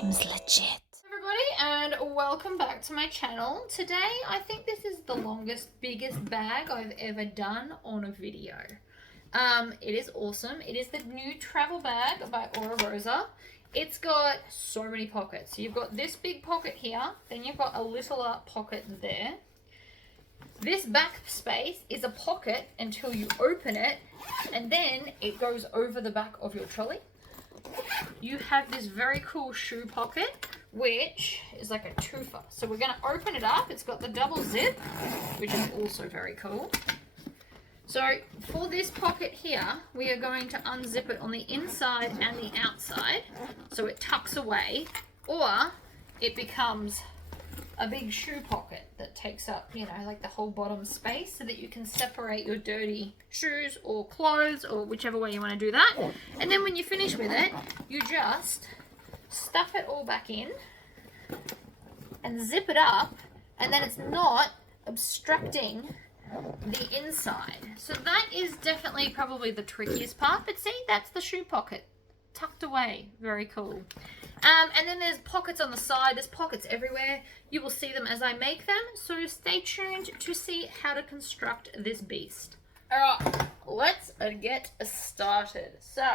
Seems legit. Everybody, and welcome back to my channel. Today I think this is the biggest bag I've ever done on a video. It is awesome. It is the new travel bag by Oro Rosa. It's got so many pockets. So you've got this big pocket here, then you've got a littler pocket there. This back space is a pocket until you open it, and then it goes over the back of your trolley. You have this very cool shoe pocket, which is like a twofer. So we're going to open it up. It's got the double zip, which is also very cool. So for this pocket here, we are going to unzip it on the inside and the outside, so it tucks away, or it becomes a big shoe pocket that takes up, you know, like the whole bottom space, so that you can separate your dirty shoes or clothes or whichever way you want to do that. And then when you finish with it, you just stuff it all back in and zip it up, and then it's not obstructing the inside. So that is definitely probably the trickiest part. But see, that's the shoe pocket tucked away. Very cool. And then there's pockets on the side. There's pockets everywhere. You will see them as I make them, so stay tuned to see how to construct this beast. Alright, let's get started. So,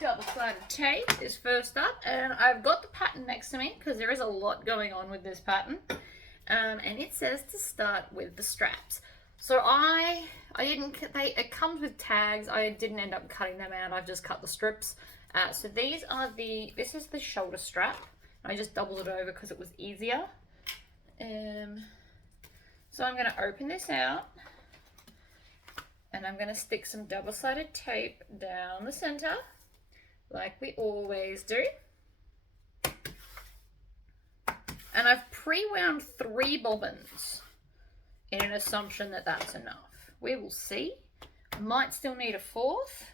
double-sided tape is first up, and I've got the pattern next to me because there is a lot going on with this pattern. And it says to start with the straps. So it comes with tags. I didn't end up cutting them out. I've just cut the strips. So this is the shoulder strap. I just doubled it over because it was easier. So I'm going to open this out, and I'm going to stick some double-sided tape down the center, like we always do. And I've pre-wound 3 bobbins in an assumption that that's enough. We will see. I might still need a 4th.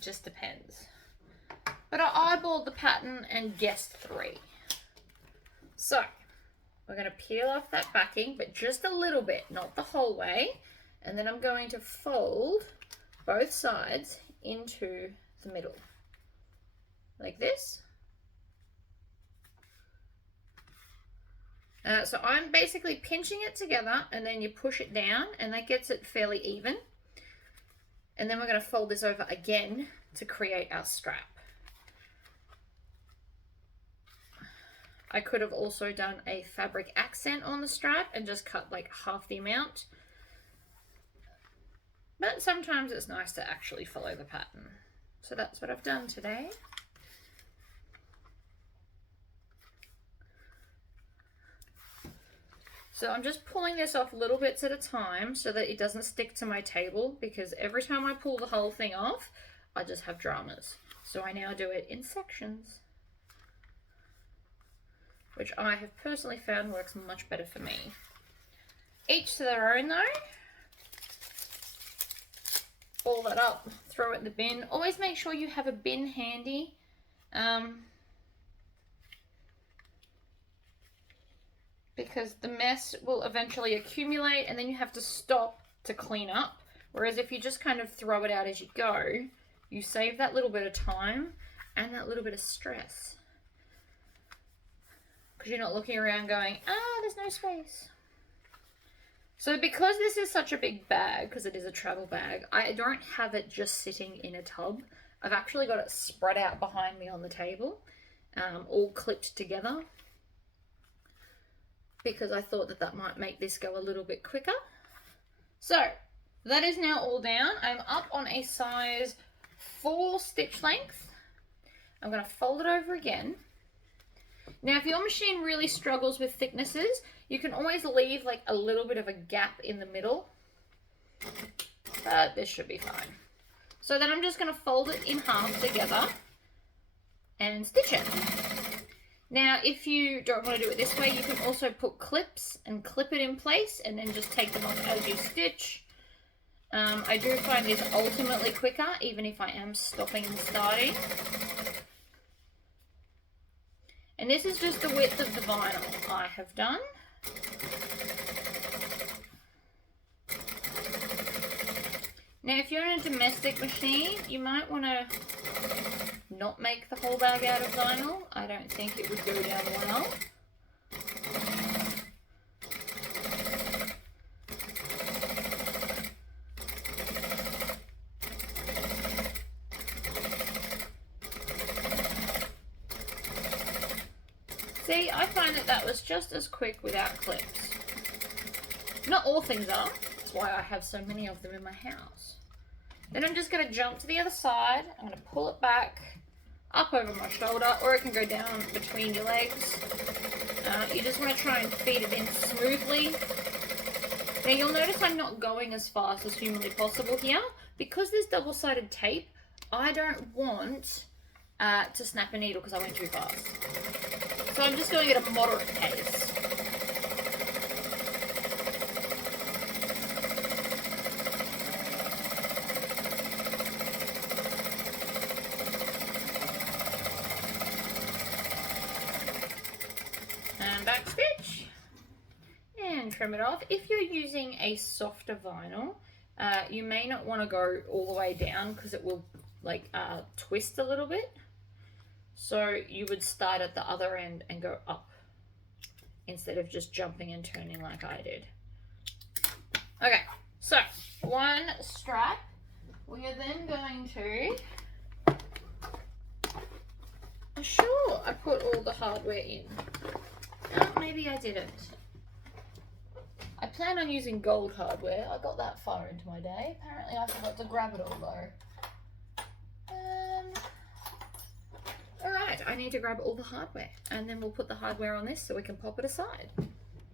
Just depends. But I eyeballed the pattern and guessed 3. So, we're going to peel off that backing, but just a little bit, not the whole way. And then I'm going to fold both sides into the middle. Like this. So I'm basically pinching it together, and then you push it down, and that gets it fairly even. And then we're going to fold this over again to create our strap. I could have also done a fabric accent on the strap and just cut like half the amount. But sometimes it's nice to actually follow the pattern. So that's what I've done today. So I'm just pulling this off little bits at a time so that it doesn't stick to my table, because every time I pull the whole thing off, I just have dramas. So I now do it in sections, which I have personally found works much better for me. Each to their own though. Ball that up, throw it in the bin. Always make sure you have a bin handy. Because the mess will eventually accumulate, and then you have to stop to clean up. Whereas if you just kind of throw it out as you go, you save that little bit of time and that little bit of stress. Because you're not looking around going, there's no space. So because this is such a big bag, because it is a travel bag, I don't have it just sitting in a tub. I've actually got it spread out behind me on the table, all clipped together, because I thought that might make this go a little bit quicker. So that is now all down. I'm up on a size 4 stitch length. I'm going to fold it over again. Now, if your machine really struggles with thicknesses, you can always leave like a little bit of a gap in the middle, but this should be fine. So then I'm just going to fold it in half together and stitch it. Now, if you don't want to do it this way, you can also put clips and clip it in place and then just take them off as you stitch. I do find this ultimately quicker, even if I am stopping and starting. And this is just the width of the vinyl I have done. Now, if you're in a domestic machine, you might want to not make the whole bag out of vinyl. I don't think it would go down well. See, I find that was just as quick without clips. Not all things are. That's why I have so many of them in my house. Then I'm just going to jump to the other side. I'm going to pull it back up over my shoulder, or it can go down between your legs. You just want to try and feed it in smoothly. Now you'll notice I'm not going as fast as humanly possible here. Because there's double-sided tape, I don't want to snap a needle because I went too fast. So I'm just going at a moderate pace. And back stitch. And trim it off. If you're using a softer vinyl, you may not want to go all the way down because it will like twist a little bit. So you would start at the other end and go up instead of just jumping and turning like I did. Okay, so one strap. We are then going to, sure, I put all the hardware in. Oh, maybe I didn't. I plan on using gold hardware. I got that far into my day. Apparently I forgot to grab it all though. Alright, I need to grab all the hardware and then we'll put the hardware on this so we can pop it aside.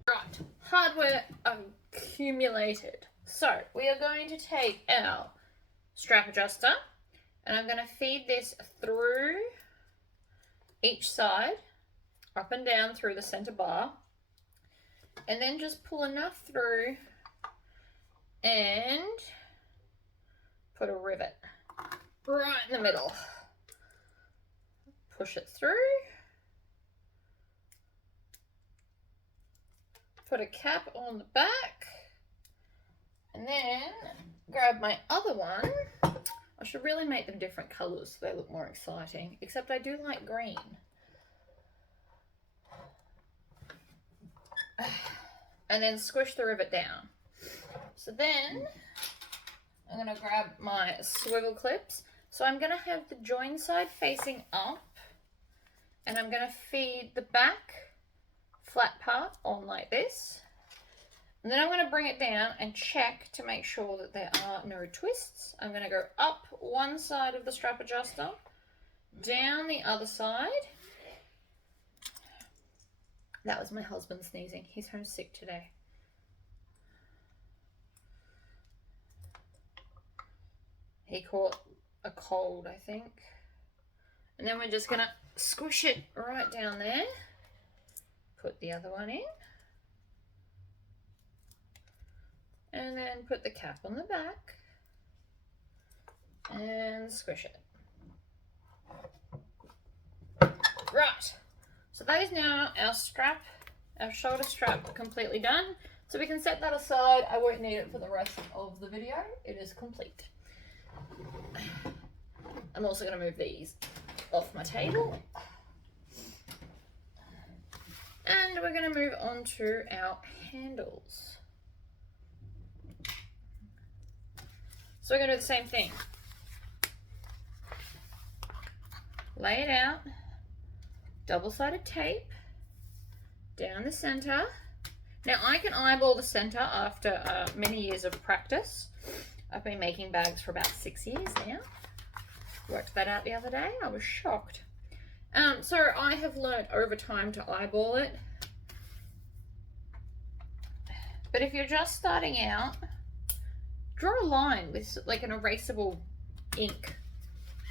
Right, hardware accumulated. So we are going to take our strap adjuster and I'm going to feed this through each side, up and down through the center bar, and then just pull enough through and put a rivet right in the middle. Push it through, put a cap on the back, and then grab my other one. I should really make them different colors so they look more exciting, except I do like green. And then squish the rivet down. So then I'm going to grab my swivel clips. So I'm going to have the join side facing up. And I'm going to feed the back flat part on like this. And then I'm going to bring it down and check to make sure that there are no twists. I'm going to go up one side of the strap adjuster, down the other side. That was my husband sneezing. He's homesick today. He caught a cold, I think. And then we're just going to squish it right down there. Put the other one in. And then put the cap on the back. And squish it. Right. So that is now our strap, our shoulder strap completely done. So we can set that aside. I won't need it for the rest of the video. It is complete. I'm also going to move these off my table. And we're going to move on to our handles. So we're going to do the same thing. Lay it out, double-sided tape, down the center. Now I can eyeball the center after many years of practice. I've been making bags for about 6 years now. Worked that out the other day. I was shocked. So I have learned over time to eyeball it. But if you're just starting out, draw a line with like an erasable ink.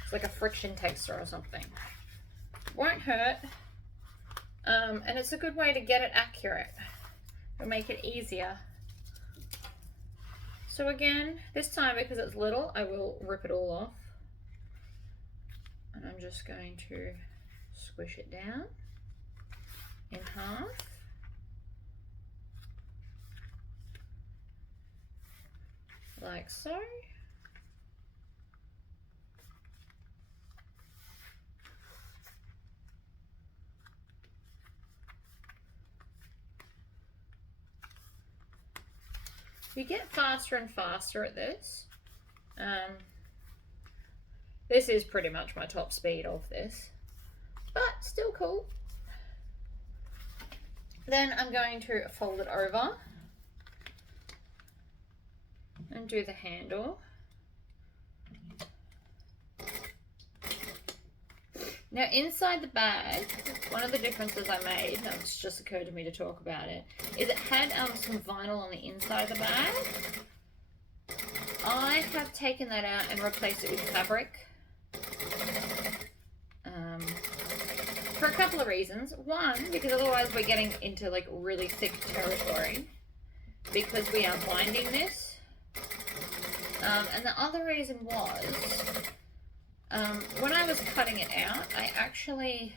It's like a friction texture or something. Won't hurt. And it's a good way to get it accurate. It'll make it easier. So again, this time because it's little, I will rip it all off. And I'm just going to squish it down in half. Like so. You get faster and faster at this. This is pretty much my top speed of this, but still cool. Then I'm going to fold it over and do the handle. Now inside the bag, one of the differences I made, and it's just occurred to me to talk about it, is it had some vinyl on the inside of the bag. I have taken that out and replaced it with fabric. For a couple of reasons. One, because otherwise we're getting into like really thick territory because we are binding this. And the other reason was, when I was cutting it out, I actually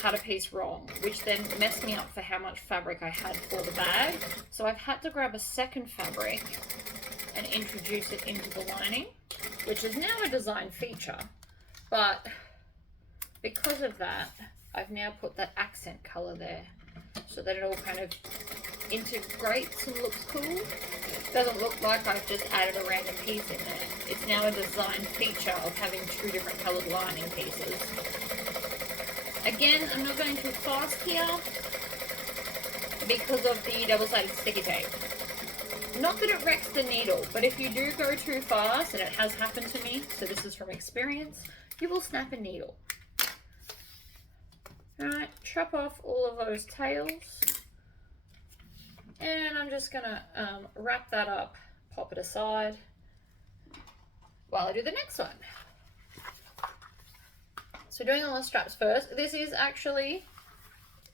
cut a piece wrong, which then messed me up for how much fabric I had for the bag. So I've had to grab a second fabric and introduce it into the lining, which is now a design feature. But because of that, I've now put that accent color there so that it all kind of integrates and looks cool. Doesn't look like I've just added a random piece in there. It's now a design feature of having two different colored lining pieces. Again, I'm not going too fast here because of the double-sided sticky tape. Not that it wrecks the needle, but if you do go too fast, and it has happened to me, so this is from experience, you will snap a needle. Alright, chop off all of those tails. And I'm just gonna wrap that up, pop it aside while I do the next one. So doing all the straps first. This is actually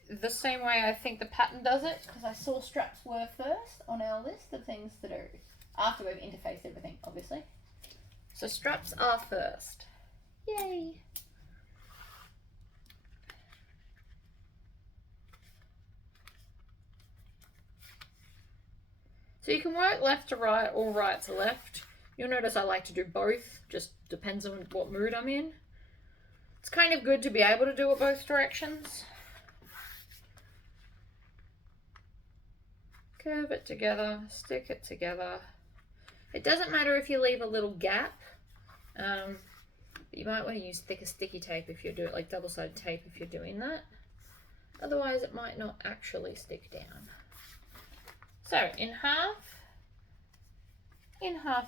the same way I think the pattern does it, because I saw straps were first on our list of things to do after we've interfaced everything, obviously. So straps are first. Yay! So you can work left to right or right to left. You'll notice I like to do both, just depends on what mood I'm in. It's kind of good to be able to do it both directions. Curve it together, stick it together. It doesn't matter if you leave a little gap. You might want to use thicker sticky tape if you do it, like double-sided tape if you're doing that. Otherwise it might not actually stick down. So in half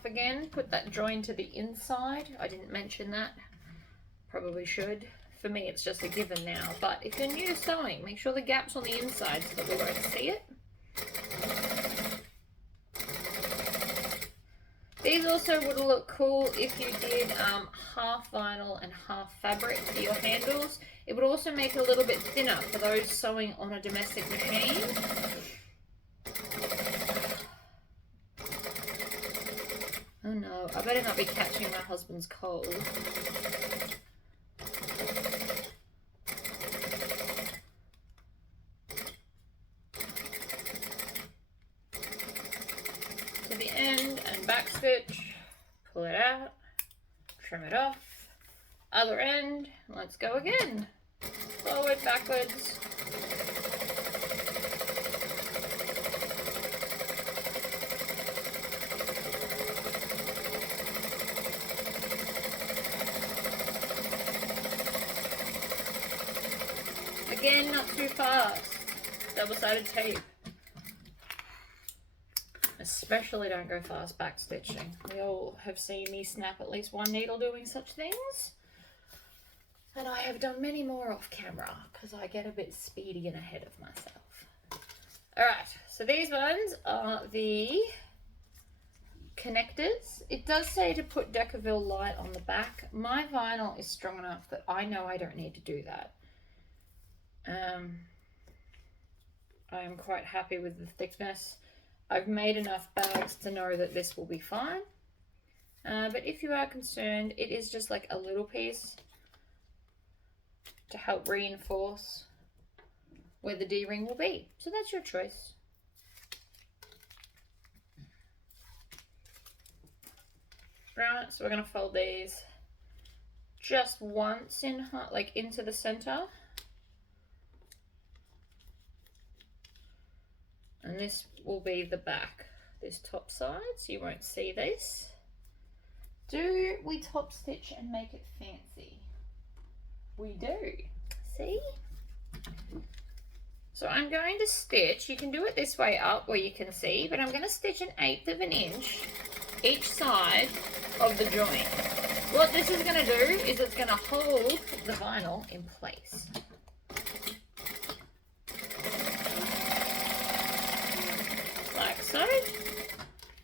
again, put that join to the inside. I didn't mention that, probably should. For me it's just a given now, but if you're new to sewing, make sure the gap's on the inside so that we won't see it. These also would look cool if you did half vinyl and half fabric for your handles. It would also make it a little bit thinner for those sewing on a domestic machine. Oh no, I better not be catching my husband's cold. To the end and back stitch, pull it out, trim it off. Other end, let's go again. Forward, backwards. Again, not too fast. Double-sided tape. Especially don't go fast back stitching. We all have seen me snap at least one needle doing such things. And I have done many more off camera because I get a bit speedy and ahead of myself. Alright, so these ones are the connectors. It does say to put Decaville light on the back. My vinyl is strong enough that I know I don't need to do that. I am quite happy with the thickness. I've made enough bags to know that this will be fine. But if you are concerned, it is just like a little piece to help reinforce where the D-ring will be. So that's your choice. Right, so we're going to fold these just once in, like into the center. And this will be the back. this top side so you won't see this. Do we top stitch and make it fancy? We do. See? So I'm going to stitch, you can do it this way up where you can see, but I'm going to stitch 1/8 of an inch each side of the joint. What this is going to do is it's going to hold the vinyl in place. Like so.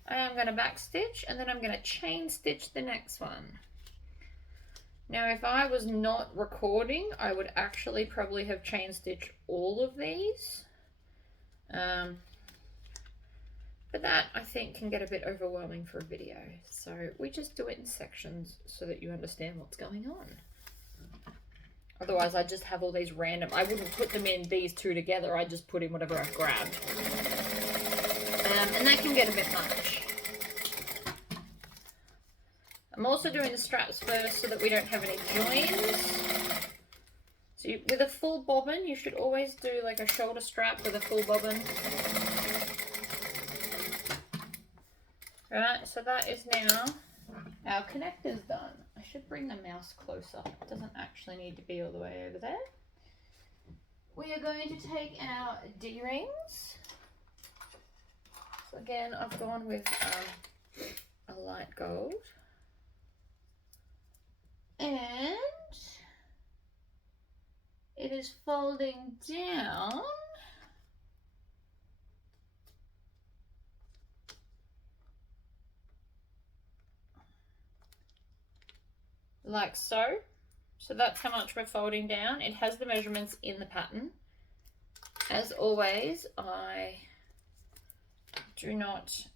I am going to back stitch and then I'm going to chain stitch the next one. Now if I was not recording, I would actually probably have chain stitched all of these. But that I think can get a bit overwhelming for a video. So we just do it in sections so that you understand what's going on. Otherwise I just have all these random, I wouldn't put them in these two together, I just put in whatever I've grabbed. And that can get a bit much. I'm also doing the straps first so that we don't have any joins. So with a full bobbin, you should always do like a shoulder strap with a full bobbin. Right, so that is now our connectors done. I should bring the mouse closer. It doesn't actually need to be all the way over there. We are going to take our D-rings. So again, I've gone with a light gold. And it is folding down like so. So that's how much we're folding down. It has the measurements in the pattern. As always, I do not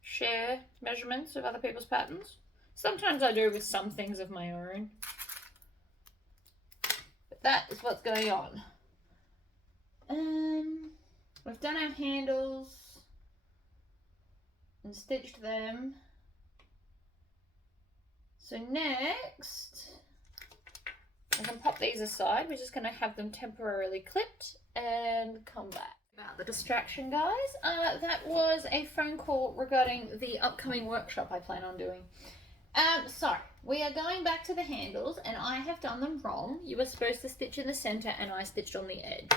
share measurements of other people's patterns. Sometimes I do with some things of my own. But that is what's going on. We've done our handles and stitched them. So next, I can pop these aside. We're just going to have them temporarily clipped and come back. About the distraction, guys. That was a phone call regarding the upcoming workshop I plan on doing. So we are going back to the handles and I have done them wrong. You were supposed to stitch in the center and I stitched on the edge.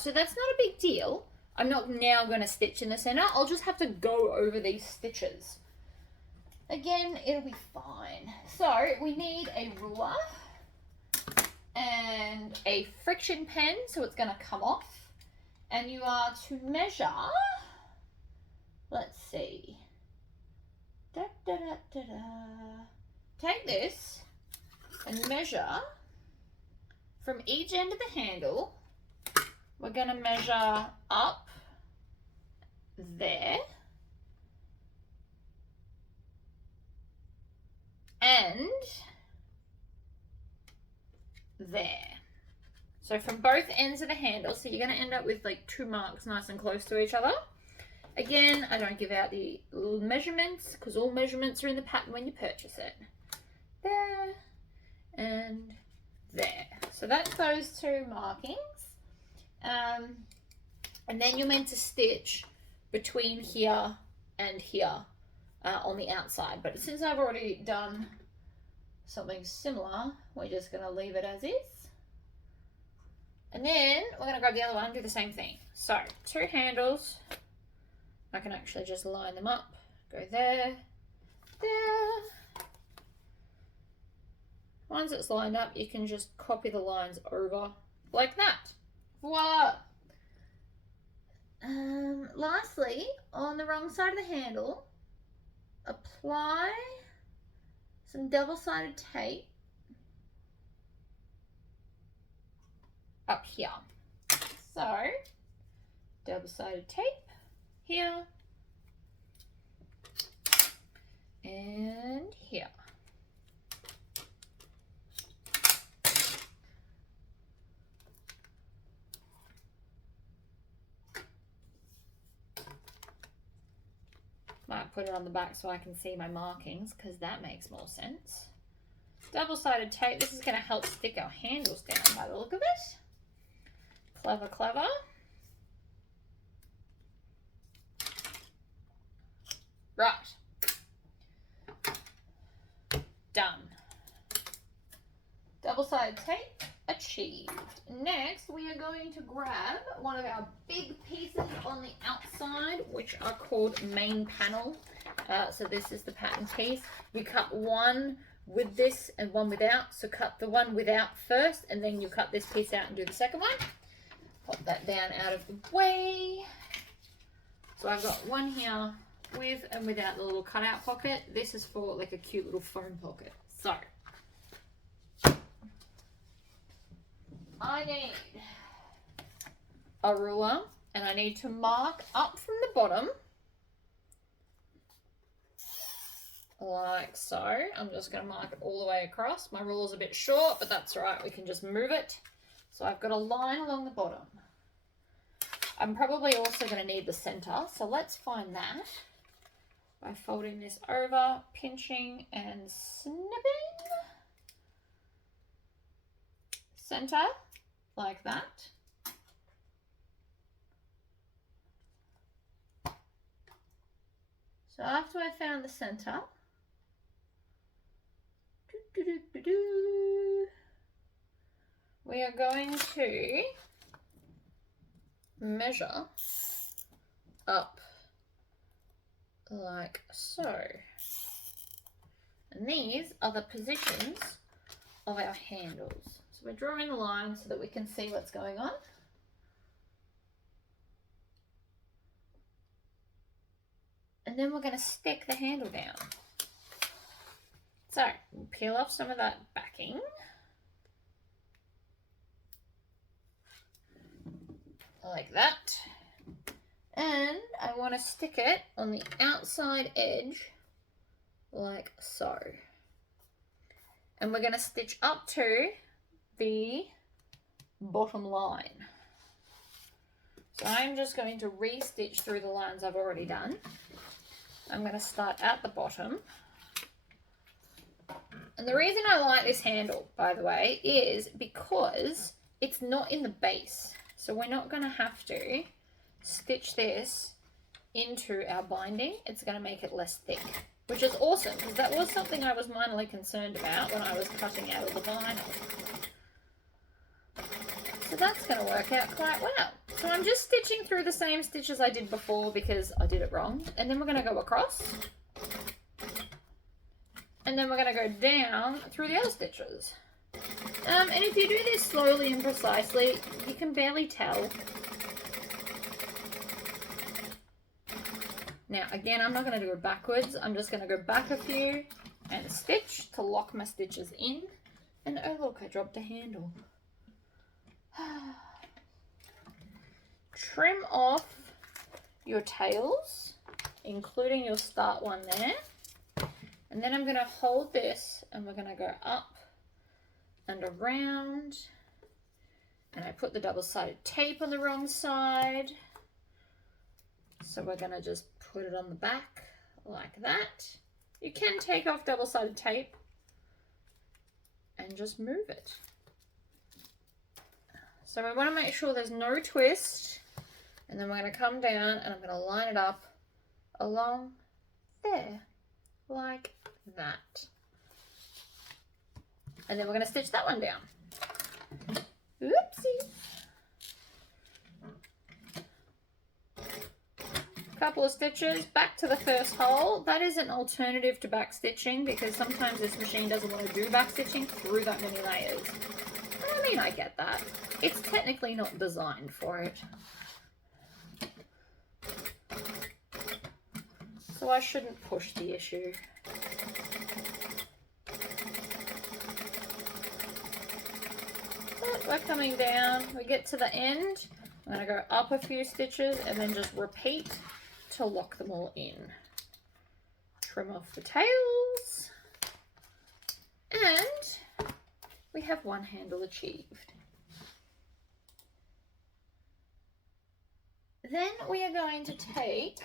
So that's not a big deal. I'm not now going to stitch in the center. I'll just have to go over these stitches. Again, it'll be fine. So we need a ruler and a friction pen so it's going to come off. And you are to measure, let's see. Da, da, da, da, da. Take this and measure from each end of the handle. We're going to measure up there and there. So from both ends of the handle, so you're going to end up with like 2 marks nice and close to each other. Again, I don't give out the measurements because all measurements are in the pattern when you purchase it. There and there. So that's those 2 markings. And then you're meant to stitch between here and here on the outside. But since I've already done something similar, we're just going to leave it as is. And then we're going to grab the other one and do the same thing. So 2 handles. I can actually just line them up, go there, there. Once it's lined up, you can just copy the lines over like that. Voila! Lastly, on the wrong side of the handle, apply some double-sided tape up here. So, double-sided tape here and here. Might put it on the back so I can see my markings because that makes more sense. Double-sided tape, this is going to help stick our handles down by the look of it. Clever, clever. Right. Done. Double-sided tape achieved. Next, we are going to grab one of our big pieces on the outside, which are called main panel. So this is the pattern piece. You cut one with this and one without. So cut the one without first, and then you cut this piece out and do the second one. Pop that down out of the way. So I've got one here with and without the little cutout pocket. This is for like a cute little phone pocket. So I need a ruler, and I need to mark up from the bottom like so. I'm just going to mark it all the way across. My ruler's a bit short, but that's all right. We can just move it. So I've got a line along the bottom. I'm probably also going to need the center, so let's find that by folding this over, pinching and snipping. Center, like that. So after I found the center, we are going to measure up like so. And these are the positions of our handles. So we're drawing a line so that we can see what's going on. And then we're going to stick the handle down. So we'll peel off some of that backing. Like that. And I want to stick it on the outside edge like so. And we're going to stitch up to the bottom line. So I'm just going to re-stitch through the lines I've already done. I'm going to start at the bottom. And the reason I like this handle, by the way, is because it's not in the base. So we're not going to have to stitch this into our binding. It's going to make it less thick, which is awesome, because that was something I was minorly concerned about when I was cutting out of the vinyl. So that's going to work out quite well. So I'm just stitching through the same stitches I did before because I did it wrong. And then we're going to go across. And then we're going to go down through the other stitches. And if you do this slowly and precisely, you can barely tell. Now, again, I'm not going to do it backwards. I'm just going to go back a few and stitch to lock my stitches in. And oh look, I dropped a handle. Trim off your tails, including your start one there. And then I'm going to hold this and we're going to go up and around. And I put the double-sided tape on the wrong side. So we're going to just put it on the back like that. You can take off double-sided tape and just move it. So we want to make sure there's no twist. And then we're going to come down and I'm going to line it up along there, like that. And then we're going to stitch that one down. Oopsie. Couple of stitches back to the first hole. That is an alternative to back stitching because sometimes this machine doesn't want to do back stitching through that many layers. I mean, I get that. It's technically not designed for it. So I shouldn't push the issue. But we're coming down. We get to the end. I'm going to go up a few stitches and then just repeat to lock them all in. Trim off the tails. And we have one handle achieved. Then we are going to take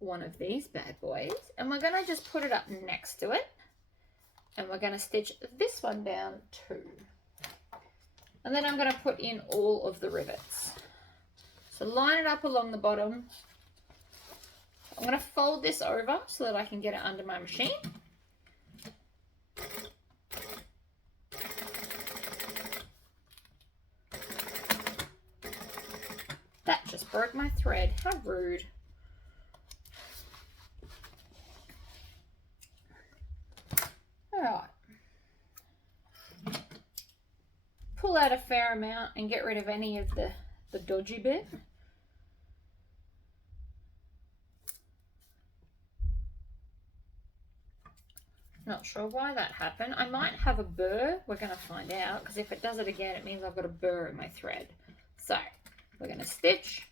one of these bad boys and we're going to just put it up next to it. And we're going to stitch this one down too. And then I'm going to put in all of the rivets. So line it up along the bottom I'm going to fold this over so that I can get it under my machine. That just broke my thread. How rude. Alright. Pull out a fair amount and get rid of any of the dodgy bit. Not sure why that happened. I might have a burr. We're going to find out, because if it does it again, it means I've got a burr in my thread. So we're going to stitch.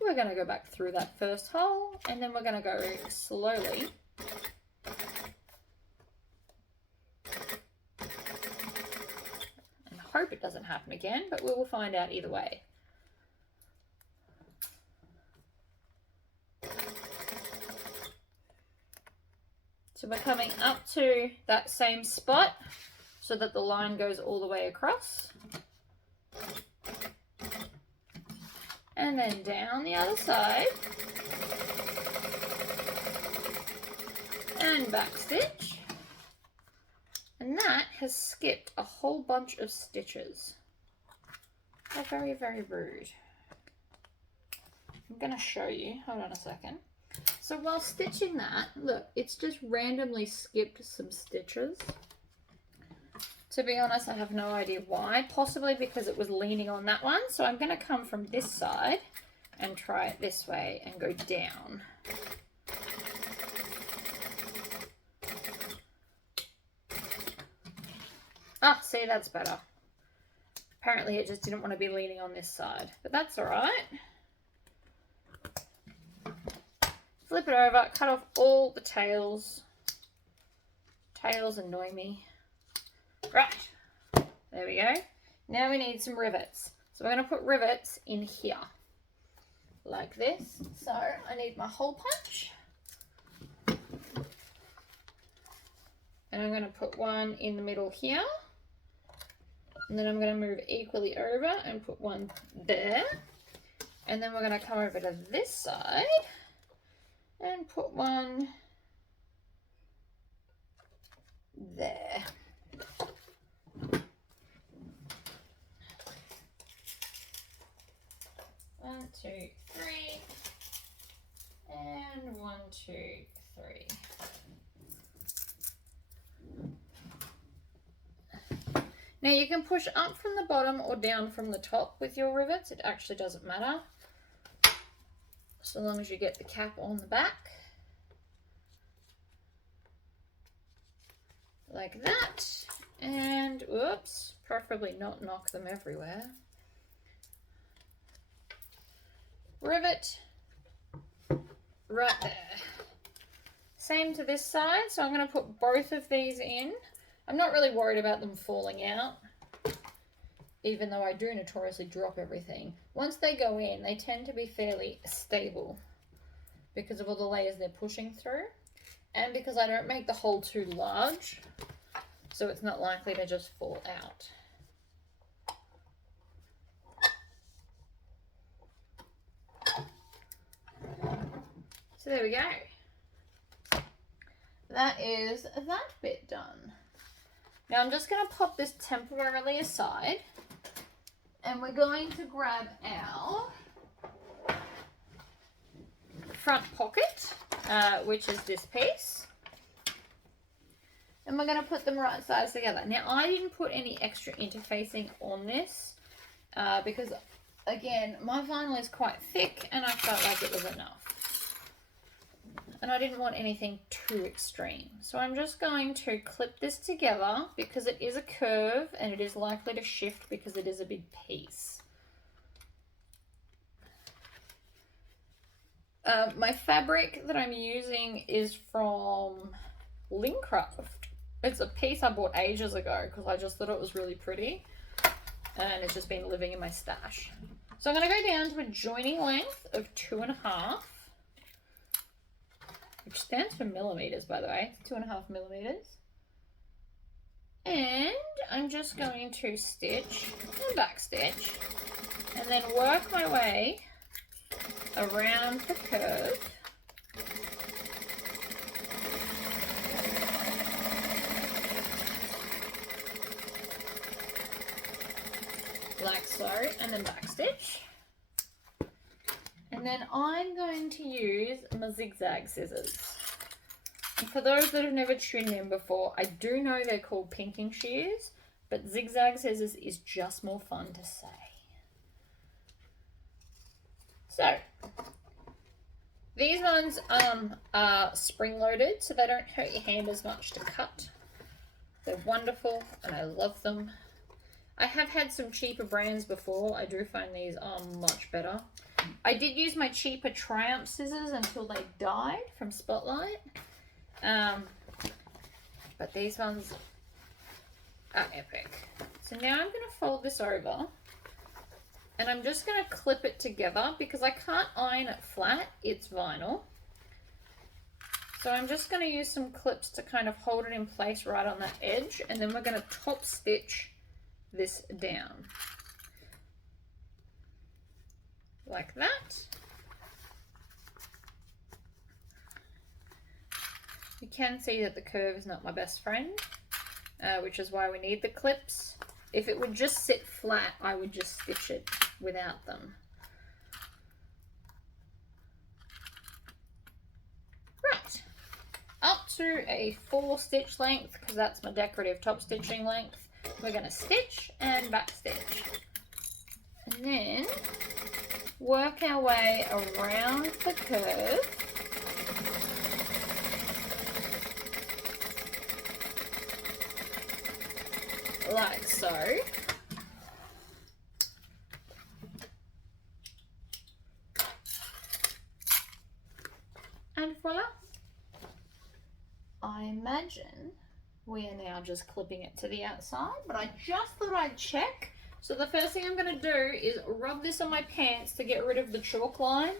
We're going to go back through that first hole, and then we're going to go slowly and hope it doesn't happen again, but we will find out either way. So we're coming up to that same spot so that the line goes all the way across. And then down the other side. And back stitch. And that has skipped a whole bunch of stitches. They're very, very rude. I'm going to show you. Hold on a second. So while stitching that, look, it's just randomly skipped some stitches. To be honest, I have no idea why. Possibly because it was leaning on that one. So I'm going to come from this side and try it this way and go down. Ah, see, that's better. Apparently it just didn't want to be leaning on this side, but that's all right. Flip it over, cut off all the tails. Tails annoy me. Right, there we go. Now we need some rivets. So we're going to put rivets in here, like this. So I need my hole punch. And I'm going to put one in the middle here. And then I'm going to move equally over and put one there. And then we're going to come over to this side and put one there. One, two, three, and 1, 2, 3. Now you can push up from the bottom or down from the top with your rivets. It actually doesn't matter, so long as you get the cap on the back. Like that. And, whoops, preferably not knock them everywhere. Rivet right there. Same to this side, so I'm going to put both of these in. I'm not really worried about them falling out, even though I do notoriously drop everything. Once they go in, they tend to be fairly stable because of all the layers they're pushing through, and because I don't make the hole too large, so it's not likely to just fall out. So there we go. That is that bit done. Now I'm just going to pop this temporarily aside, and we're going to grab our front pocket, which is this piece, and we're going to put them right sides together. Now I didn't put any extra interfacing on this because, again, my vinyl is quite thick and I felt like it was enough. And I didn't want anything too extreme. So I'm just going to clip this together because it is a curve and it is likely to shift because it is a big piece. My fabric that I'm using is from Lincraft. It's a piece I bought ages ago because I just thought it was really pretty. And it's just been living in my stash. So I'm going to go down to a joining length of 2.5. Which stands for millimeters, by the way. It's 2.5 millimeters. And I'm just going to stitch and back stitch, and then work my way around the curve like so, and then backstitch. And then I'm going to use my zigzag scissors. And for those that have never tuned in before, I do know they're called pinking shears, but zigzag scissors is just more fun to say. So, these ones are spring-loaded, so they don't hurt your hand as much to cut. They're wonderful, and I love them. I have had some cheaper brands before. I do find these are much better. I did use my cheaper Triumph scissors until they died from Spotlight. But these ones are epic. So now I'm going to fold this over. And I'm just going to clip it together because I can't iron it flat. It's vinyl. So I'm just going to use some clips to kind of hold it in place right on that edge. And then we're going to top stitch this down. Like that. You can see that the curve is not my best friend, which is why we need the clips. If it would just sit flat, I would just stitch it without them. Right, up to a 4 stitch length, because that's my decorative top stitching length. We're going to stitch and back stitch. And then work our way around the curve. Like so. And voila. I imagine we are now just clipping it to the outside, but I just thought I'd check. So the first thing I'm going to do is rub this on my pants to get rid of the chalk line,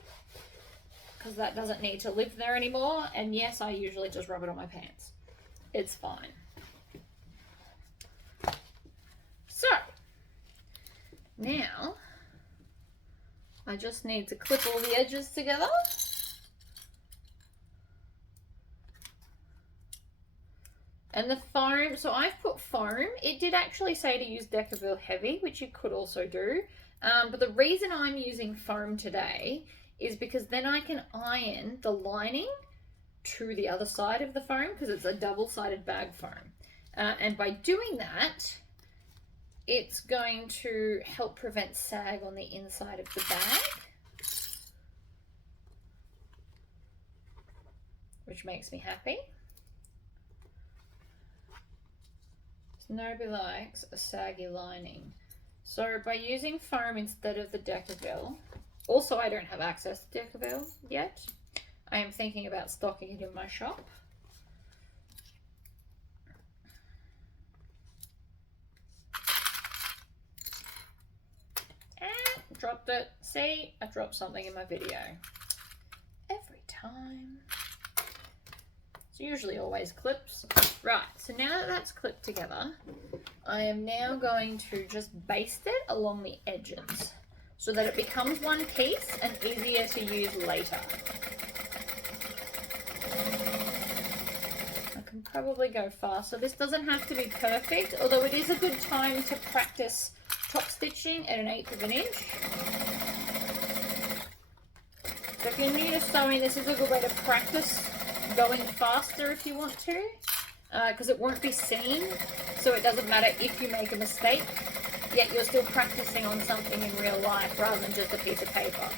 because that doesn't need to live there anymore. And yes, I usually just rub it on my pants. It's fine. So, now I just need to clip all the edges together. And the foam, so I've put foam. It did actually say to use Decaville Heavy, which you could also do. But the reason I'm using foam today is because then I can iron the lining to the other side of the foam, because it's a double-sided bag foam. And by doing that, it's going to help prevent sag on the inside of the bag, which makes me happy. Nobody likes a saggy lining. So by using foam instead of the Decaville, also I don't have access to Decaville yet. I am thinking about stocking it in my shop. And dropped it. See, I dropped something in my video. Every time. It's usually always clips. Right, so now that that's clipped together, I am now going to just baste it along the edges so that it becomes one piece and easier to use later. I can probably go faster. This doesn't have to be perfect, although it is a good time to practice top stitching at 1/8 of an inch. So if you're new to sewing, this is a good way to practice going faster if you want to, because it won't be seen, so it doesn't matter if you make a mistake, yet you're still practicing on something in real life rather than just a piece of paper.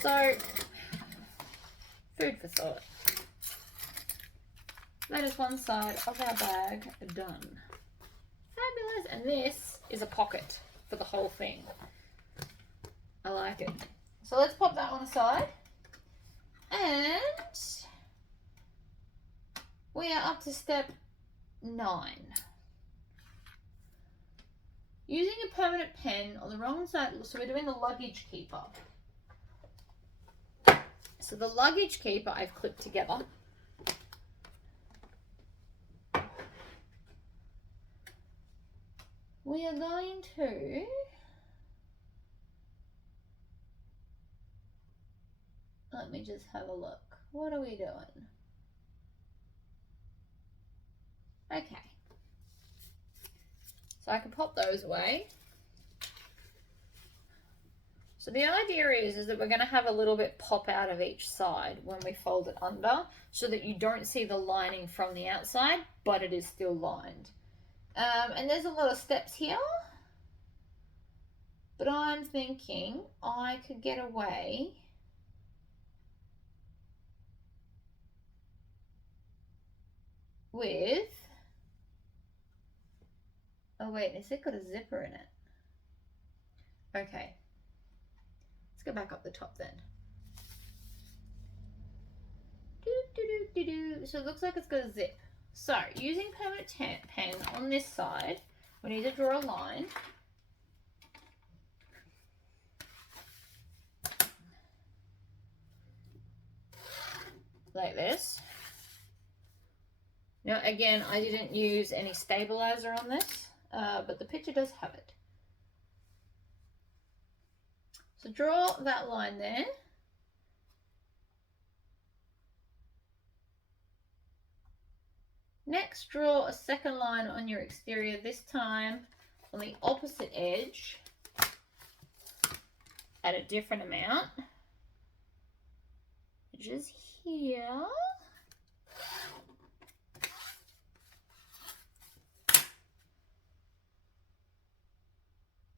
So, food for thought. That is one side of our bag done. Fabulous. And this is a pocket for the whole thing. I like it. So let's pop that one aside. And we are up to step 9. Using a permanent pen on the wrong side, so we're doing the luggage keeper. So the luggage keeper I've clipped together. We are going to let me just have a look. What are we doing? Okay. So I can pop those away. So the idea is that we're going to have a little bit pop out of each side when we fold it under, so that you don't see the lining from the outside, but it is still lined. And there's a lot of steps here, but I'm thinking I could get away with, oh wait, has it got a zipper in it? Okay, let's go back up the top then. So it looks like it's got a zip. So using permanent pen on this side, we need to draw a line. Like this. Now again, I didn't use any stabilizer on this, but the picture does have it. So draw that line there. Next, draw a second line on your exterior, this time on the opposite edge at a different amount, which is here.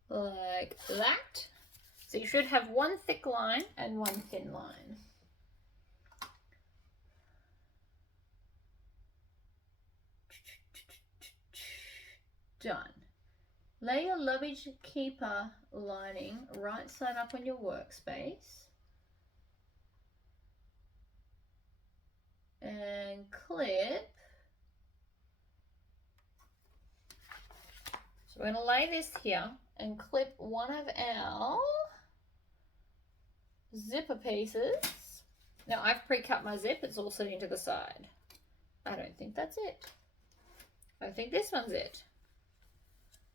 Like that. So you should have one thick line and one thin line. Done. Lay your luggage keeper lining right side up on your workspace and clip. So we're going to lay this here and clip one of our zipper pieces. Now I've pre-cut my zip, it's all sitting to the side. I don't think that's it. I think this one's it.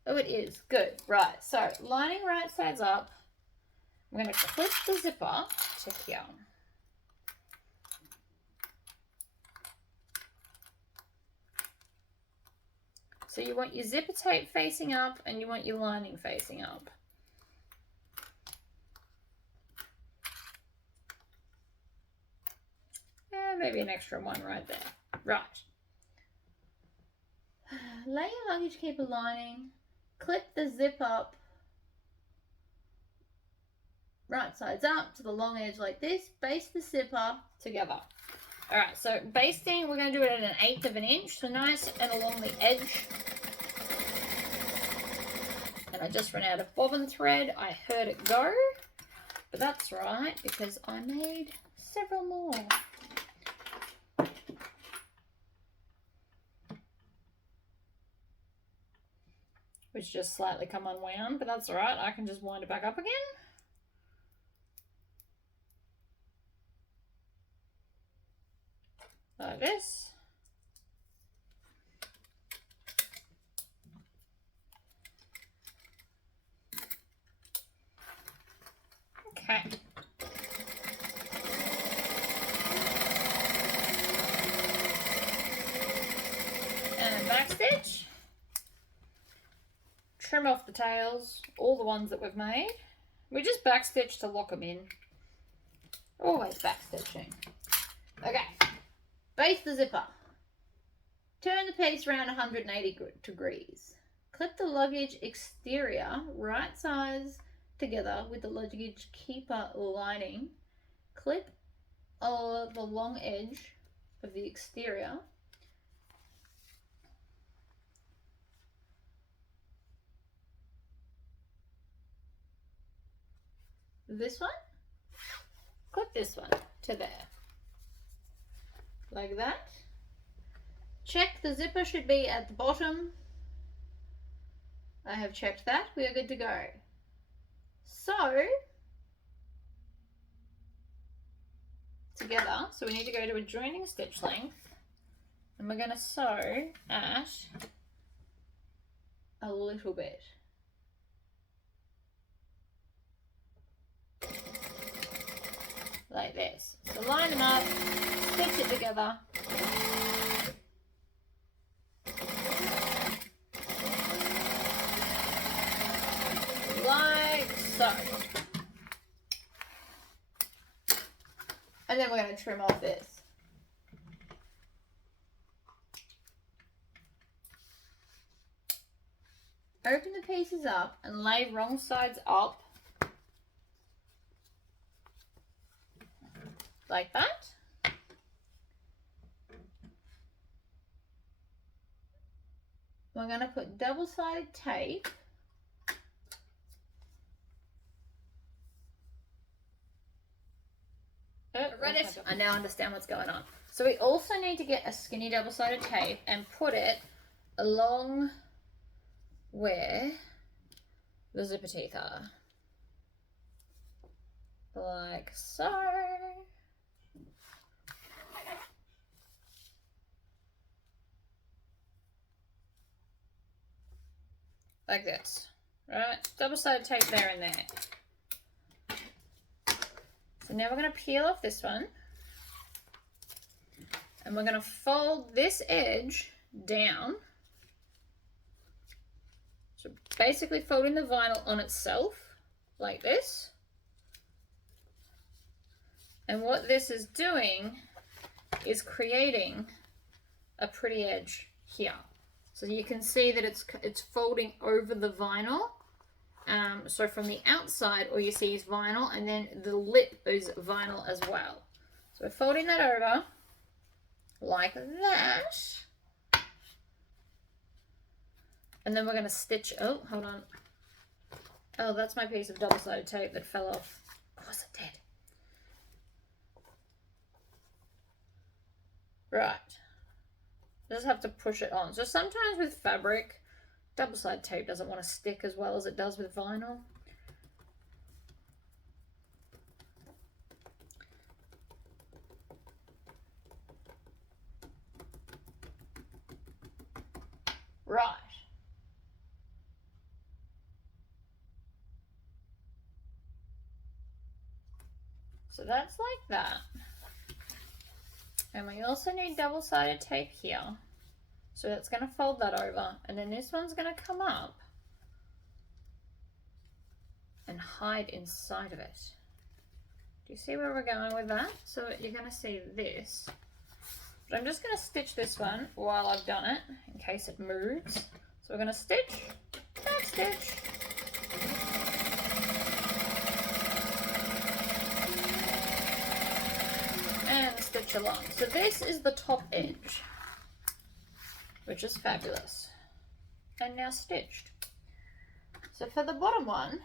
Oh, it is. Good. Right. So lining right sides up. I'm going to clip the zipper to here. So you want your zipper tape facing up and you want your lining facing up. Yeah, maybe an extra one right there. Right. Lay your luggage keeper lining. Clip the zip up right sides up to the long edge like this. Baste the zipper together. Alright, so basting, we're going to do it at 1/8 of an inch, so nice and along the edge. And I just ran out of bobbin thread. I heard it go, but that's right because I made several more. Which just slightly come unwound, but that's all right. I can just wind it back up again. Like this. Okay. And back stitch. Trim off the tails, all the ones that we've made. We just backstitch to lock them in. Always backstitching. Okay, baste the zipper. Turn the piece around 180 degrees. Clip the luggage exterior right size together with the luggage keeper lining. Clip the long edge of the exterior. This one, clip this one to there, like that. Check the zipper should be at the bottom. I have checked that, we are good to go. So, together, so we need to go to a joining stitch length, and we're going to sew at a little bit. Like this. So line them up, stitch it together. Like so. And then we're going to trim off this. Open the pieces up and lay wrong sides up. Like that. We're going to put double-sided tape read it. I now understand what's going on. So we also need to get a skinny double-sided tape and put it along where the zipper teeth are. Like so. Like this. Right? Double-sided tape there and there. So now we're going to peel off this one. And we're going to fold this edge down. So basically folding the vinyl on itself, like this. And what this is doing is creating a pretty edge here. So you can see that it's folding over the vinyl. So from the outside, all you see is vinyl, and then the lip is vinyl as well. So we're folding that over like that. And then we're going to stitch, oh, hold on. Oh, that's my piece of double-sided tape that fell off. Of course it did. Right. Just have to push it on. So sometimes with fabric, double-sided tape doesn't want to stick as well as it does with vinyl. Right. So that's like that. And we also need double-sided tape here. So that's going to fold that over. And then this one's going to come up and hide inside of it. Do you see where we're going with that? So you're going to see this. But I'm just going to stitch this one while I've done it in case it moves. So we're going to stitch, back stitch. And stitch along. So this is the top edge, which is fabulous. And now stitched. So for the bottom one,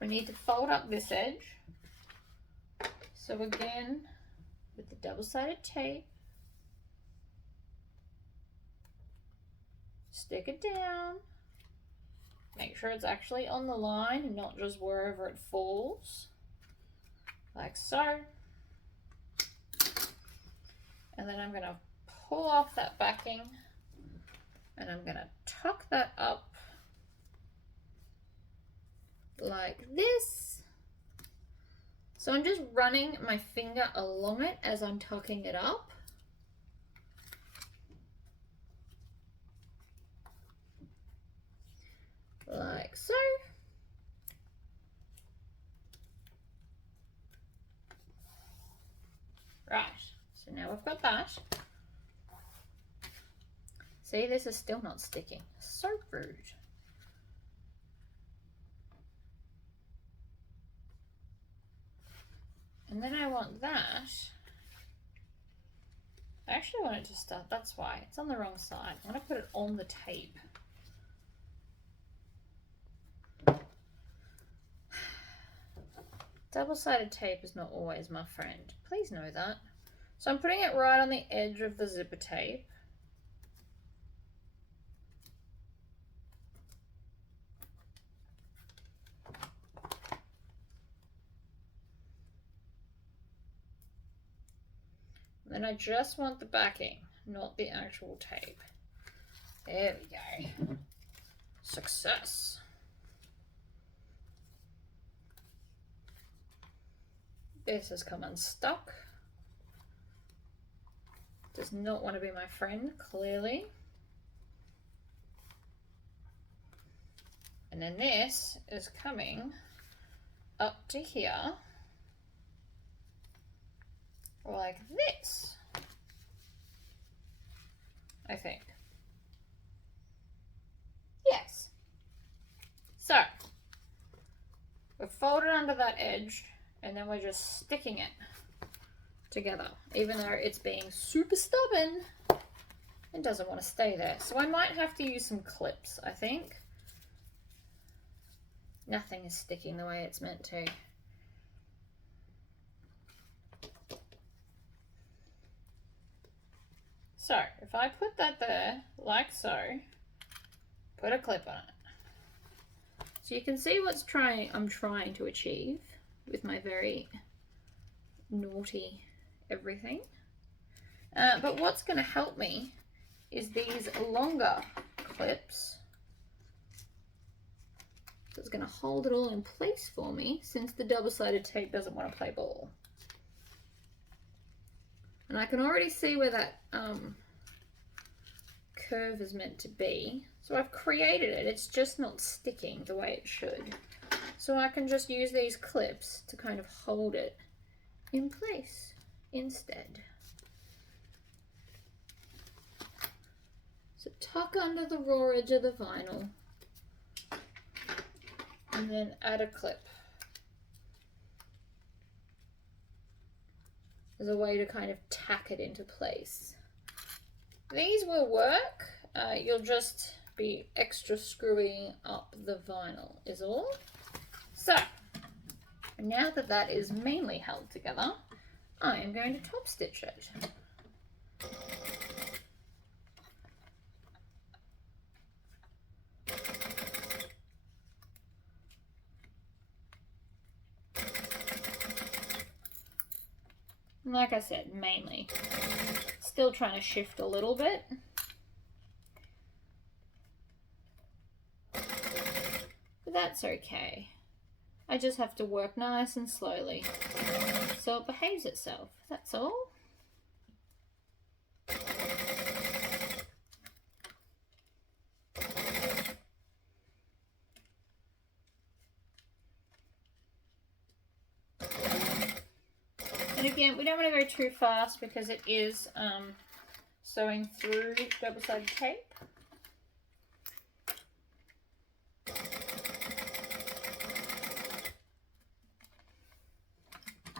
we need to fold up this edge. So again, with the double-sided tape, stick it down. Make sure it's actually on the line and not just wherever it falls, like so. And then I'm going to pull off that backing and I'm going to tuck that up like this. So I'm just running my finger along it as I'm tucking it up. Like so. Right, so now we've got that. See, this is still not sticking. So rude. And then I want that. I actually want it to start, that's why. It's on the wrong side. I want to put it on the tape. Double-sided tape is not always my friend. Please know that. So I'm putting it right on the edge of the zipper tape. And I just want the backing, not the actual tape. There we go. Success. This has come unstuck. Does not want to be my friend, clearly. And then this is coming up to here like this, I think. Yes. So we've folded under that edge and then we're just sticking it together, even though it's being super stubborn and doesn't want to stay there. So I might have to use some clips, I think. Nothing is sticking the way it's meant to. So if I put that there like so, put a clip on it. So you can see what's I'm trying to achieve with my very naughty everything. But what's going to help me is these longer clips. So it's going to hold it all in place for me, since the double-sided tape doesn't want to play ball. And I can already see where that curve is meant to be. So I've created it, it's just not sticking the way it should. So I can just use these clips to kind of hold it in place instead. So tuck under the raw edge of the vinyl and then add a clip as a way to kind of tack it into place. These will work, you'll just be extra screwing up the vinyl is all. So now that that is mainly held together, I am going to top stitch it. Like I said, mainly. Still trying to shift a little bit. But that's okay. I just have to work nice and slowly so it behaves itself, that's all. And again, we don't want to go too fast because it is sewing through double-sided tape.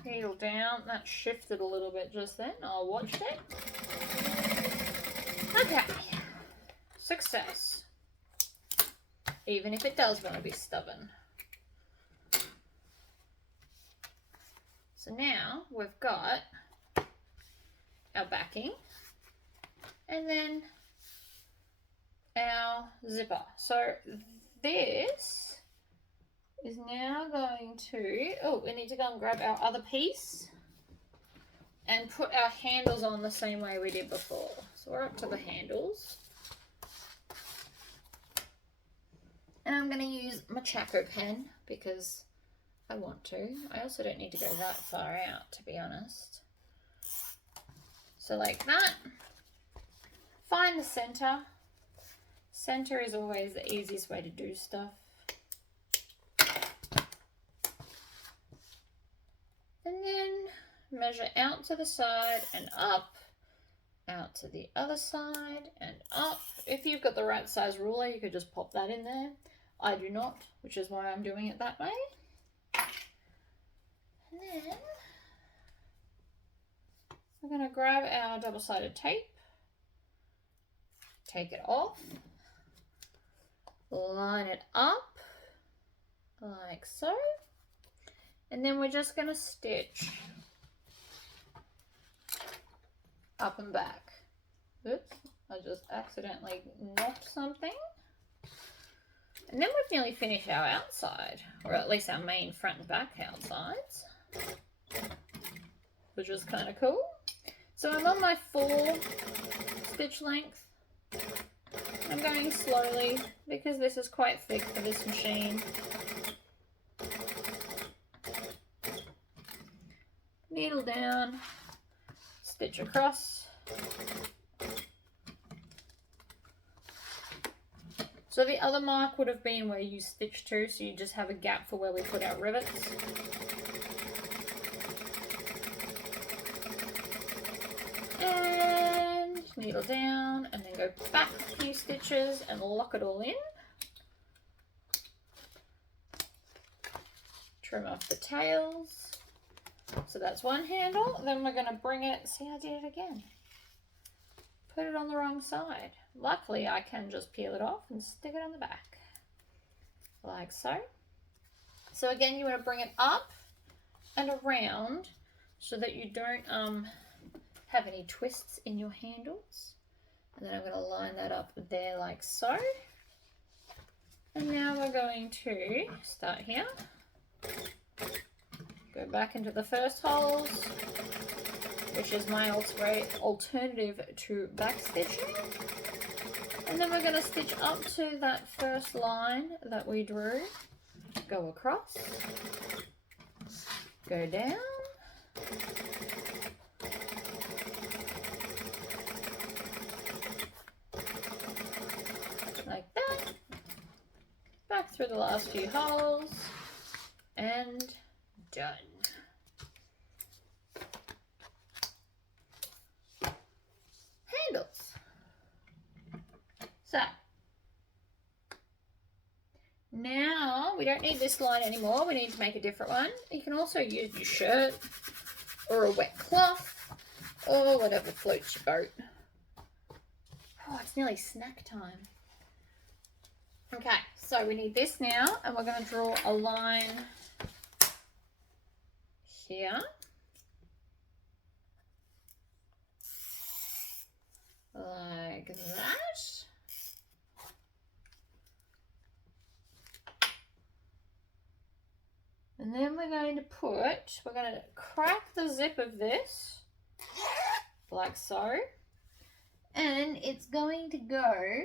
Heel down, that shifted a little bit just then, I watched it. Okay, success. Even if it does want to be stubborn. So now we've got our backing and then our zipper. So this is now going to, oh, we need to go and grab our other piece and put our handles on the same way we did before. So we're up to the handles. And I'm going to use my Chaco pen because I want to. I also don't need to go that far out, to be honest. So like that. Find the center. Center is always the easiest way to do stuff. And then measure out to the side and up, out to the other side and up. If you've got the right size ruler, you could just pop that in there. I do not, which is why I'm doing it that way. And then we're going to grab our double-sided tape, take it off, line it up like so, and then we're just going to stitch up and back. Oops, I just accidentally knocked something. And then we've nearly finished our outside, or at least our main front and back outsides, which is kind of cool. So I'm on my 4 stitch length. I'm going slowly because this is quite thick for this machine. Needle down, stitch across. So the other mark would have been where you stitched to, so you just have a gap for where we put our rivets. And needle down, and then go back a few stitches and lock it all in. Trim off the tails. So that's one handle. Then we're going to bring it, see, I did it again. Put it on the wrong side. Luckily, I can just peel it off and stick it on the back. Like so. So again, you want to bring it up and around so that you don't have any twists in your handles. And then I'm going to line that up there like so. And now we're going to start here. Go back into the first holes, which is my alternative to back stitching. And then we're going to stitch up to that first line that we drew. Go across. Go down. Like that. Back through the last few holes. And done. Handles. So now we don't need this line anymore. We need to make a different one. You can also use your shirt or a wet cloth or whatever floats your boat. Oh, it's nearly snack time. Okay, so we need this now, and we're going to draw a line here. Like that. And then we're going to crack the zip of this, like so. And it's going to go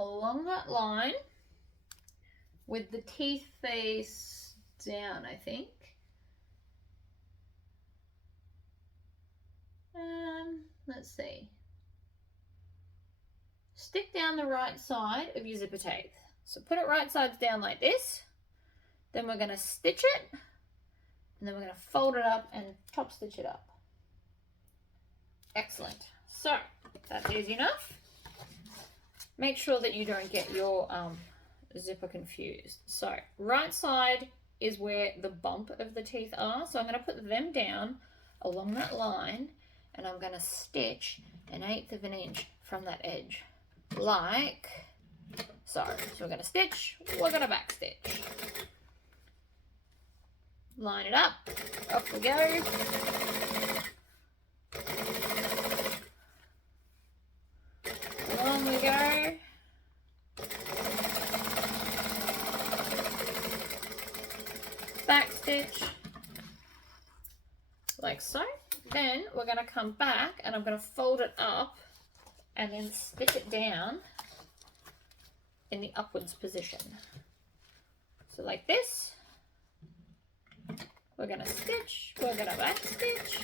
along that line with the teeth face down, I think. Let's see. Stick down the right side of your zipper teeth. So put it right sides down like this. Then we're going to stitch it. And then we're going to fold it up and top stitch it up. Excellent. So that's easy enough. Make sure that you don't get your zipper confused. So right side is where the bump of the teeth are. So I'm going to put them down along that line. And I'm going to stitch 1/8 of an inch from that edge. Like so. So we're going to stitch, we're going to back stitch. Line it up, off we go. Along we go. Back stitch, like so. Then we're going to come back and I'm going to fold it up and then stitch it down in the upwards position. So like this. We're going to stitch, we're going to back stitch.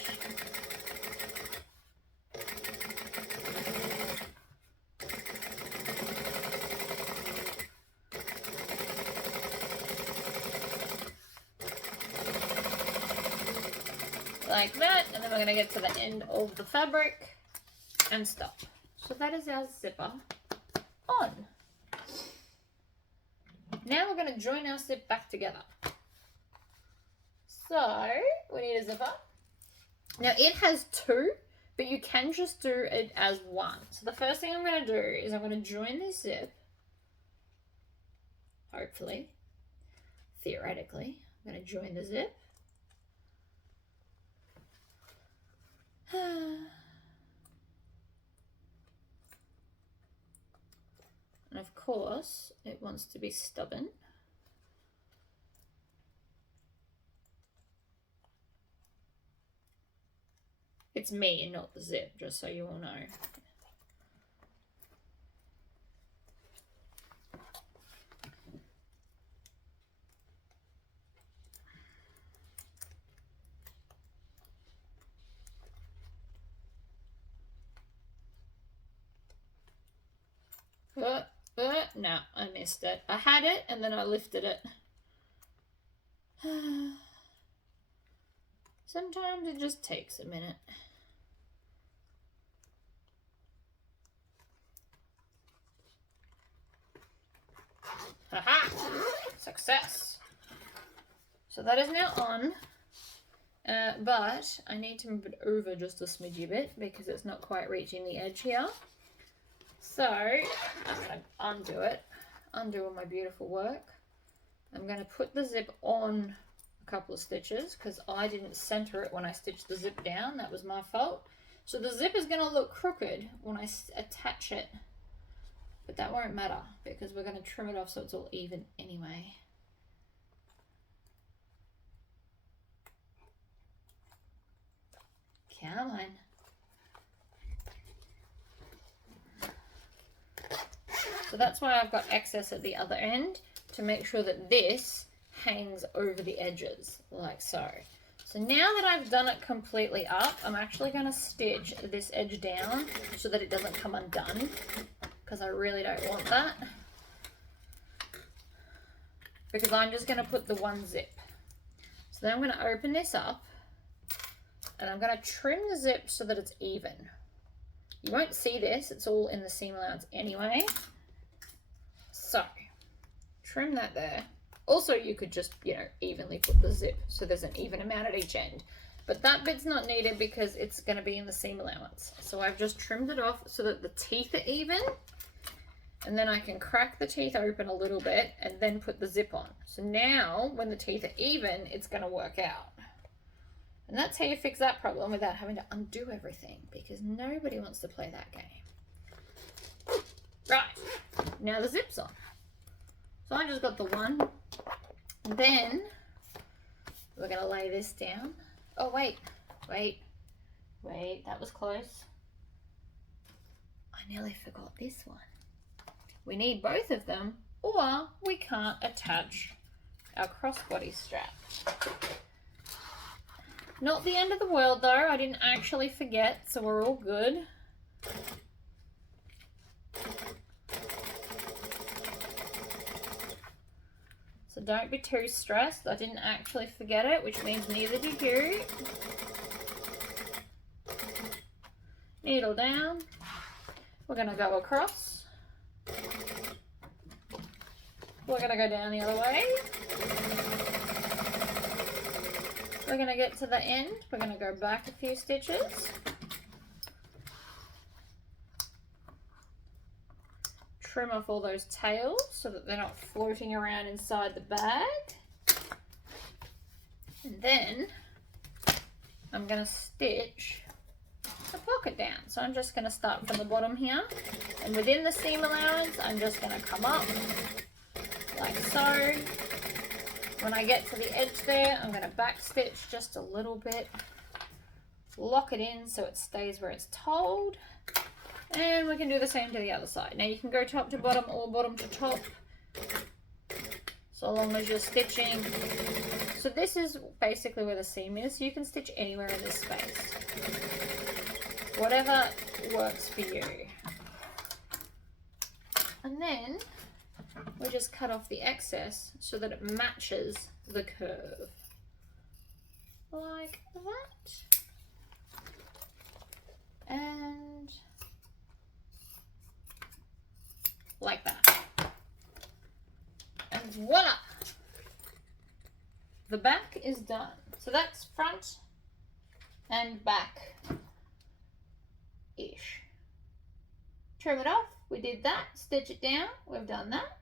Like that, and then we're going to get to the end of the fabric and stop. So that is our zipper on. Now we're going to join our zip back together. So we need a zipper. Now it has 2, but you can just do it as 1. So the first thing I'm going to do is I'm going to join this zip. Hopefully, theoretically, I'm going to join the zip. And of course, it wants to be stubborn. It's me and not the zip, just so you all know. No, I missed it. I had it and then I lifted it. Sometimes it just takes a minute. Haha! Success! So that is now on. But I need to move it over just a smidgy bit because it's not quite reaching the edge here. So I'm going to undo it, undo all my beautiful work. I'm going to put the zip on a couple of stitches because I didn't center it when I stitched the zip down. That was my fault. So the zip is going to look crooked when I attach it, but that won't matter because we're going to trim it off so it's all even anyway. Come on. So that's why I've got excess at the other end to make sure that this hangs over the edges like so. So now that I've done it completely up, I'm actually going to stitch this edge down so that it doesn't come undone because I really don't want that. Because I'm just going to put the one zip. So then I'm going to open this up and I'm going to trim the zip so that it's even. You won't see this, it's all in the seam allowance anyway. So, trim that there. Also, you could just, evenly put the zip so there's an even amount at each end. But that bit's not needed because it's going to be in the seam allowance. So I've just trimmed it off so that the teeth are even. And then I can crack the teeth open a little bit and then put the zip on. So now, when the teeth are even, it's going to work out. And that's how you fix that problem without having to undo everything, because nobody wants to play that game. Right, now the zip's on. So I just got the one. Then we're going to lay this down. Oh, wait, that was close. I nearly forgot this one. We need both of them, or we can't attach our crossbody strap. Not the end of the world though, I didn't actually forget, so we're all good. So don't be too stressed, I didn't actually forget it, which means neither did you. Needle down, we're going to go across. We're going to go down the other way. We're going to get to the end. We're going to go back a few stitches. Trim off all those tails so that they're not floating around inside the bag. And then I'm going to stitch the pocket down. So I'm just going to start from the bottom here. And within the seam allowance, I'm just going to come up like so. When I get to the edge there, I'm going to back stitch just a little bit, lock it in so it stays where it's told, and we can do the same to the other side. Now you can go top to bottom or bottom to top, so long as you're stitching. So this is basically where the seam is, so you can stitch anywhere in this space. Whatever works for you. And then we just cut off the excess so that it matches the curve. Like that. And like that. And voila! The back is done. So that's front and back-ish. Trim it off. We did that. Stitch it down. We've done that.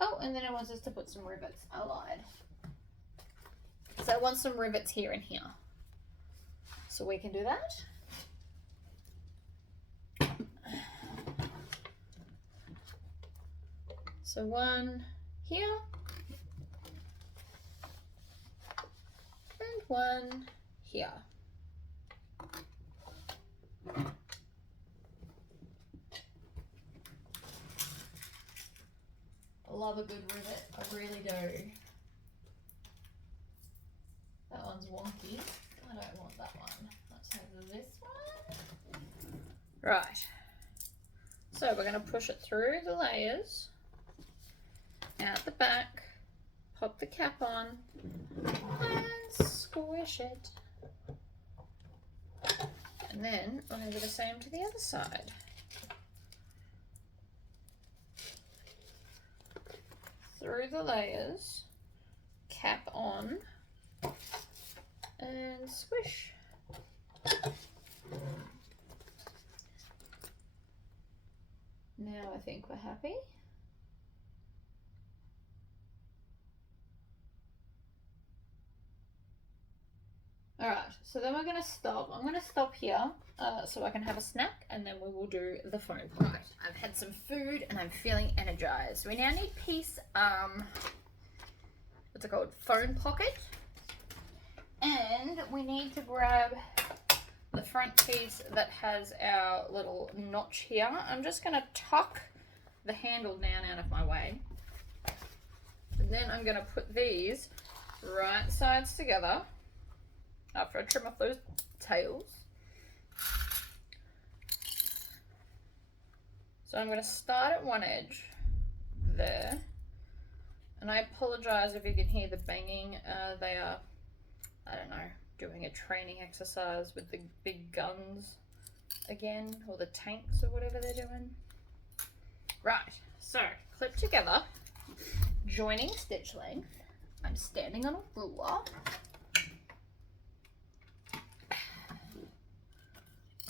Oh, and then it wants us to put some rivets. I lied. So I want some rivets here and here. So we can do that. So one here. And one here. I love a good rivet, I really do. That one's wonky. I don't want that one. Let's have this one. Right, so we're going to push it through the layers, out the back, pop the cap on, and squish it. And then we're going to do the same to the other side. Through the layers, cap on, and squish. Now I think we're happy. Alright, so then we're going to stop. I'm going to stop here so I can have a snack, and then we will do the phone pocket. Right, I've had some food and I'm feeling energized. We now need piece, what's it called? Phone pocket. And we need to grab the front piece that has our little notch here. I'm just going to tuck the handle down out of my way. And then I'm going to put these right sides together after I trim off those tails. So I'm going to start at one edge there. And I apologize if you can hear the banging. They are, I don't know, doing a training exercise with the big guns again, or the tanks or whatever they're doing. Right, so clip together, joining stitch length. I'm standing on a ruler.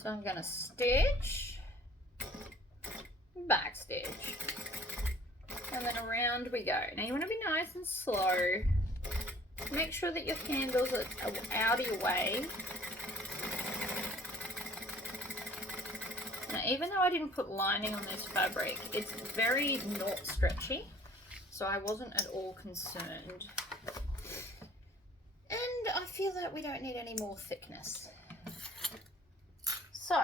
So I'm going to stitch, back stitch, and then around we go. Now you want to be nice and slow. Make sure that your handles are out of your way. Now, even though I didn't put lining on this fabric, it's very not stretchy, so I wasn't at all concerned. And I feel that we don't need any more thickness. So,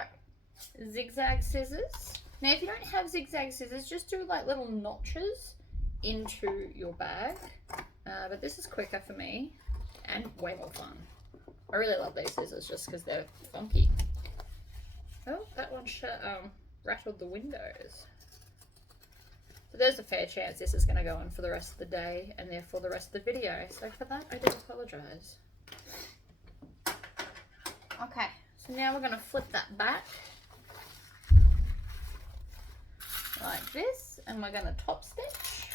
zigzag scissors. Now if you don't have zigzag scissors, just do like little notches into your bag. But this is quicker for me and way more fun. I really love these scissors just because they're funky. Oh, that one rattled the windows. So there's a fair chance this is going to go on for the rest of the day and therefore the rest of the video. So for that, I do apologise. Okay, so now we're going to flip that back like this, and we're going to top stitch.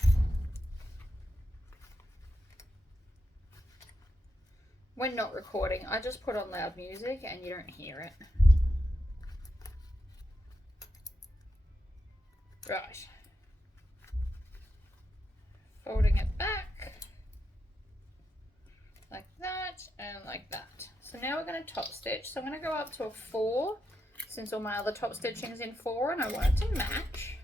When not recording, I just put on loud music and you don't hear it. Right. Folding it back like that and like that. So now we're going to top stitch. So I'm going to go up to a 4 since all my other top stitching is in 4 and I want it to match.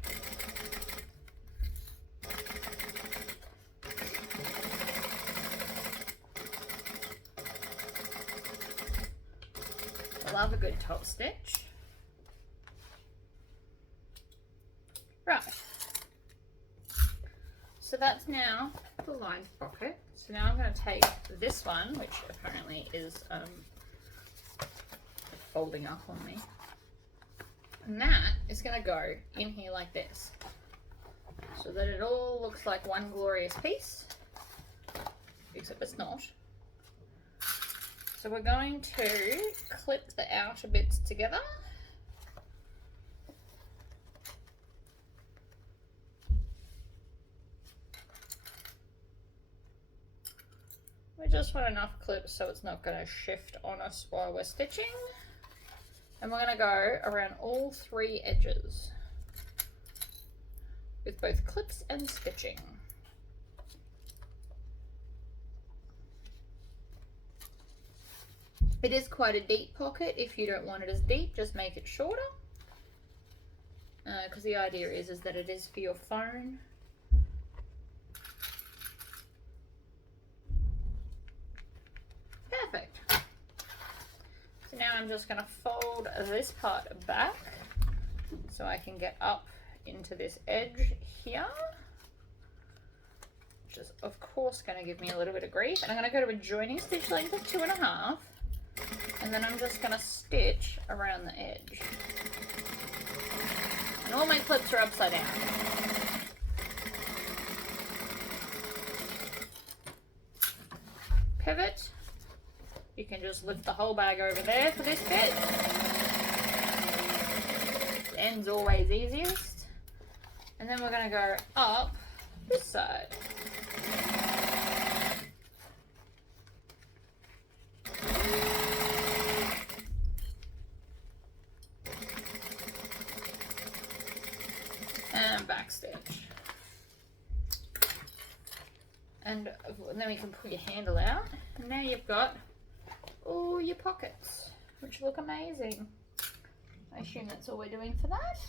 I love a good top stitch. Right. So that's now the lined pocket. So now I'm going to take this one, which apparently is folding up on me. And that is going to go in here like this. So that it all looks like one glorious piece. Except it's not. So we're going to clip the outer bits together. We just want enough clips so it's not going to shift on us while we're stitching. And we're going to go around all 3 edges with both clips and stitching. It is quite a deep pocket. If you don't want it as deep, just make it shorter. Because the idea is that it is for your phone. Perfect. So now I'm just going to fold this part back so I can get up into this edge here, which is of course going to give me a little bit of grief. And I'm going to go to a joining stitch length of 2.5, and then I'm just going to stitch around the edge. And all my clips are upside down. Pivot. You can just lift the whole bag over there for this bit. The end's always easiest. And then we're going to go up this side. And back stitch. And then we can pull your handle out. And now you've got all your pockets, which look amazing. I assume that's all we're doing for that.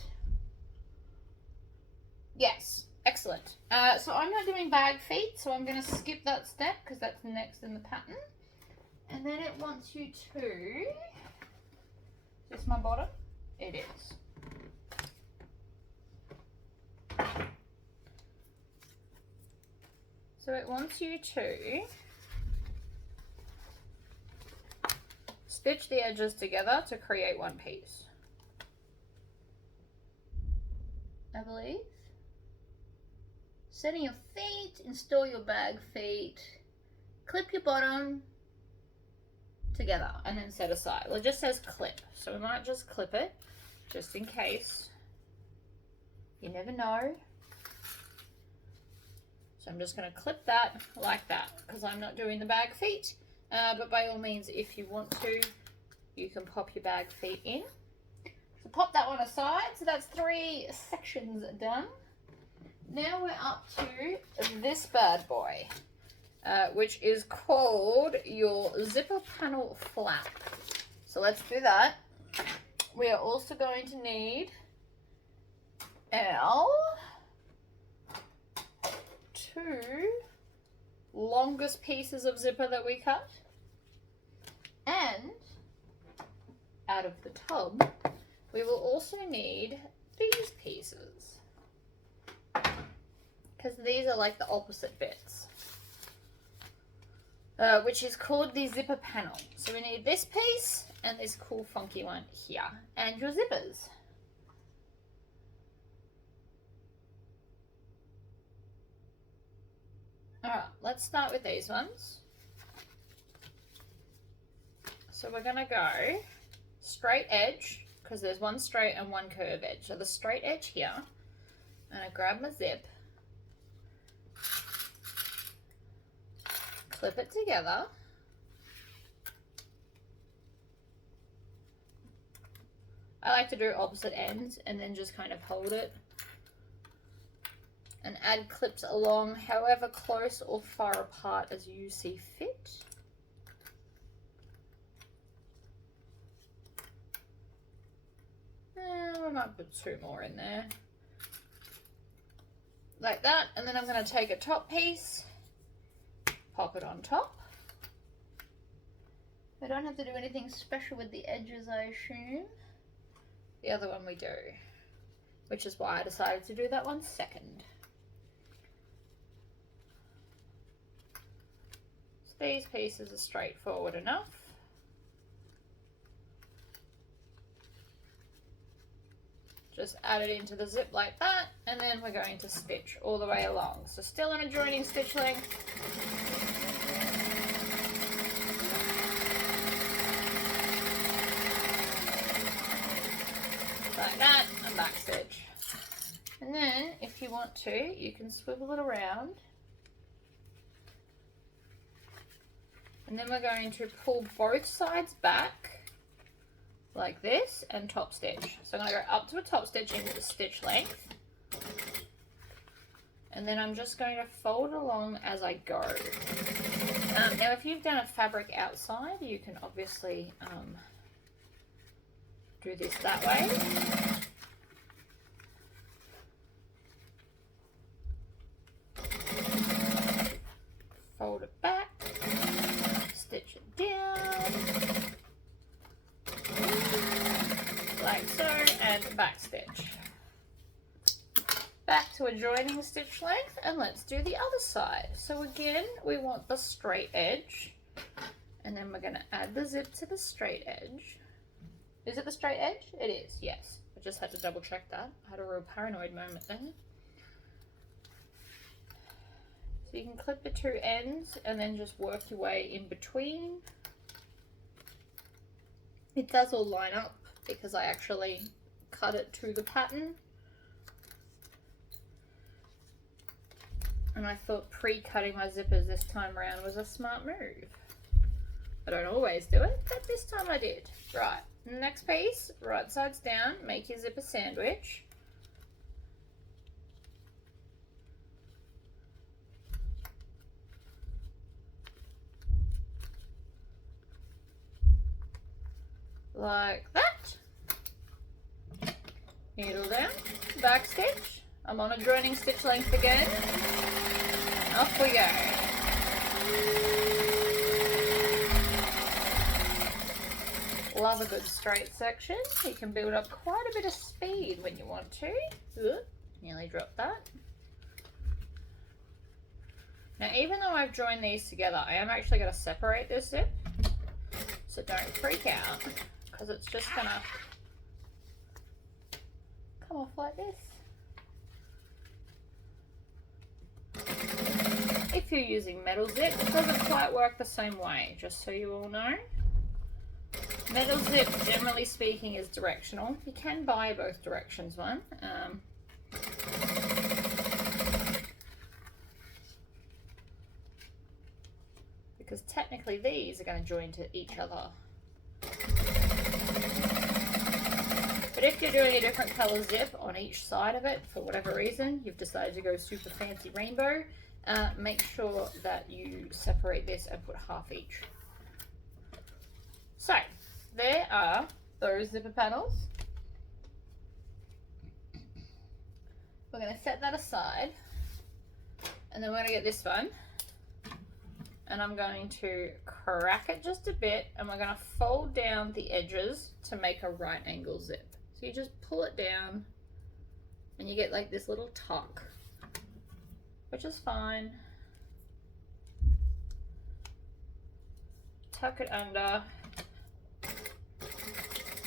Yes, excellent. So I'm not doing bag feet, so I'm going to skip that step because that's next in the pattern. And then it wants you to, is this my bottom? It is. So it wants you to stitch the edges together to create one piece, I believe. Setting your feet, install your bag feet, clip your bottom together, and then set aside. Well, it just says clip, so we might just clip it, just in case. You never know. So I'm just going to clip that like that, because I'm not doing the bag feet. But by all means, if you want to, you can pop your bag feet in. So pop that one aside. So that's 3 sections done. Now we're up to this bad boy, which is called your zipper panel flap. So let's do that. We are also going to need our 2 longest pieces of zipper that we cut, and out of the tub we will also need these pieces, because these are like the opposite bits, which is called the zipper panel. So we need this piece and this cool funky one here, and your zippers. Alright, let's start with these ones. So we're going to go straight edge, because there's one straight and one curved edge. So the straight edge here, I'm going to grab my zip, clip it together, I like to do opposite ends and then just kind of hold it and add clips along however close or far apart as you see fit. We might put 2 more in there. Like that, and then I'm going to take a top piece, pop it on top. We don't have to do anything special with the edges, I assume. The other one we do, which is why I decided to do that one second. These pieces are straightforward enough. Just add it into the zip like that, and then we're going to stitch all the way along. So still on a joining stitch length. Like that, and back stitch. And then, if you want to, you can swivel it around. And then we're going to pull both sides back like this and top stitch. So I'm going to go up to a top stitch into the stitch length. And then I'm just going to fold along as I go. Now if you've done a fabric outside, you can obviously do this that way. Fold it back. Stitch it down like so, and back stitch. Back to a joining stitch length, and let's do the other side. So again, we want the straight edge, and then we're going to add the zip to the straight edge. Is it the straight edge? It is, yes. I just had to double check that. I had a real paranoid moment there. So you can clip the two ends and then just work your way in between. It does all line up because I actually cut it to the pattern. And I thought pre-cutting my zippers this time around was a smart move. I don't always do it, but this time I did. Right, next piece, right sides down, make your zipper sandwich. Like that. Needle down, back stitch. I'm on a joining stitch length again. Off we go. Love a good straight section. You can build up quite a bit of speed when you want to. Ooh, nearly dropped that. Now, even though I've joined these together, I am actually going to separate this zip. So don't freak out, because it's just going to come off like this. If you're using metal zip, it doesn't quite work the same way, just so you all know. Metal zip, generally speaking, is directional. You can buy both directions one. Because technically these are going to join to each other. But if you're doing a different color zip on each side of it, for whatever reason, you've decided to go super fancy rainbow, make sure that you separate this and put half each. So, there are those zipper panels. We're going to set that aside, and then we're going to get this one, and I'm going to crack it just a bit, and we're going to fold down the edges to make a right angle zip. So you just pull it down, and you get like this little tuck, which is fine. Tuck it under,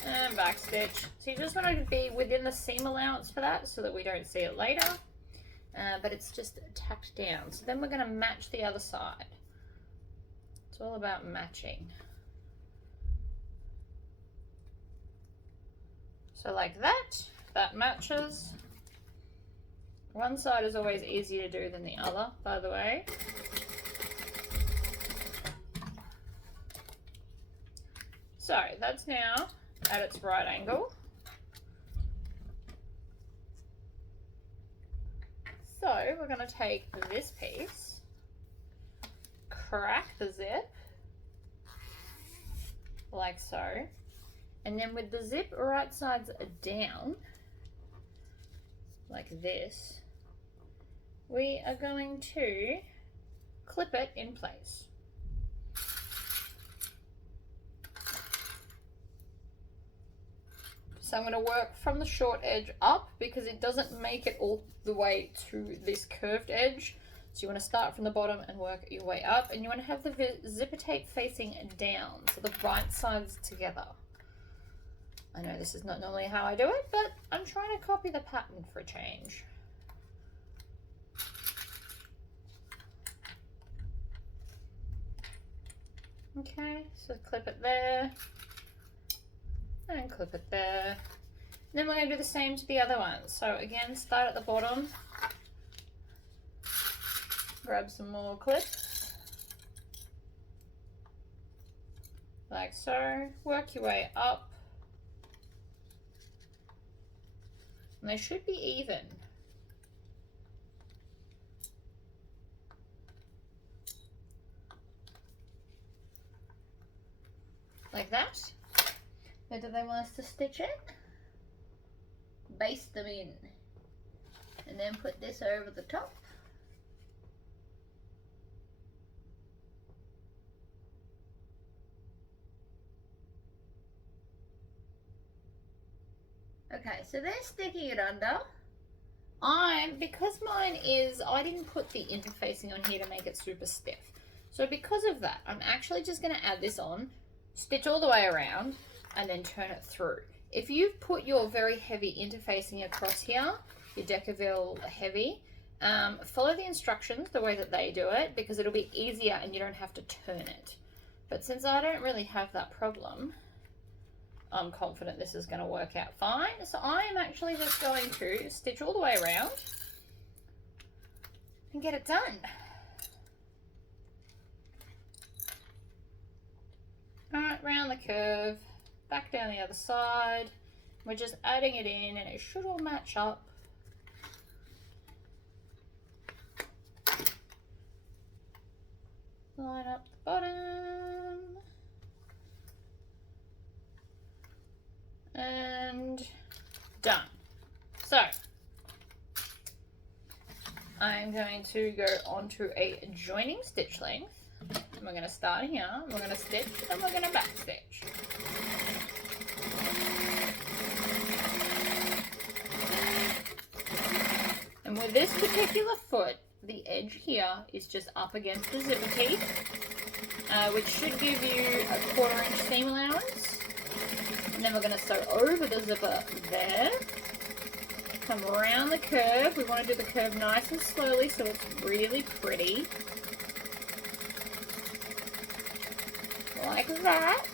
and back stitch. So you just want to be within the seam allowance for that so that we don't see it later, but it's just tacked down. So then we're going to match the other side. It's all about matching. So like that, that matches. One side is always easier to do than the other, by the way. So that's now at its right angle. So we're going to take this piece, crack the zip, like so, and then with the zip right sides down, like this, we are going to clip it in place. So I'm going to work from the short edge up because it doesn't make it all the way to this curved edge. So you want to start from the bottom and work your way up, and you want to have the zipper tape facing down, so the right sides together. I know this is not normally how I do it, but I'm trying to copy the pattern for a change. Okay, so clip it there, and clip it there. And then we're going to do the same to the other one. So again, start at the bottom, grab some more clips, like so, work your way up, and they should be even. Like that. Where do they want us to stitch it? Baste them in, and then put this over the top. Okay, so they're sticking it under. Because mine is, I didn't put the interfacing on here to make it super stiff. So because of that, I'm actually just going to add this on, stitch all the way around, and then turn it through. if you've put your very heavy interfacing across here, your Decaville heavy, follow the instructions the way that they do it, because it'll be easier and you don't have to turn it. But since I don't really have that problem, I'm confident this is going to work out fine. So I am actually just going to stitch all the way around and get it done. Alright, round the curve, back down the other side. We're just adding it in and it should all match up. Line up the bottom. And done. So I'm going to go onto a joining stitch length. We're going to start here, we're going to stitch, and we're going to back stitch. And with this particular foot, the edge here is just up against the zipper teeth, which should give you a 1/4 inch seam allowance. And then we're going to sew over the zipper there. Come around the curve. We want to do the curve nice and slowly so it's really pretty. Like that.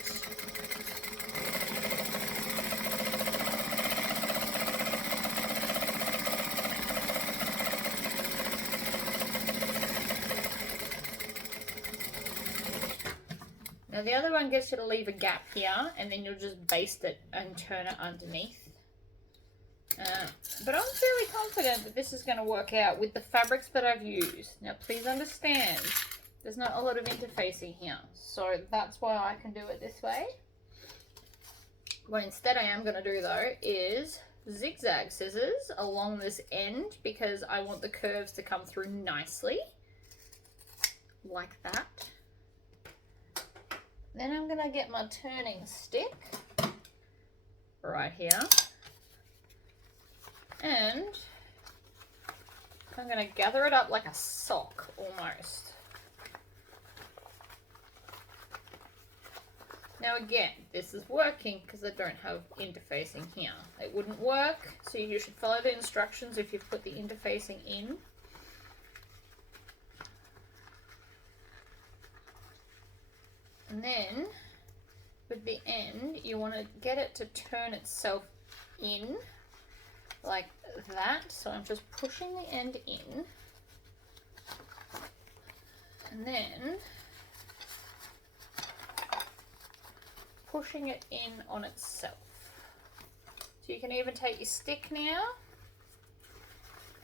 Now the other one gets you to leave a gap here, and then you'll just baste it and turn it underneath. But I'm fairly confident that this is going to work out with the fabrics that I've used. Now please understand, there's not a lot of interfacing here, so that's why I can do it this way. What instead I am going to do though is zigzag scissors along this end, because I want the curves to come through nicely, like that. Then I'm going to get my turning stick right here, and I'm going to gather it up like a sock almost. Now again, this is working because I don't have interfacing here. It wouldn't work, so you should follow the instructions if you've put the interfacing in. And then with the end, you want to get it to turn itself in like that. So I'm just pushing the end in, and then pushing it in on itself. So you can even take your stick now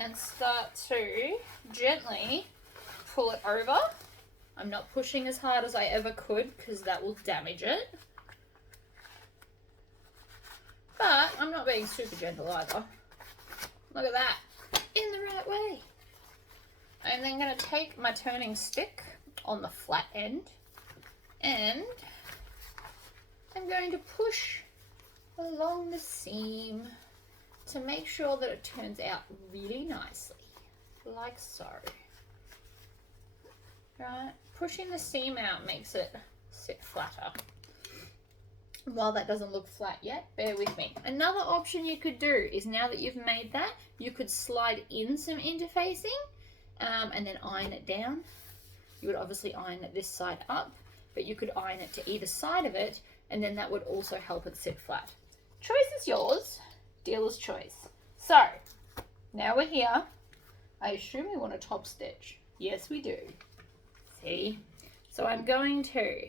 and start to gently pull it over. I'm not pushing as hard as I ever could because that will damage it. But I'm not being super gentle either. Look at that. In the right way. I'm then going to take my turning stick on the flat end, and I'm going to push along the seam to make sure that it turns out really nicely, like so. Right, pushing the seam out makes it sit flatter. While that doesn't look flat yet, bear with me. Another option you could do is, now that you've made that, you could slide in some interfacing and then iron it down. You would obviously iron it this side up, but you could iron it to either side of it, and then that would also help it sit flat. Choice is yours, dealer's choice. So, now we're here. I assume we want a top stitch. Yes, we do. See? So I'm going to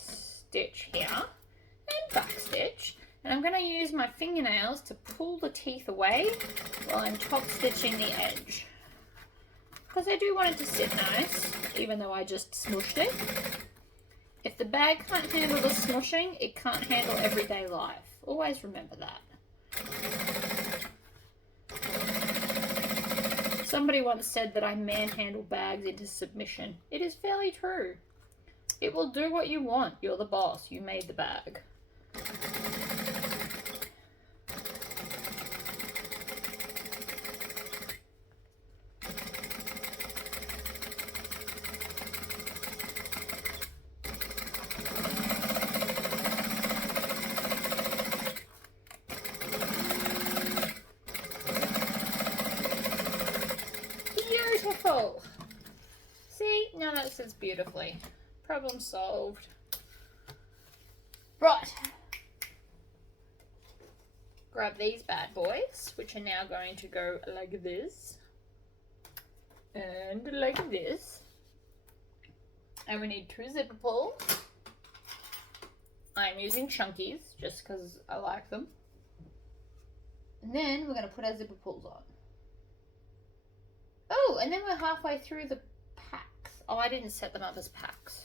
stitch here and back stitch, and I'm going to use my fingernails to pull the teeth away while I'm top stitching the edge, because I do want it to sit nice, even though I just smushed it. If the bag can't handle the smushing, it can't handle everyday life. Always remember that. Somebody once said that I manhandle bags into submission. It is fairly true. It will do what you want. You're the boss. You made the bag. See, now that sits beautifully. Problem solved. Right. Grab these bad boys, which are now going to go like this. And like this. And we need 2 zipper pulls. I'm using chunkies just because I like them. And then we're going to put our zipper pulls on. Oh, and then we're halfway through the packs. Oh, I didn't set them up as packs.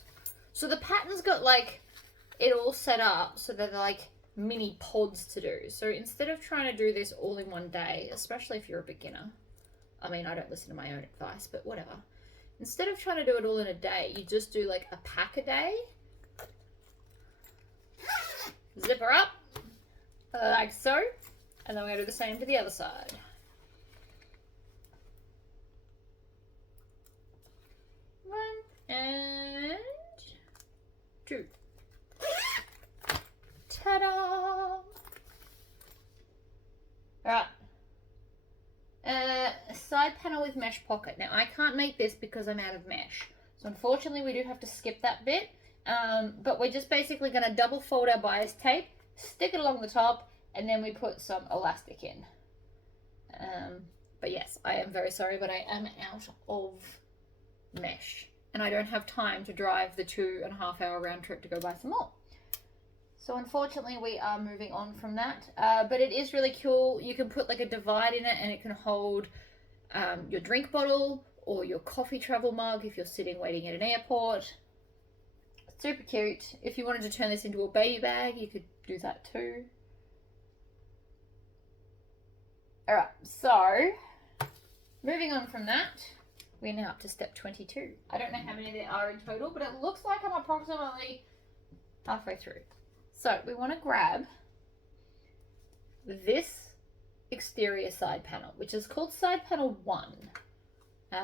So the pattern's got like it all set up so that they're like mini pods to do. So instead of trying to do this all in one day, especially if you're a beginner, I mean, I don't listen to my own advice, but whatever. Instead of trying to do it all in a day, you just do like a pack a day. Zipper up, like so. And then we're going to do the same to the other side. 1 and 2. Ta-da! Alright. Side panel with mesh pocket. Now I can't make this because I'm out of mesh. So unfortunately we do have to skip that bit. But we're just basically going to double fold our bias tape, stick it along the top, and then we put some elastic in. But yes, I am very sorry, but I am out of mesh. And I don't have time to drive the 2.5 hour round trip to go buy some more. So unfortunately we are moving on from that. But it is really cool. You can put like a divide in it and it can hold your drink bottle or your coffee travel mug if you're sitting waiting at an airport. Super cute. If you wanted to turn this into a baby bag, you could do that too. Alright, so moving on from that, we're now up to step 22. I don't know how many there are in total, but it looks like I'm approximately halfway through. So we want to grab this exterior side panel, which is called side panel 1.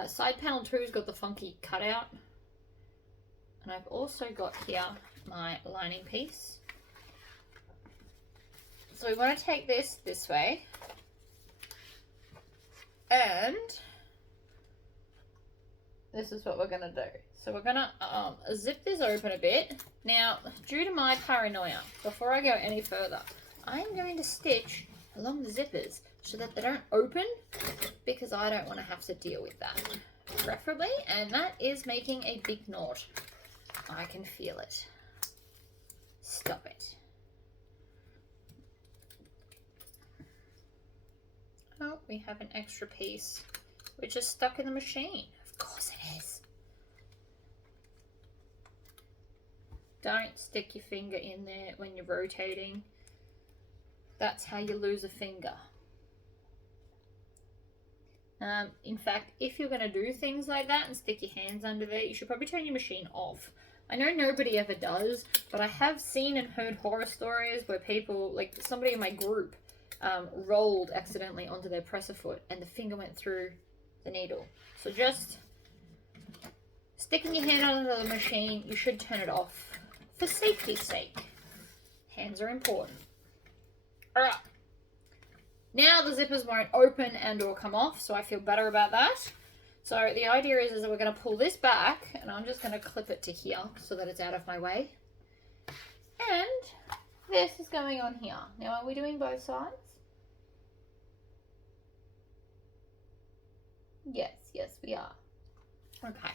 Side panel 2's got the funky cutout. And I've also got here my lining piece. So we want to take this way. And this is what we're going to do. So we're going to zip this open a bit. Now, due to my paranoia, before I go any further, I'm going to stitch along the zippers so that they don't open, because I don't want to have to deal with that, preferably. And that is making a big knot. I can feel it. Stop it. Oh, we have an extra piece which is stuck in the machine. Of course it is. Don't stick your finger in there when you're rotating. That's how you lose a finger. In fact, if you're going to do things like that and stick your hands under there, you should probably turn your machine off. I know nobody ever does, but I have seen and heard horror stories where people, like somebody in my group, rolled accidentally onto their presser foot and the finger went through the needle. So just sticking your hand under the machine, you should turn it off for safety's sake. Hands are important. Alright. Now the zippers won't open and or come off, so I feel better about that. So the idea is that we're going to pull this back, and I'm just going to clip it to here so that it's out of my way. And this is going on here. Now, are we doing both sides? Yes, we are. Okay.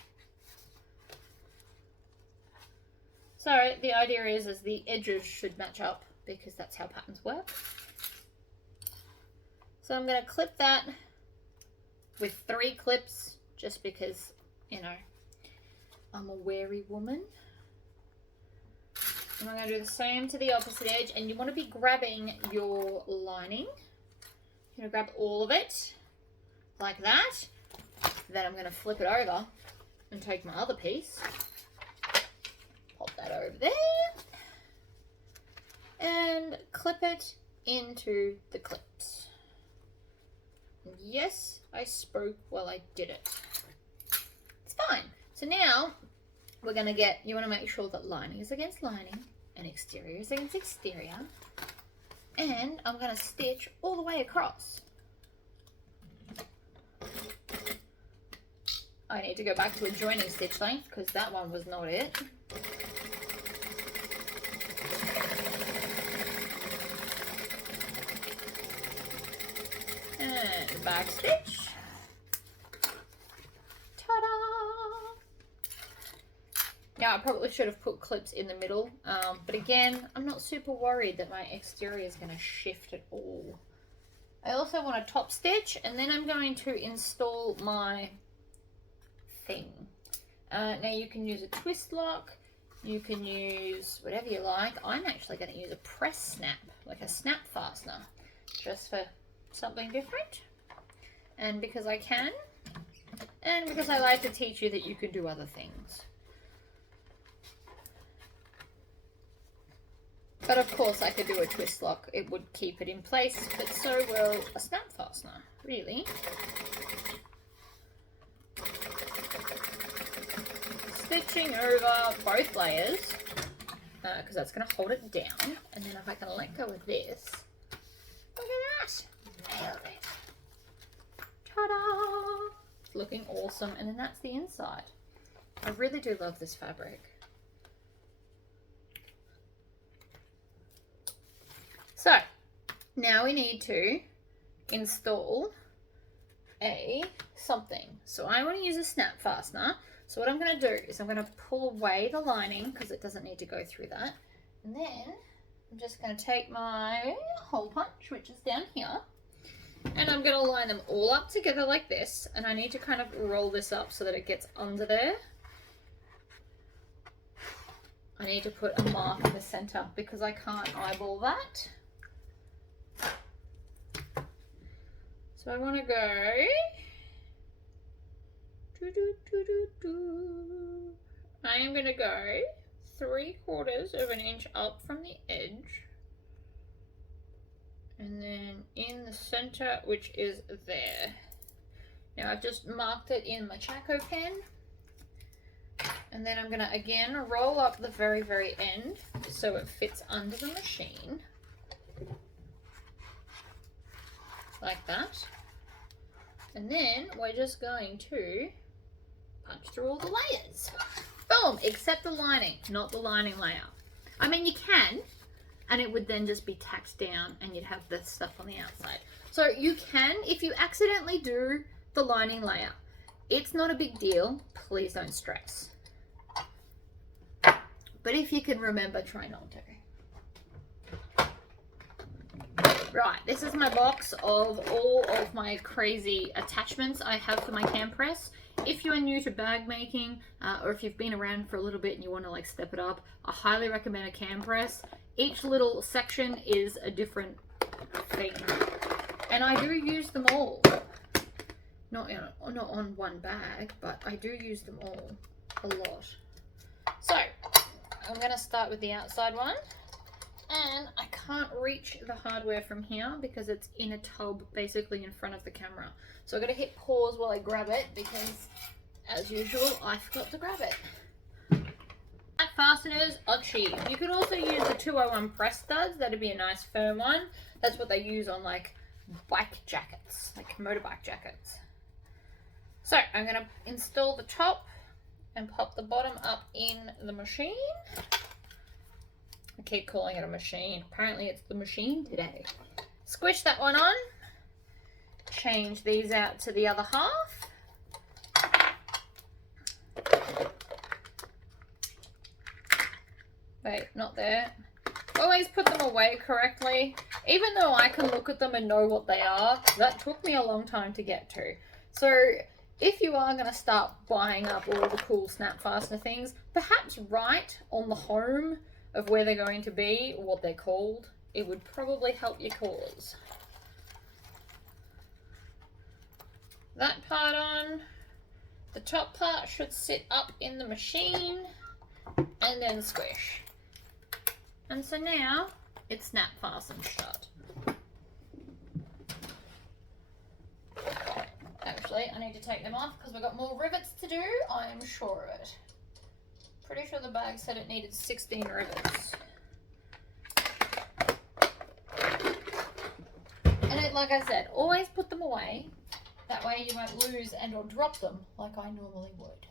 So the idea is the edges should match up, because that's how patterns work. So I'm going to clip that with 3 clips, just because, you know, I'm a wary woman. And I'm going to do the same to the opposite edge, and you want to be grabbing your lining. You're going to grab all of it, like that. Then I'm going to flip it over and take my other piece. Pop that over there. And clip it into the clips. Yes, I spoke while I did it. It's fine. So now we're going to get, you want to make sure that lining is against lining and exterior is against exterior. And I'm going to stitch all the way across. I need to go back to a joining stitch length because that one was not it. And back stitch. Ta-da! Now I probably should have put clips in the middle, but again, I'm not super worried that my exterior is going to shift at all. I also want a top stitch, and then I'm going to install my thing. Now you can use a twist lock, you can use whatever you like. I'm actually going to use a press snap, like a snap fastener, just for something different. And because I can, and because I like to teach you that you can do other things. But of course I could do a twist lock, it would keep it in place, but so will a snap fastener, really. Stitching over both layers, because that's going to hold it down, and then if I can let go of this, look at that, nailed it. Ta-da! It's looking awesome, and then that's the inside. I really do love this fabric. So, now we need to install something. So I want to use a snap fastener. So what I'm going to do is I'm going to pull away the lining because it doesn't need to go through that. And then I'm just going to take my hole punch, which is down here, and I'm going to line them all up together like this. And I need to kind of roll this up so that it gets under there. I need to put a mark in the center because I can't eyeball that. So I want to go I am going to go 3/4 of an inch up from the edge, and then in the center, which is there. Now I've just marked it in my Chaco pen, and then I'm going to again roll up the very, very end so it fits under the machine like that. And then we're just going to punch through all the layers. Boom! Except the lining, not the lining layer. I mean, you can, and it would then just be tacked down and you'd have the stuff on the outside. So you can, if you accidentally do the lining layer, it's not a big deal. Please don't stress. But if you can remember, try not to. Right, this is my box of all of my crazy attachments I have for my cam press. If you are new to bag making, or if you've been around for a little bit and you want to like step it up, I highly recommend a cam press. Each little section is a different thing, and I do use them all. Not on one bag, but I do use them all a lot. So I'm going to start with the outside one. And I can't reach the hardware from here because it's in a tub basically in front of the camera. So I'm going to hit pause while I grab it because, as usual, I forgot to grab it. Snap fasteners are cheap. You could also use the 201 press studs. That'd be a nice firm one. That's what they use on like bike jackets, like motorbike jackets. So I'm going to install the top and pop the bottom up in the machine. I keep calling it a machine. Apparently it's the machine today. Squish that one on. Change these out to the other half. Wait, not there. Always put them away correctly. Even though I can look at them and know what they are, that took me a long time to get to. So if you are going to start buying up all the cool snap fastener things, perhaps write on the home of where they're going to be, what they're called. It would probably help your cause. That part on. The top part should sit up in the machine and then squish. And so now it's snap fastened shut. Actually, I need to take them off because we've got more rivets to do. I am sure of it. Pretty sure the bag said it needed 16 rivets. And like I said, always put them away. That way you won't lose and or drop them like I normally would.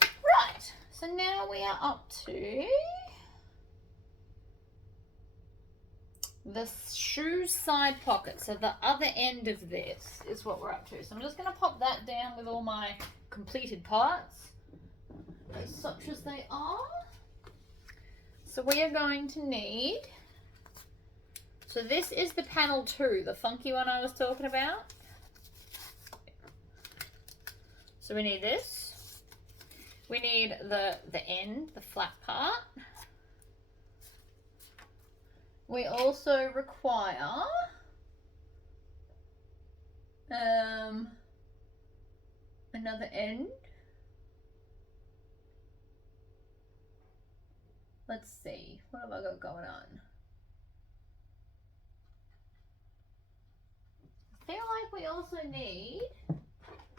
Right, so now we are up to the shoe side pocket. So the other end of this is what we're up to. So I'm just going to pop that down with all my completed parts, as such as they are. So we are going to need, so this is the panel 2, the funky one I was talking about. So we need this. We need the end, the flat part. We also require another end. Let's see, what have I got going on? I feel like we also need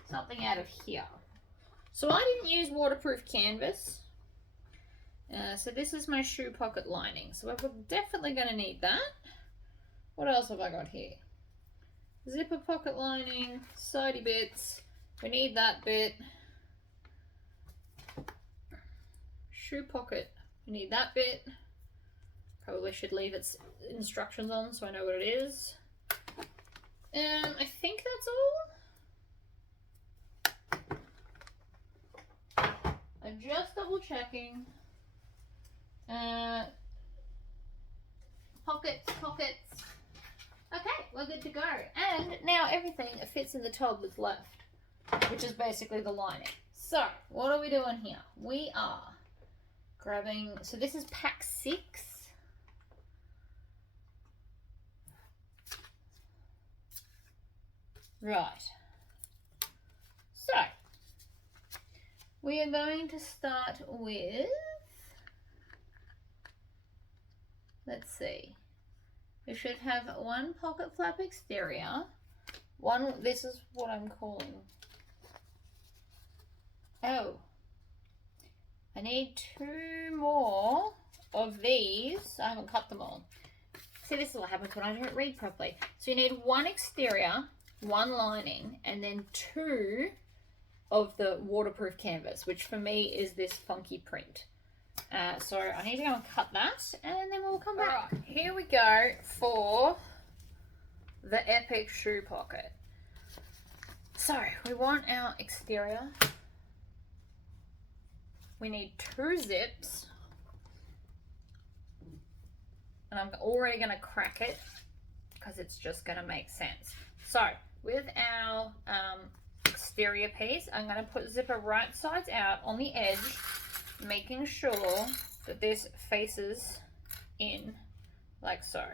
something out of here. So I didn't use waterproof canvas. So this is my shoe pocket lining. So we're definitely going to need that. What else have I got here? Zipper pocket lining, sidey bits. We need that bit. Shoe pocket, we need that bit. Probably should leave its instructions on so I know what it is. I think that's all. I'm just double checking. Pockets. Okay, we're good to go. And now everything fits in the tub that's left, which is basically the lining. So, what are we doing here? We are grabbing, so this is pack 6. Right. So, we are going to start with, let's see, we should have one pocket flap exterior, one, this is what I'm calling, oh, I need 2 more of these. I haven't cut them all. See, this is what happens when I don't read properly. So you need 1 exterior, 1 lining, and then 2 of the waterproof canvas, which for me is this funky print. So I need to go and cut that, and then we'll come back. Right, here we go for the epic shoe pocket. So we want our exterior. We need 2 zips, and I'm already going to crack it because it's just going to make sense. So with our exterior piece, I'm going to put zipper right sides out on the edge, making sure that this faces in like so.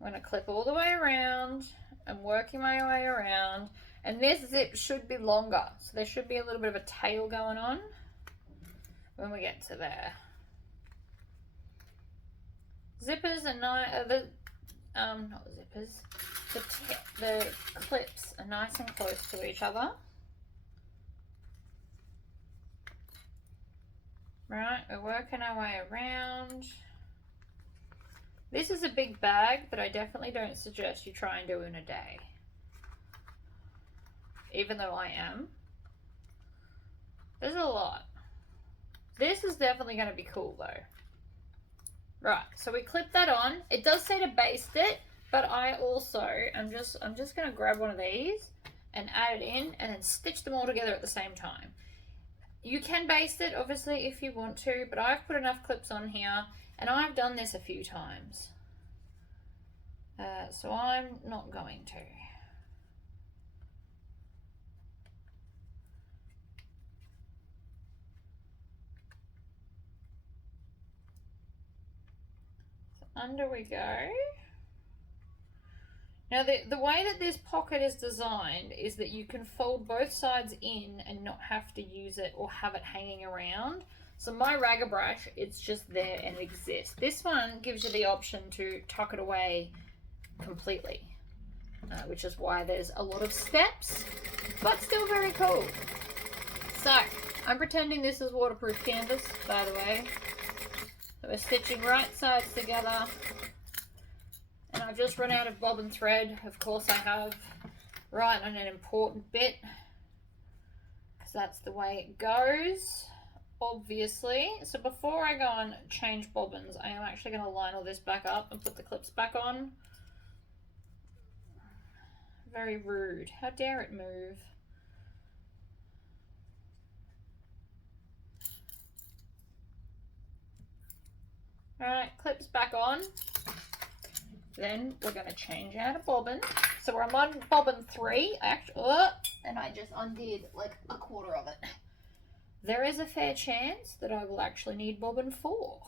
I'm going to clip all the way around. I'm working my way around. And this zip should be longer, so there should be a little bit of a tail going on when we get to there. Zippers are nice, not zippers, the clips are nice and close to each other. Right, we're working our way around. This is a big bag that I definitely don't suggest you try and do in a day. Even though I am. There's a lot. This is definitely going to be cool though. Right, so we clip that on. It does say to baste it, but I also, I'm just going to grab one of these and add it in and then stitch them all together at the same time. You can baste it obviously if you want to, but I've put enough clips on here and I've done this a few times. So I'm not going to. Under we go. Now the way that this pocket is designed is that you can fold both sides in and not have to use it or have it hanging around. So my ragger brush, it's just there and it exists. This one gives you the option to tuck it away completely, which is why there's a lot of steps, but still very cool. So I'm pretending this is waterproof canvas, by the way. So we're stitching right sides together. And I've just run out of bobbin thread. Of course I have, right on an important bit, because that's the way it goes, obviously. So before I go and change bobbins, I am actually going to line all this back up and put the clips back on. Very rude. How dare it move? Alright, clips back on. Then we're going to change out a bobbin. So I'm on bobbin 3, actually, and I just undid like a quarter of it. There is a fair chance that I will actually need bobbin 4.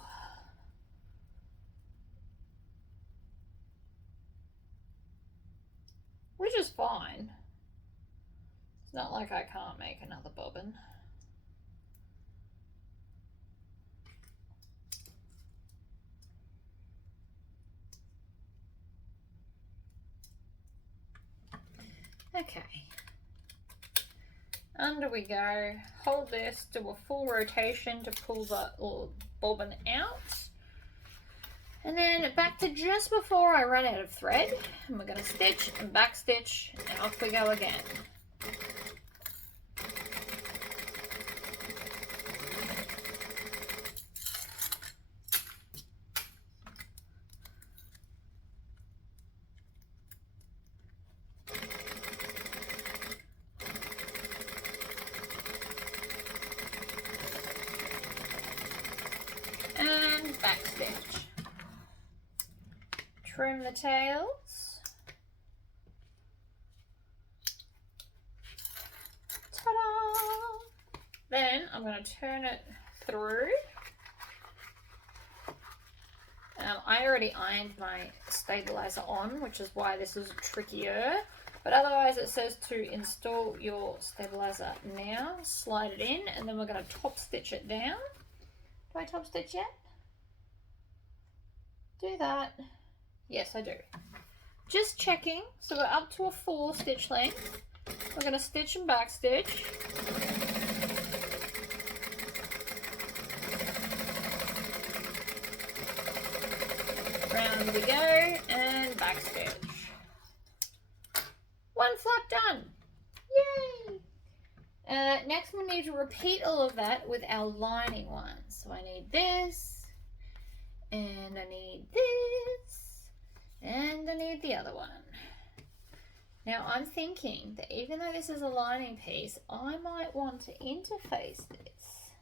Which is fine. It's not like I can't make another bobbin. Okay. Under we go. Hold this, do a full rotation to pull the little bobbin out. And then back to just before I run out of thread. And we're going to stitch and back stitch, and off we go again. And back stitch. Trim the tails. Ta-da! Then I'm going to turn it through. I already ironed my stabilizer on, which is why this is trickier. But otherwise it says to install your stabilizer now. Slide it in, and then we're going to top stitch it down. Do I top stitch yet? Do that. Yes, I do. Just checking. So we're up to a 4 stitch length. We're going to stitch and back stitch. Round we go, and back stitch. One flap done. Yay! Next we need to repeat all of that with our lining one. So I need this, and I need this, and I need the other one. Now I'm thinking that even though this is a lining piece, I might want to interface this.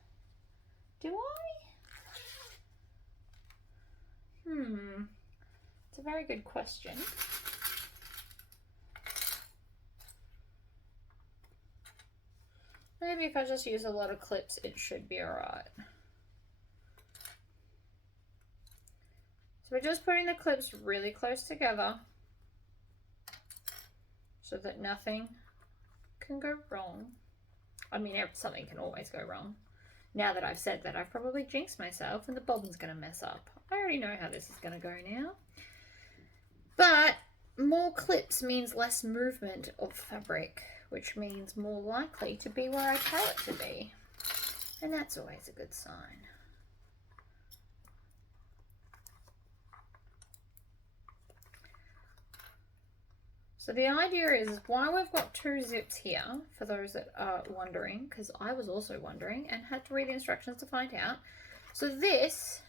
Do I? It's a very good question. Maybe if I just use a lot of clips, it should be alright. So we're just putting the clips really close together so that nothing can go wrong. I mean, something can always go wrong. Now that I've said that, I've probably jinxed myself and the bobbin's going to mess up. I already know how this is going to go now. But more clips means less movement of fabric, which means more likely to be where I tell it to be. And that's always a good sign. So the idea is why we've got 2 zips here, for those that are wondering, because I was also wondering and had to read the instructions to find out. So this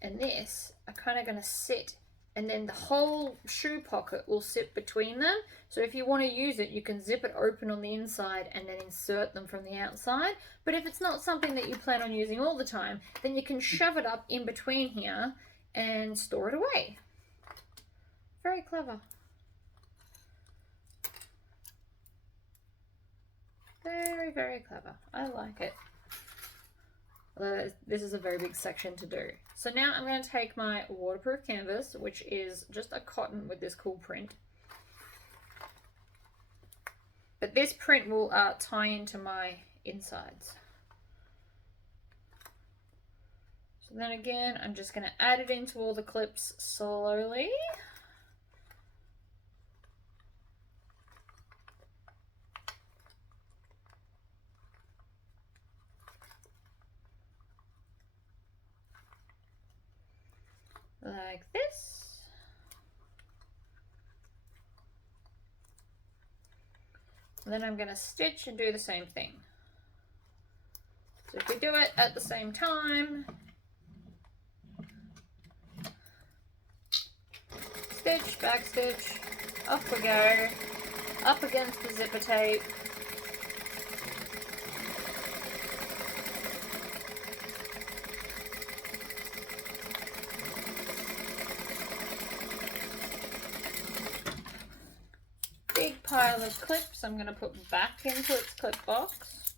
and this are kind of going to sit, and then the whole shoe pocket will sit between them. So if you want to use it, you can zip it open on the inside and then insert them from the outside. But if it's not something that you plan on using all the time, then you can shove it up in between here and store it away. Very clever. Very, very clever. I like it. Although this is a very big section to do. So now I'm going to take my waterproof canvas, which is just a cotton with this cool print. But this print will tie into my insides. So then again, I'm just going to add it into all the clips slowly. And then I'm going to stitch and do the same thing. So if we do it at the same time, stitch, back stitch, off we go, up against the zipper tape. Big pile of clips I'm going to put back into its clip box.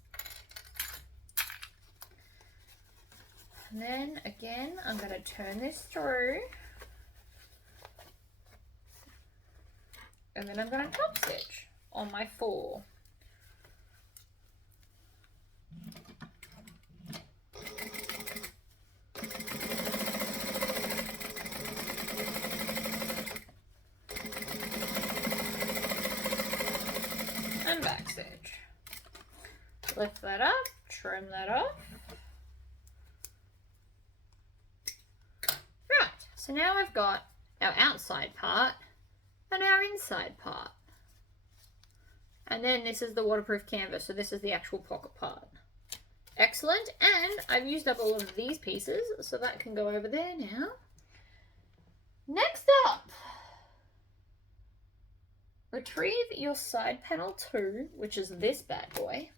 And then again, I'm going to turn this through. And then I'm going to top stitch on my 4. And back stitch. Lift that up, trim that off. Right, so now we've got our outside part and our inside part. And then this is the waterproof canvas, so this is the actual pocket part. Excellent, and I've used up all of these pieces, so that can go over there now. Next up, retrieve your side panel 2, which is this bad boy,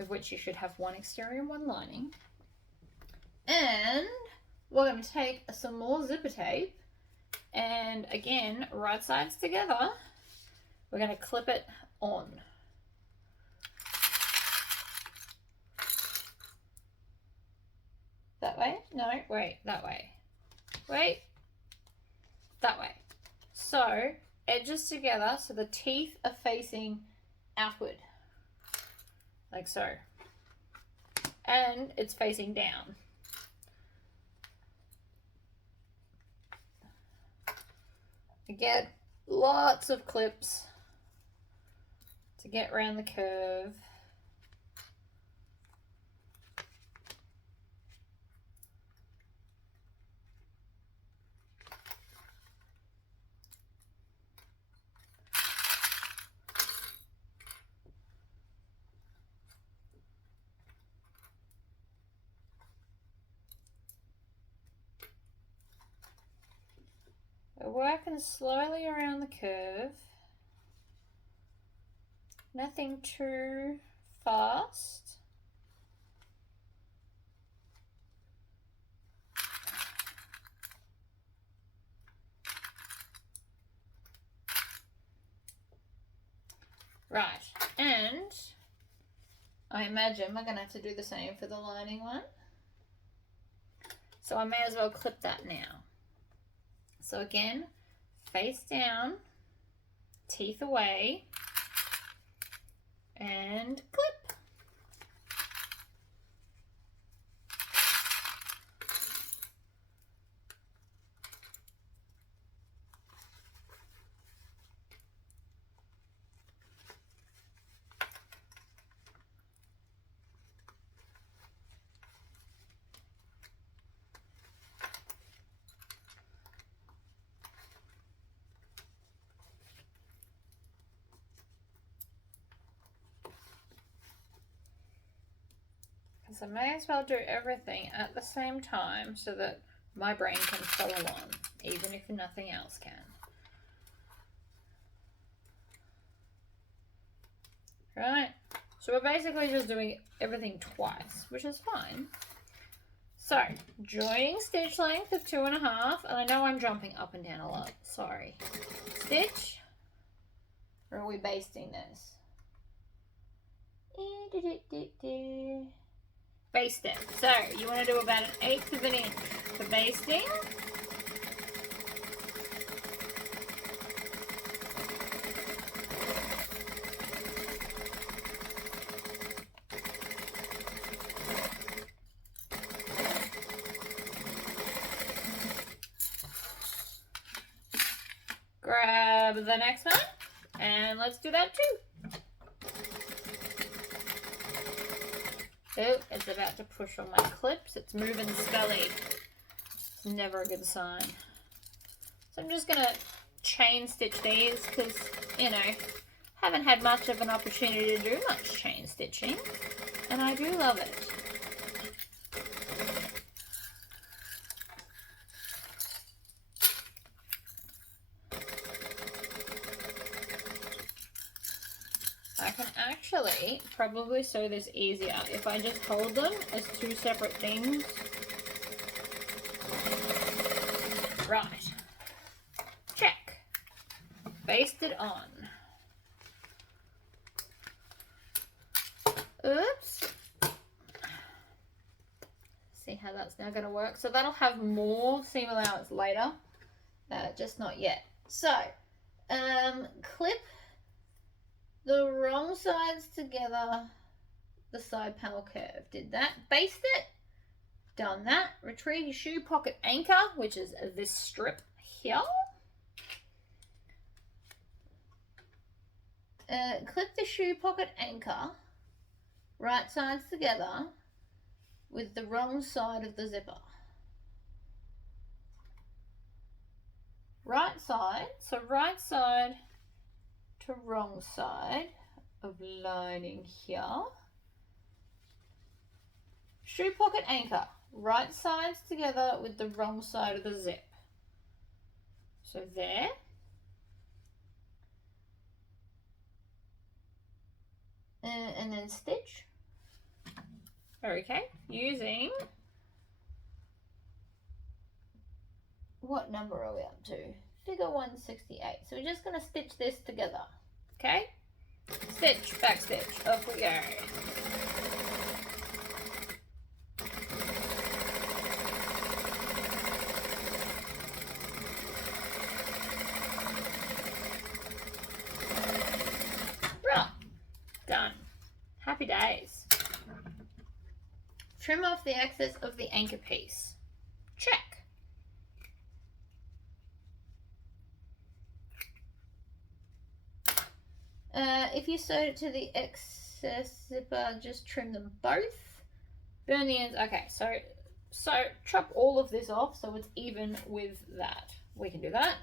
of which you should have one exterior and one lining. And we're going to take some more zipper tape, and again, right sides together, we're going to clip it on. That way? No, wait, that way. Wait, that way. So, edges together so the teeth are facing outward, like so. And it's facing down. Again, lots of clips to get around the curve. We're working slowly around the curve. Nothing too fast. Right, and I imagine we're going to have to do the same for the lining one. So I may as well clip that now. So again, face down, teeth away, and clip. So I may as well do everything at the same time so that my brain can follow on, even if nothing else can. Right, so we're basically just doing everything twice, which is fine. So, joining stitch length of 2.5, and I know I'm jumping up and down a lot, sorry. Stitch, or are we basting this? Baste it. So you want to do about 1/8 of an inch for basting. Grab the next one and let's do that too. Oh, it's about to push on my clips. It's moving spelly. It's never a good sign. So I'm just going to chain stitch these because, you know, Haven't had much of an opportunity to do much chain stitching, and I do love it. I can actually probably sew this easier if I just hold them as two separate things. Right. Check. Basted on. Oops. See how that's now going to work. So that'll have more seam allowance later. Just not yet. So, clip the wrong sides together, the side panel curve. Did that. Baste it. Done that. Retrieve your shoe pocket anchor, which is this strip here. Clip the shoe pocket anchor, right sides together, with the wrong side of the zipper. Right side, so right side to wrong side of lining here. Shoe pocket anchor, right sides together with the wrong side of the zip. So there. And then stitch. Okay, using, what number are we up to? Figure 168. So we're just going to stitch this together. Okay? Stitch, back stitch, off we go. Right, done. Happy days. Trim off the excess of the anchor piece. Check. If you sewed it to the excess zipper, just trim them both. Burn the ends. Okay, so chop all of this off so it's even with that. We can do that.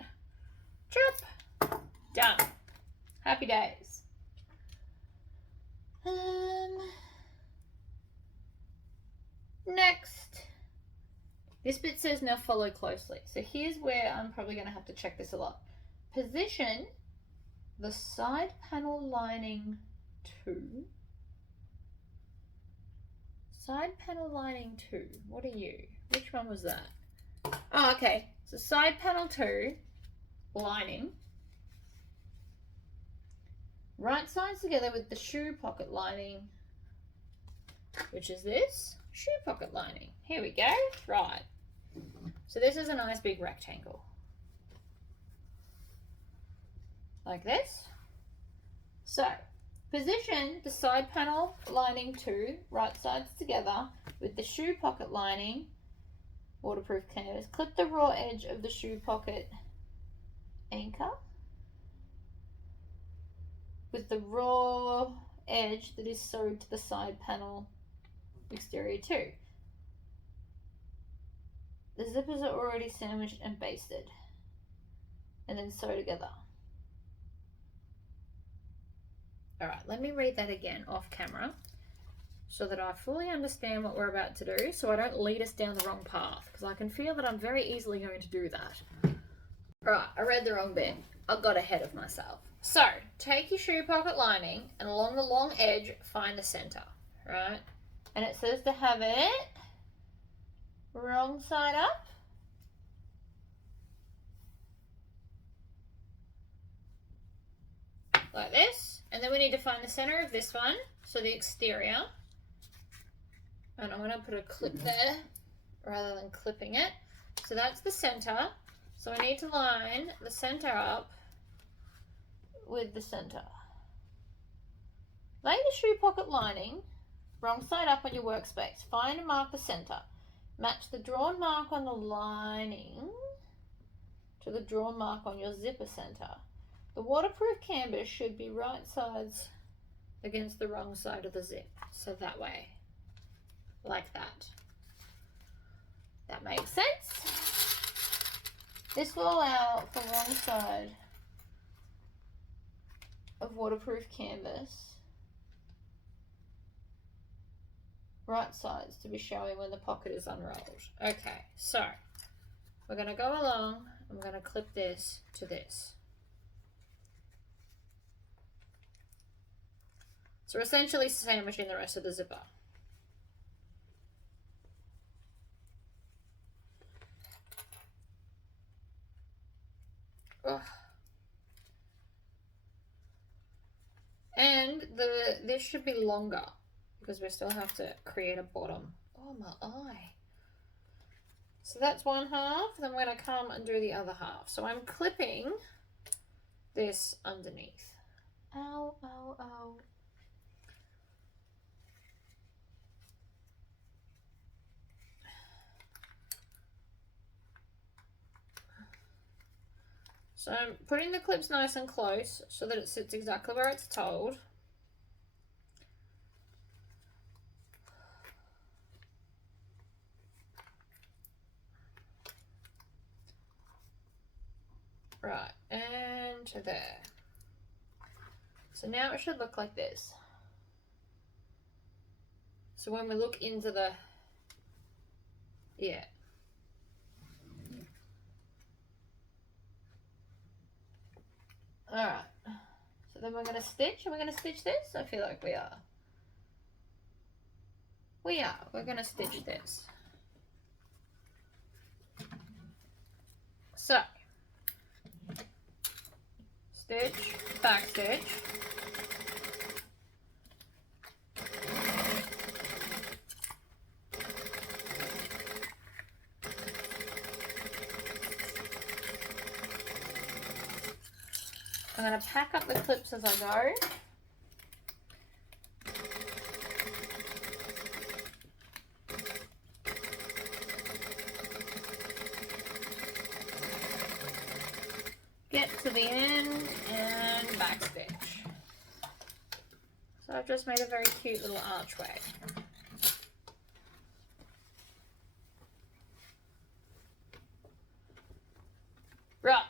Chop. Done. Happy days. Next. This bit says now follow closely. So here's where I'm probably going to have to check this a lot. Position the side panel lining to. Side panel lining 2. What are you? Which one was that? Oh, okay. So side panel 2 lining. Right sides together with the shoe pocket lining, which is this shoe pocket lining. Here we go. Right. So this is a nice big rectangle. Like this. So position the side panel lining 2 right sides together with the shoe pocket lining, waterproof canvas. Clip the raw edge of the shoe pocket anchor with the raw edge that is sewed to the side panel exterior too. The zippers are already sandwiched and basted, and then sew together. All right, let me read that again off camera so that I fully understand what we're about to do, so I don't lead us down the wrong path, because I can feel that I'm very easily going to do that. All right, I read the wrong bit. I got ahead of myself. So, take your shoe pocket lining and along the long edge, find the center, right? And it says to have it wrong side up. Like this. And then we need to find the center of this one, so the exterior. And I'm going to put a clip there rather than clipping it. So that's the center. So I need to line the center up with the center. Lay the shoe pocket lining wrong side up on your workspace. Find and mark the center. Match the drawn mark on the lining to the drawn mark on your zipper center. The waterproof canvas should be right sides against the wrong side of the zip. So that way, like that. That makes sense. This will allow for wrong side of waterproof canvas. Right sides to be showing when the pocket is unrolled. Okay, so we're going to go along and we're going to clip this to this. So we're essentially sandwiching the rest of the zipper. Ugh. And this should be longer because we still have to create a bottom. Oh, my eye. So that's one half, then we're going to come and do the other half. So I'm clipping this underneath. Ow, ow, ow. So I'm putting the clips nice and close so that it sits exactly where it's told. Right, and to there. So now it should look like this. So when we look into the, yeah. Alright, so then we're going to stitch. Are we going to stitch this? I feel like we are. We are. We're going to stitch this. So, stitch, back stitch. I'm going to pack up the clips as I go. Get to the end and backstitch. So I've just made a very cute little archway. Right.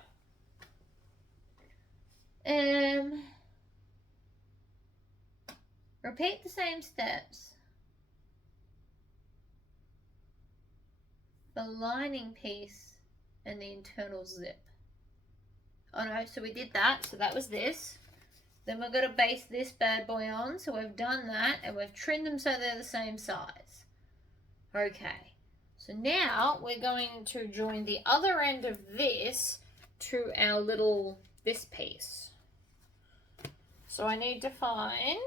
Repeat the same steps. The lining piece and the internal zip. Oh no, so we did that, so that was this. Then we're going to base this bad boy on, so we've done that and we've trimmed them so they're the same size. Okay, so now we're going to join the other end of this to our little, this piece. So I need to find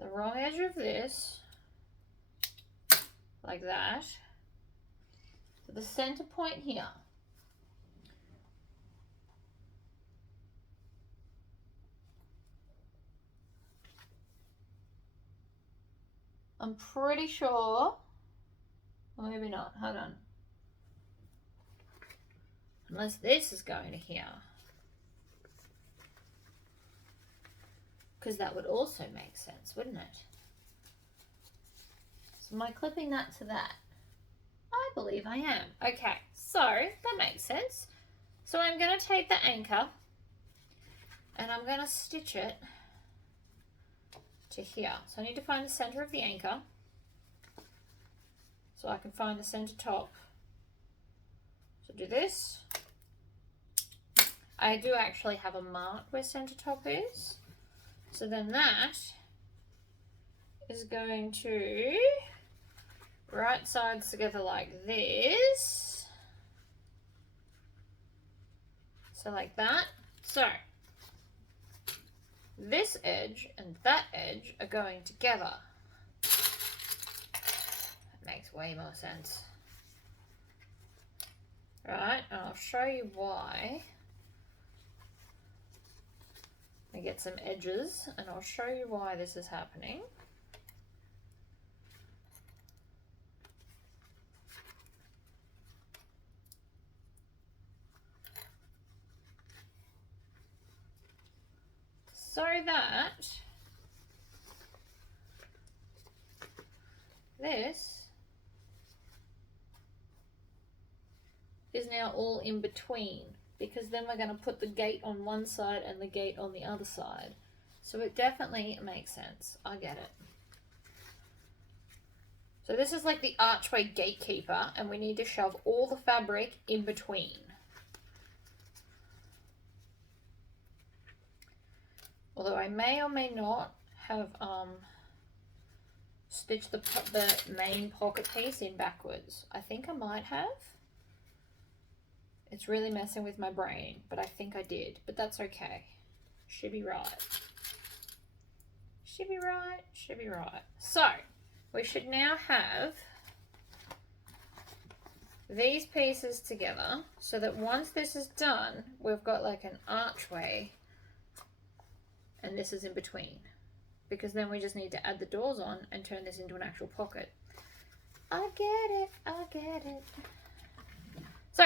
the wrong edge of this, like that, to the center point here. I'm pretty sure, or maybe not, hold on. Unless this is going to here. Because that would also make sense, wouldn't it? So am I clipping that to that? I believe I am. Okay, so that makes sense. So I'm going to take the anchor and I'm going to stitch it to here. So I need to find the center of the anchor so I can find the center top. So do this. I do actually have a mark where center top is. So then that is going to right sides together like this. So like that. So this edge and that edge are going together. That makes way more sense. Right, and I'll show you why. I get some edges and I'll show you why this is happening. So that this is now all in between because then we're going to put the gate on one side and the gate on the other side. So it definitely makes sense. I get it. So this is like the archway gatekeeper, and we need to shove all the fabric in between. Although I may or may not have stitched the main pocket piece in backwards. I think I might have. It's really messing with my brain, but I think I did. But that's okay. Should be right. Should be right. Should be right. So, we should now have these pieces together so that once this is done, we've got like an archway and this is in between. Because then we just need to add the doors on and turn this into an actual pocket. I get it. I get it. So,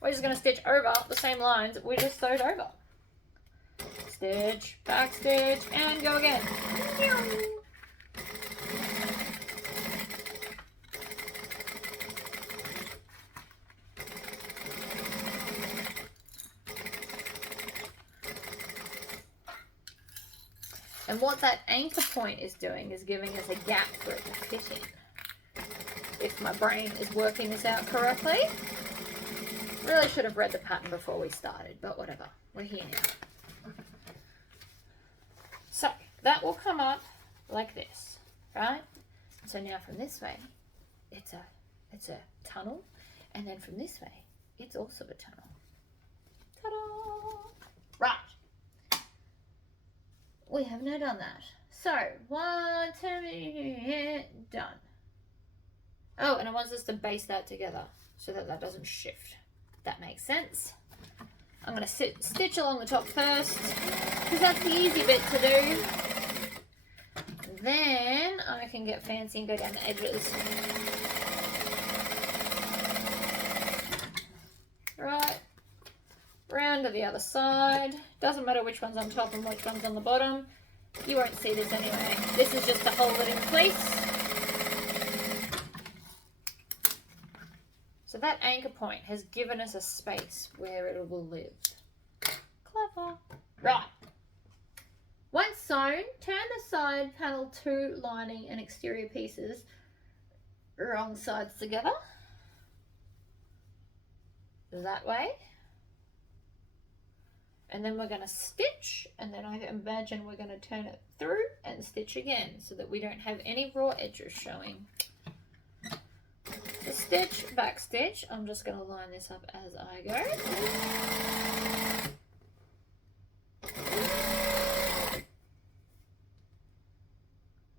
we're just going to stitch over the same lines we just sewed over. Stitch, back stitch, and go again. And what that anchor point is doing is giving us a gap for it to fit in. If my brain is working this out correctly. Really should have read the pattern before we started, but whatever. We're here now. So that will come up like this, right? So now from this way, it's a tunnel, and then from this way, it's also a tunnel. Ta-da! Right. We have now done that. So 1, 2, done. Oh, and it wants us to base that together so that that doesn't shift. That makes sense. I'm going to stitch along the top first because that's the easy bit to do. Then I can get fancy and go down the edges. Right. Round to the other side. Doesn't matter which one's on top and which one's on the bottom. You won't see this anyway. This is just to hold it in place. So that anchor point has given us a space where it will live. Clever. Right. Once sewn, turn the side panel 2 lining and exterior pieces wrong sides together. That way. And then we're going to stitch, and then I imagine we're going to turn it through and stitch again so that we don't have any raw edges showing. So stitch, back stitch. I'm just going to line this up as I go.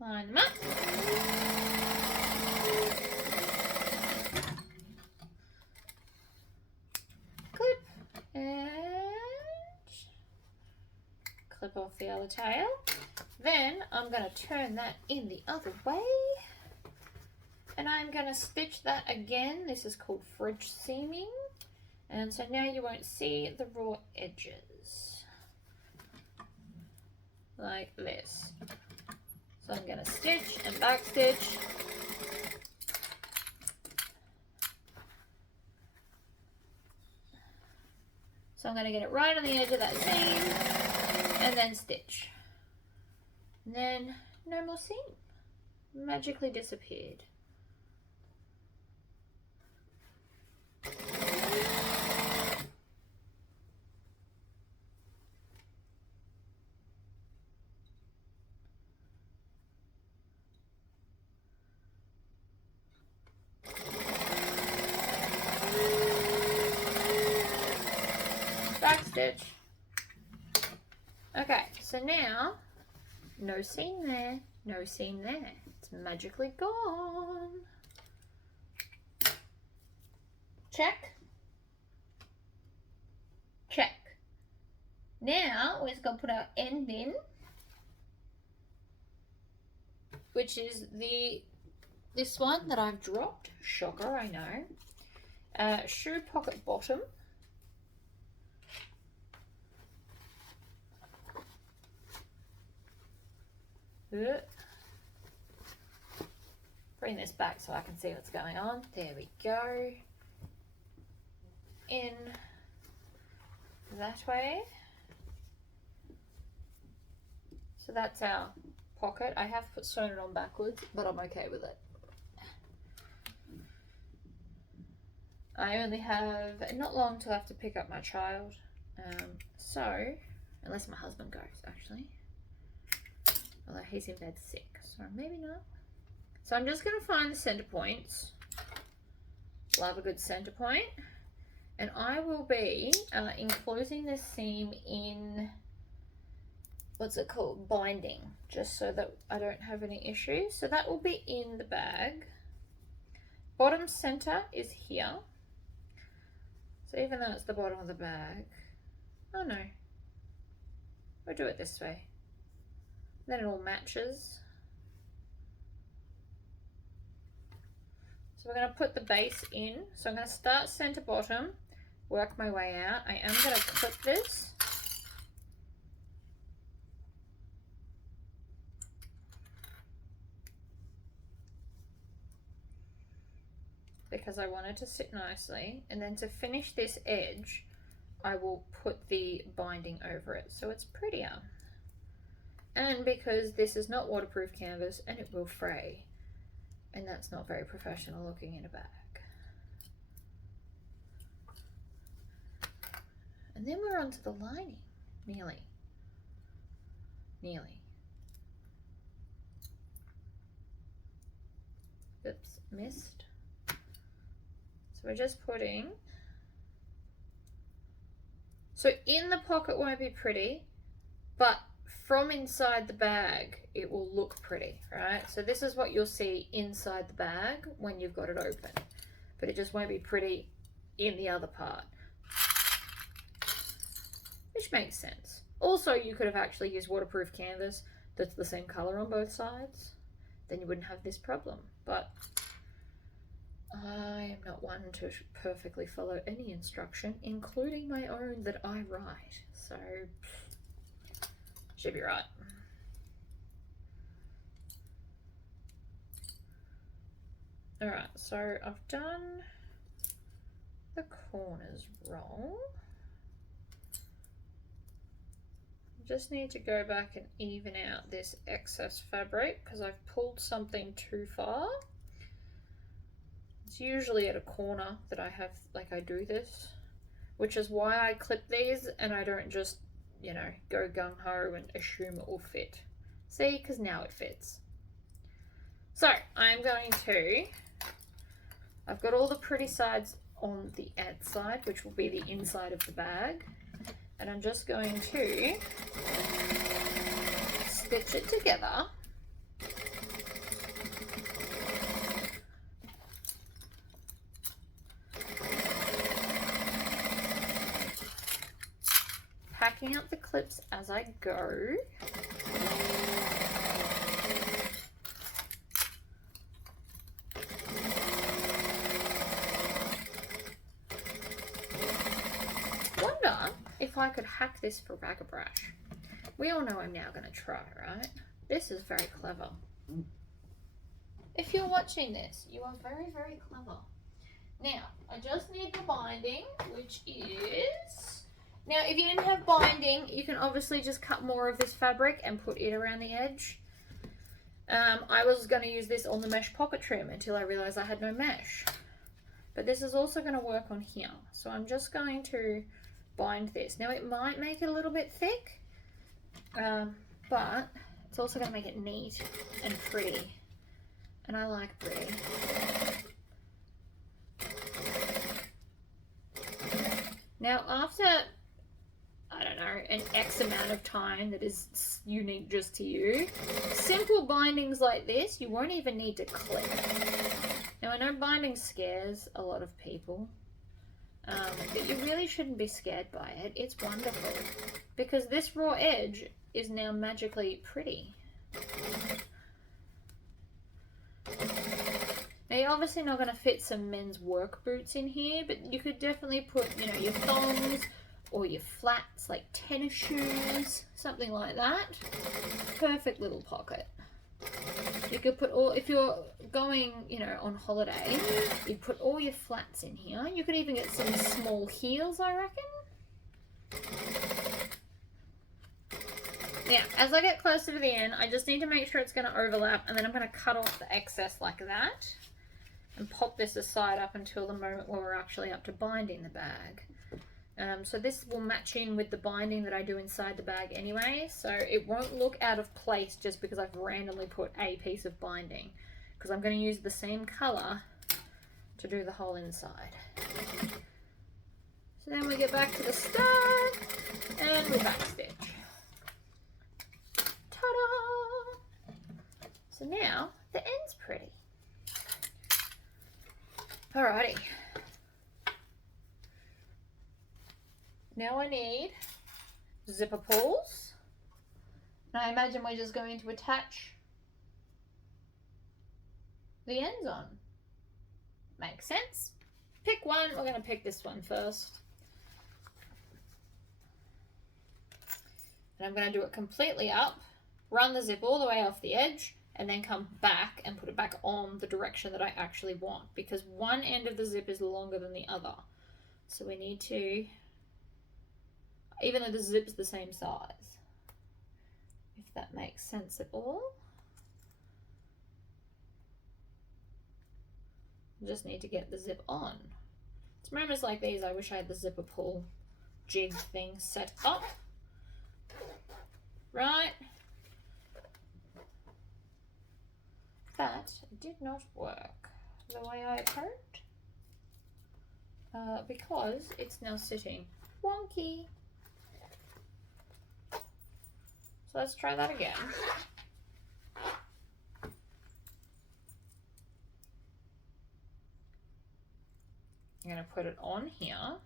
Line them up. Clip and clip off the other tail. Then I'm going to turn that in the other way. And I'm going to stitch that again. This is called fridge seaming. And so now you won't see the raw edges. Like this. So I'm going to stitch and back stitch. So I'm going to get it right on the edge of that seam. And then stitch. And then no more seam. Magically disappeared. Back stitch. Okay, so now no seam there, no seam there. It's magically gone. Check. Check. Now we're just going to put our end in, which is this one that I've dropped. Shocker, I know. Shoe pocket bottom. Bring this back so I can see what's going on. There we go. In, that way. So that's our pocket. I have sewn it on backwards, but I'm okay with it. I only have not long till I have to pick up my child. So, unless my husband goes, actually. Although he's in bed sick, so maybe not. So I'm just going to find the center points. Love a good center point. And I will be enclosing this seam in, what's it called, binding, just so that I don't have any issues. So that will be in the bag. Bottom center is here. So even though it's the bottom of the bag, oh no, we'll do it this way. Then it all matches. So we're going to put the base in. So I'm going to start center bottom, work my way out. I am going to clip this. Because I want it to sit nicely. And then to finish this edge, I will put the binding over it so it's prettier. And because this is not waterproof canvas and it will fray. And that's not very professional looking in a bag. And then we're onto the lining. Nearly. Oops, missed. So we're just putting. So in the pocket won't be pretty, but from inside the bag, it will look pretty, right? So this is what you'll see inside the bag when you've got it open, but it just won't be pretty in the other part, which makes sense. Also, you could have actually used waterproof canvas that's the same color on both sides, then you wouldn't have this problem, but I am not one to perfectly follow any instruction, including my own that I write, so should be right. All right, so I've done the corners wrong. Just need to go back and even out this excess fabric because I've pulled something too far. It's usually at a corner that I have, like I do this, which is why I clip these and I don't just, you know, go gung-ho and assume it will fit. See, because now it fits. So I'm going to, I've got all the pretty sides on the outside, which will be the inside of the bag, and I'm just going to stitch it together. Packing up the clips as I go. Wonder if I could hack this for bag of brush. We all know I'm now going to try, right? This is very clever. If you're watching this, you are very, very clever. Now, I just need the binding, which is... Now, if you didn't have binding, you can obviously just cut more of this fabric and put it around the edge. I was going to use this on the mesh pocket trim until I realized I had no mesh. But this is also going to work on here. So I'm just going to bind this. Now, it might make it a little bit thick, but it's also going to make it neat and pretty. And I like pretty. Now, after... I don't know, an X amount of time that is unique just to you. Simple bindings like this, you won't even need to clip. Now, I know binding scares a lot of people, but you really shouldn't be scared by it. It's wonderful, because this raw edge is now magically pretty. Now, you're obviously not going to fit some men's work boots in here, but you could definitely put, you know, your thongs, or your flats like tennis shoes, something like that. Perfect little pocket. You could put all, if you're going, you know, on holiday, you'd put all your flats in here. You could even get some small heels, I reckon. Now, as I get closer to the end, I just need to make sure it's going to overlap, and then I'm going to cut off the excess like that and pop this aside up until the moment where we're actually up to binding the bag. So this will match in with the binding that I do inside the bag anyway, so it won't look out of place just because I've randomly put a piece of binding, because I'm going to use the same colour to do the whole inside. So then we get back to the start and we backstitch. Ta-da! So now the end's pretty. Alrighty. Now I need zipper pulls. And I imagine we're just going to attach the ends on. Makes sense. Pick one. We're going to pick this one first. And I'm going to do it completely up, run the zip all the way off the edge, and then come back and put it back on the direction that I actually want, because one end of the zip is longer than the other. So we need to, even though the zip's the same size, if that makes sense at all. Just need to get the zip on. It's moments like these I wish I had the zipper pull jig thing set up. Right. That did not work the way I hoped, because it's now sitting wonky. So let's try that again. I'm going to put it on here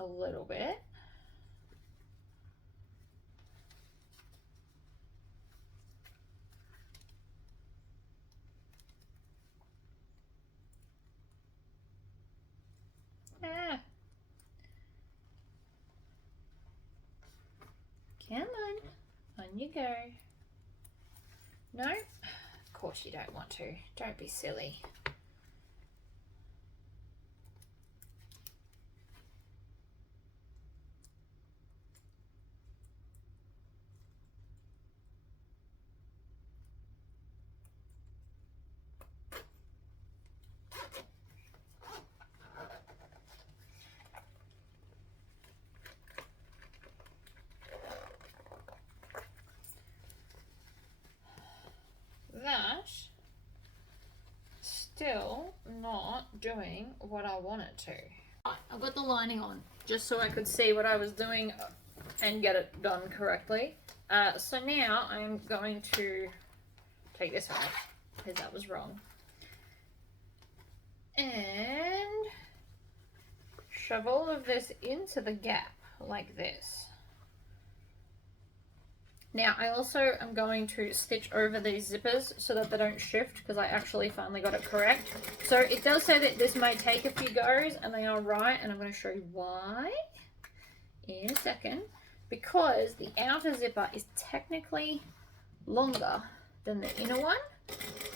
a little bit. Come on you go. No? Of course you don't want to. Don't be silly. That still not doing what I want it to. I've got the lining on just so I could see what I was doing and get it done correctly. So now I'm going to take this off because that was wrong, and shove all of this into the gap like this. Now I also am going to stitch over these zippers so that they don't shift, because I actually finally got it correct. So it does say that this may take a few goes, and they are right, and I'm going to show you why in a second. Because the outer zipper is technically longer than the inner one,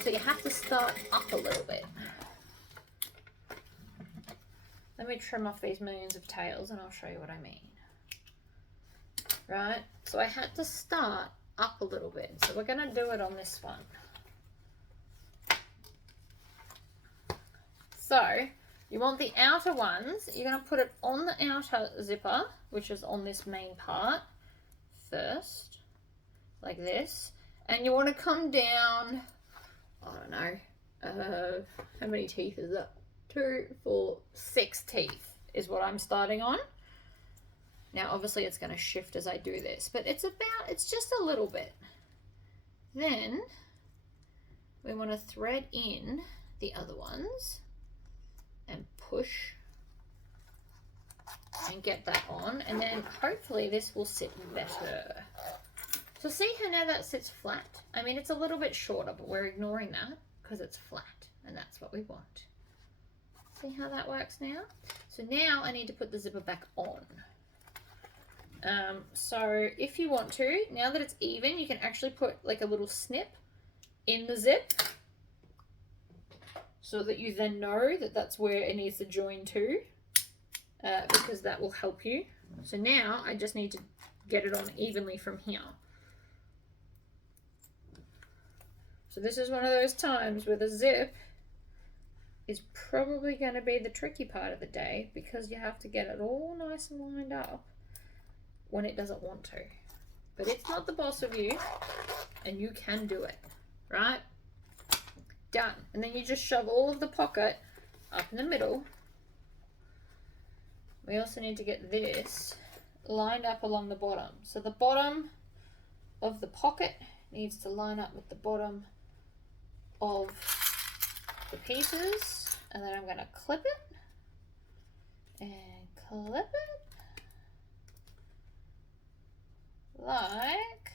so you have to start up a little bit. Let me trim off these millions of tails and I'll show you what I mean. Right, so I had to start up a little bit, so we're going to do it on this one. So you want the outer ones, you're going to put it on the outer zipper, which is on this main part first, like this, and you want to come down, I don't know, how many teeth is that? 2, 4, 6 teeth is what I'm starting on. Now obviously it's going to shift as I do this, but it's just a little bit. Then we want to thread in the other ones and push and get that on, and then hopefully this will sit better. So see how now that sits flat? I mean, it's a little bit shorter, but we're ignoring that because it's flat, and that's what we want. See how that works now? So now I need to put the zipper back on. So if you want to, now that it's even, you can actually put like a little snip in the zip so that you then know that that's where it needs to join to. because that will help you. So now I just need to get it on evenly from here. So this is one of those times where the zip is probably going to be the tricky part of the day, because you have to get it all nice and lined up when it doesn't want to. But it's not the boss of you, and you can do it, right? Done. And then you just shove all of the pocket up in the middle. We also need to get this lined up along the bottom. So the bottom of the pocket needs to line up with the bottom of the pieces, and then I'm going to clip it and clip it like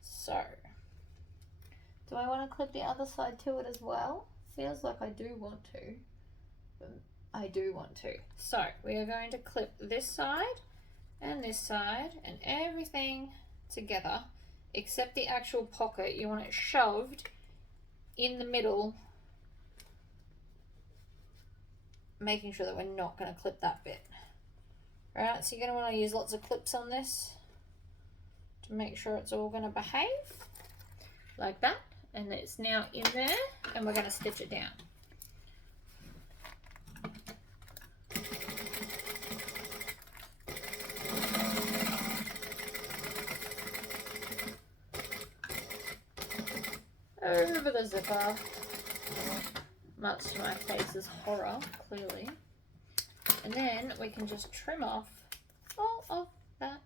so. Do I want to clip the other side to it as well? Feels like I do want to, but I do want to. So we are going to clip this side and everything together except the actual pocket. You want it shoved in the middle, making sure that we're not going to clip that bit. Alright, so you're going to want to use lots of clips on this to make sure it's all going to behave like that. And it's now in there, and we're going to stitch it down. Over the zipper, much to my face's horror, clearly. And then we can just trim off all of that.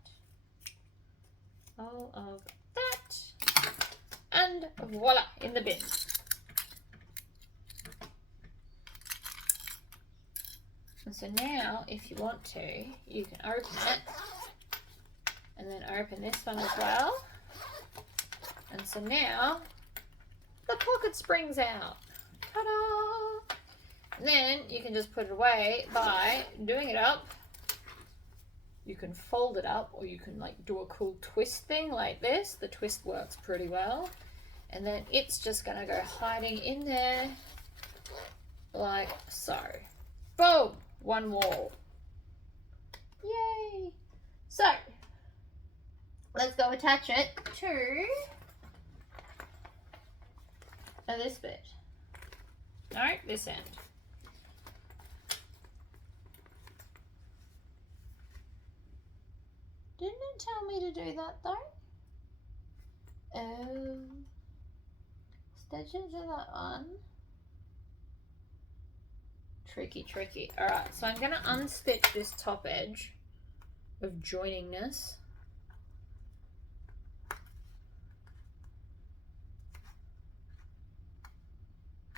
And voila, in the bin. And so now, if you want to, you can open it and then open this one as well. And so now the pocket springs out. Ta-da! And then you can just put it away by doing it up. You can fold it up, or you can like do a cool twist thing like this. The twist works pretty well. And then it's just gonna go hiding in there like so. Boom! One wall. Yay! So, let's go attach it to this bit. No, this end. Didn't it tell me to do that though? Stitch into that one. Tricky. Alright, so I'm going to unstitch this top edge of joiningness.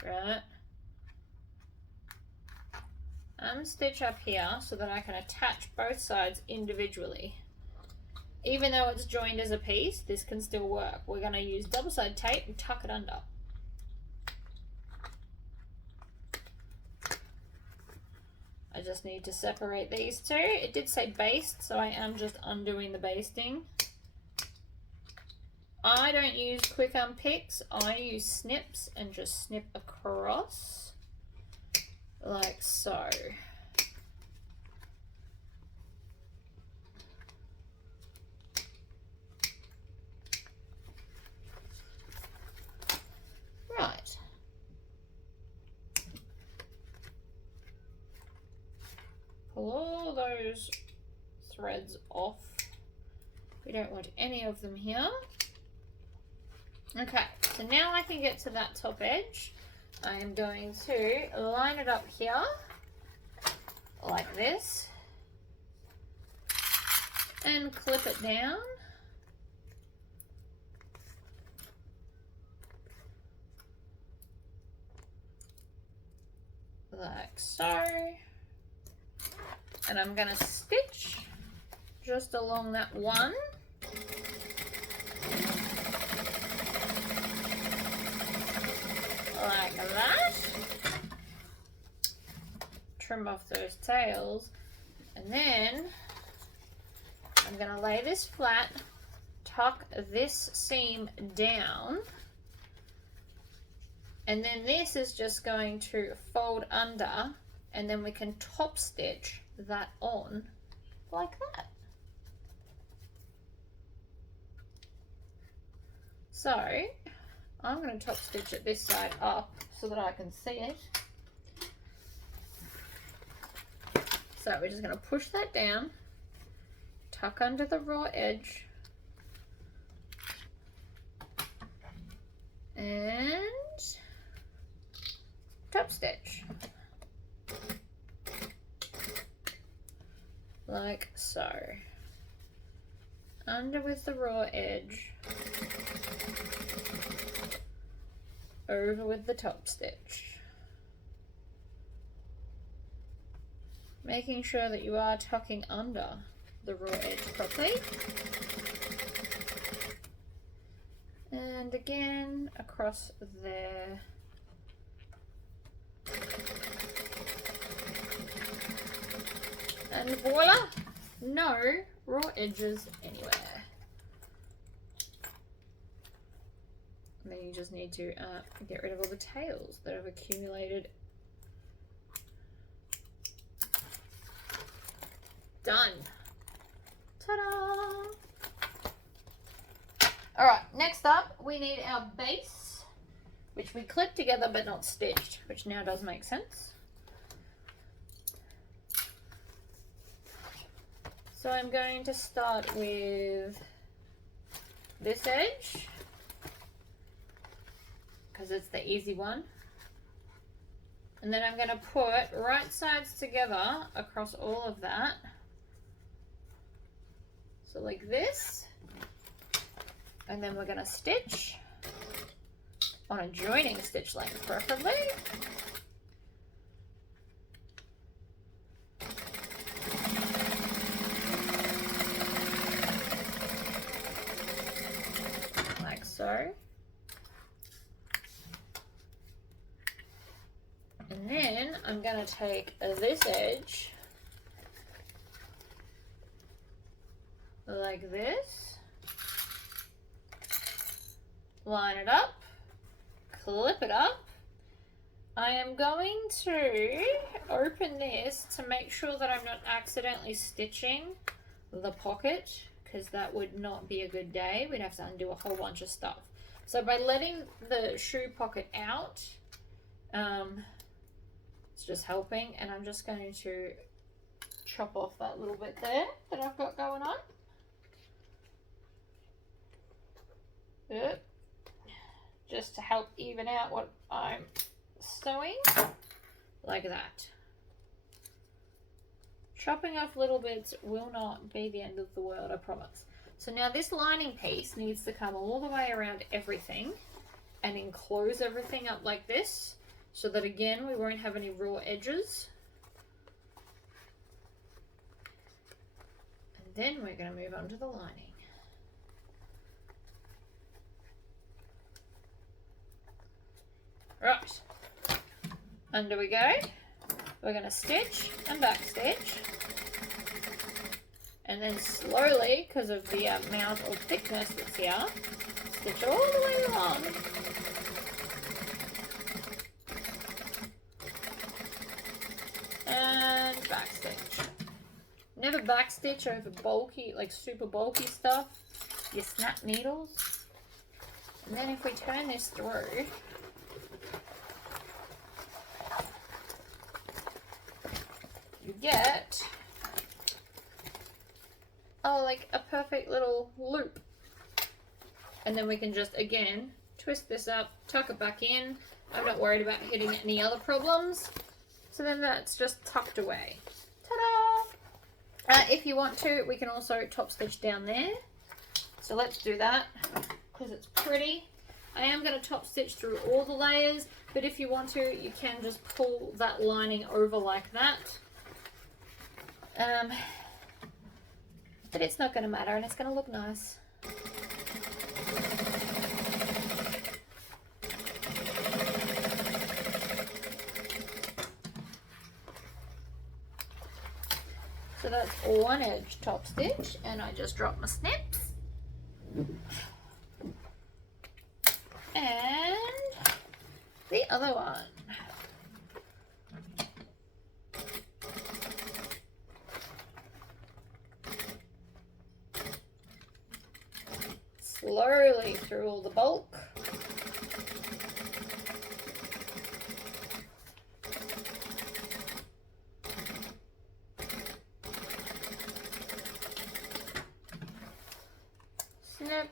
Right. Unstitch up here so that I can attach both sides individually. Even though it's joined as a piece, this can still work. We're going to use double-sided tape and tuck it under. I just need to separate these two. It did say baste, so I am just undoing the basting. I don't use quick unpicks. I use snips and just snip across like so. Right. Pull all those threads off. We don't want any of them here. Okay, so now I can get to that top edge. I am going to line it up here like this and clip it down. Like so. And I'm going to stitch just along that one. Like that. Trim off those tails. And then I'm going to lay this flat, tuck this seam down. And then this is just going to fold under and then we can top stitch that on like that. So I'm going to top stitch it this side up so that I can see it. So we're just going to push that down, tuck under the raw edge, and top stitch like so. Under with the raw edge, over with the top stitch. Making sure that you are tucking under the raw edge properly. And again, across there. And voila! No raw edges anywhere. And then you just need to get rid of all the tails that have accumulated. Done. Ta-da! Alright, next up we need our base, which we clipped together but not stitched, which now does make sense. So I'm going to start with this edge, because it's the easy one. And then I'm going to put right sides together across all of that. So like this. And then we're going to stitch on a joining stitch length preferably. Like so. And then I'm going to take this edge like this, line it up, clip it up. I am going to open this to make sure that I'm not accidentally stitching the pocket, because that would not be a good day. We'd have to undo a whole bunch of stuff. So by letting the shoe pocket out, it's just helping, and I'm just going to chop off that little bit there that I've got going on. Yep. Just to help even out what I'm sewing, like that. Chopping off little bits will not be the end of the world, I promise. So now this lining piece needs to come all the way around everything and enclose everything up like this, so that again we won't have any raw edges. And then we're going to move on to the lining. Right, under we go. We're going to stitch and back stitch, and then slowly, because of the amount of thickness that's here, stitch all the way along. And back stitch. Never back stitch over bulky, like super bulky stuff. You snap needles. And then if we turn this through, you get like a perfect little loop. And then we can just again twist this up, tuck it back in. I'm not worried about hitting any other problems. So then that's just tucked away. Ta-da! If you want to, we can also top stitch down there. So let's do that because it's pretty. I am going to top stitch through all the layers, but if you want to, you can just pull that lining over like that. But it's not going to matter, and it's going to look nice. So that's one edge top stitch, and I just dropped my snips. And the other one. slowly through all the bulk. Snip.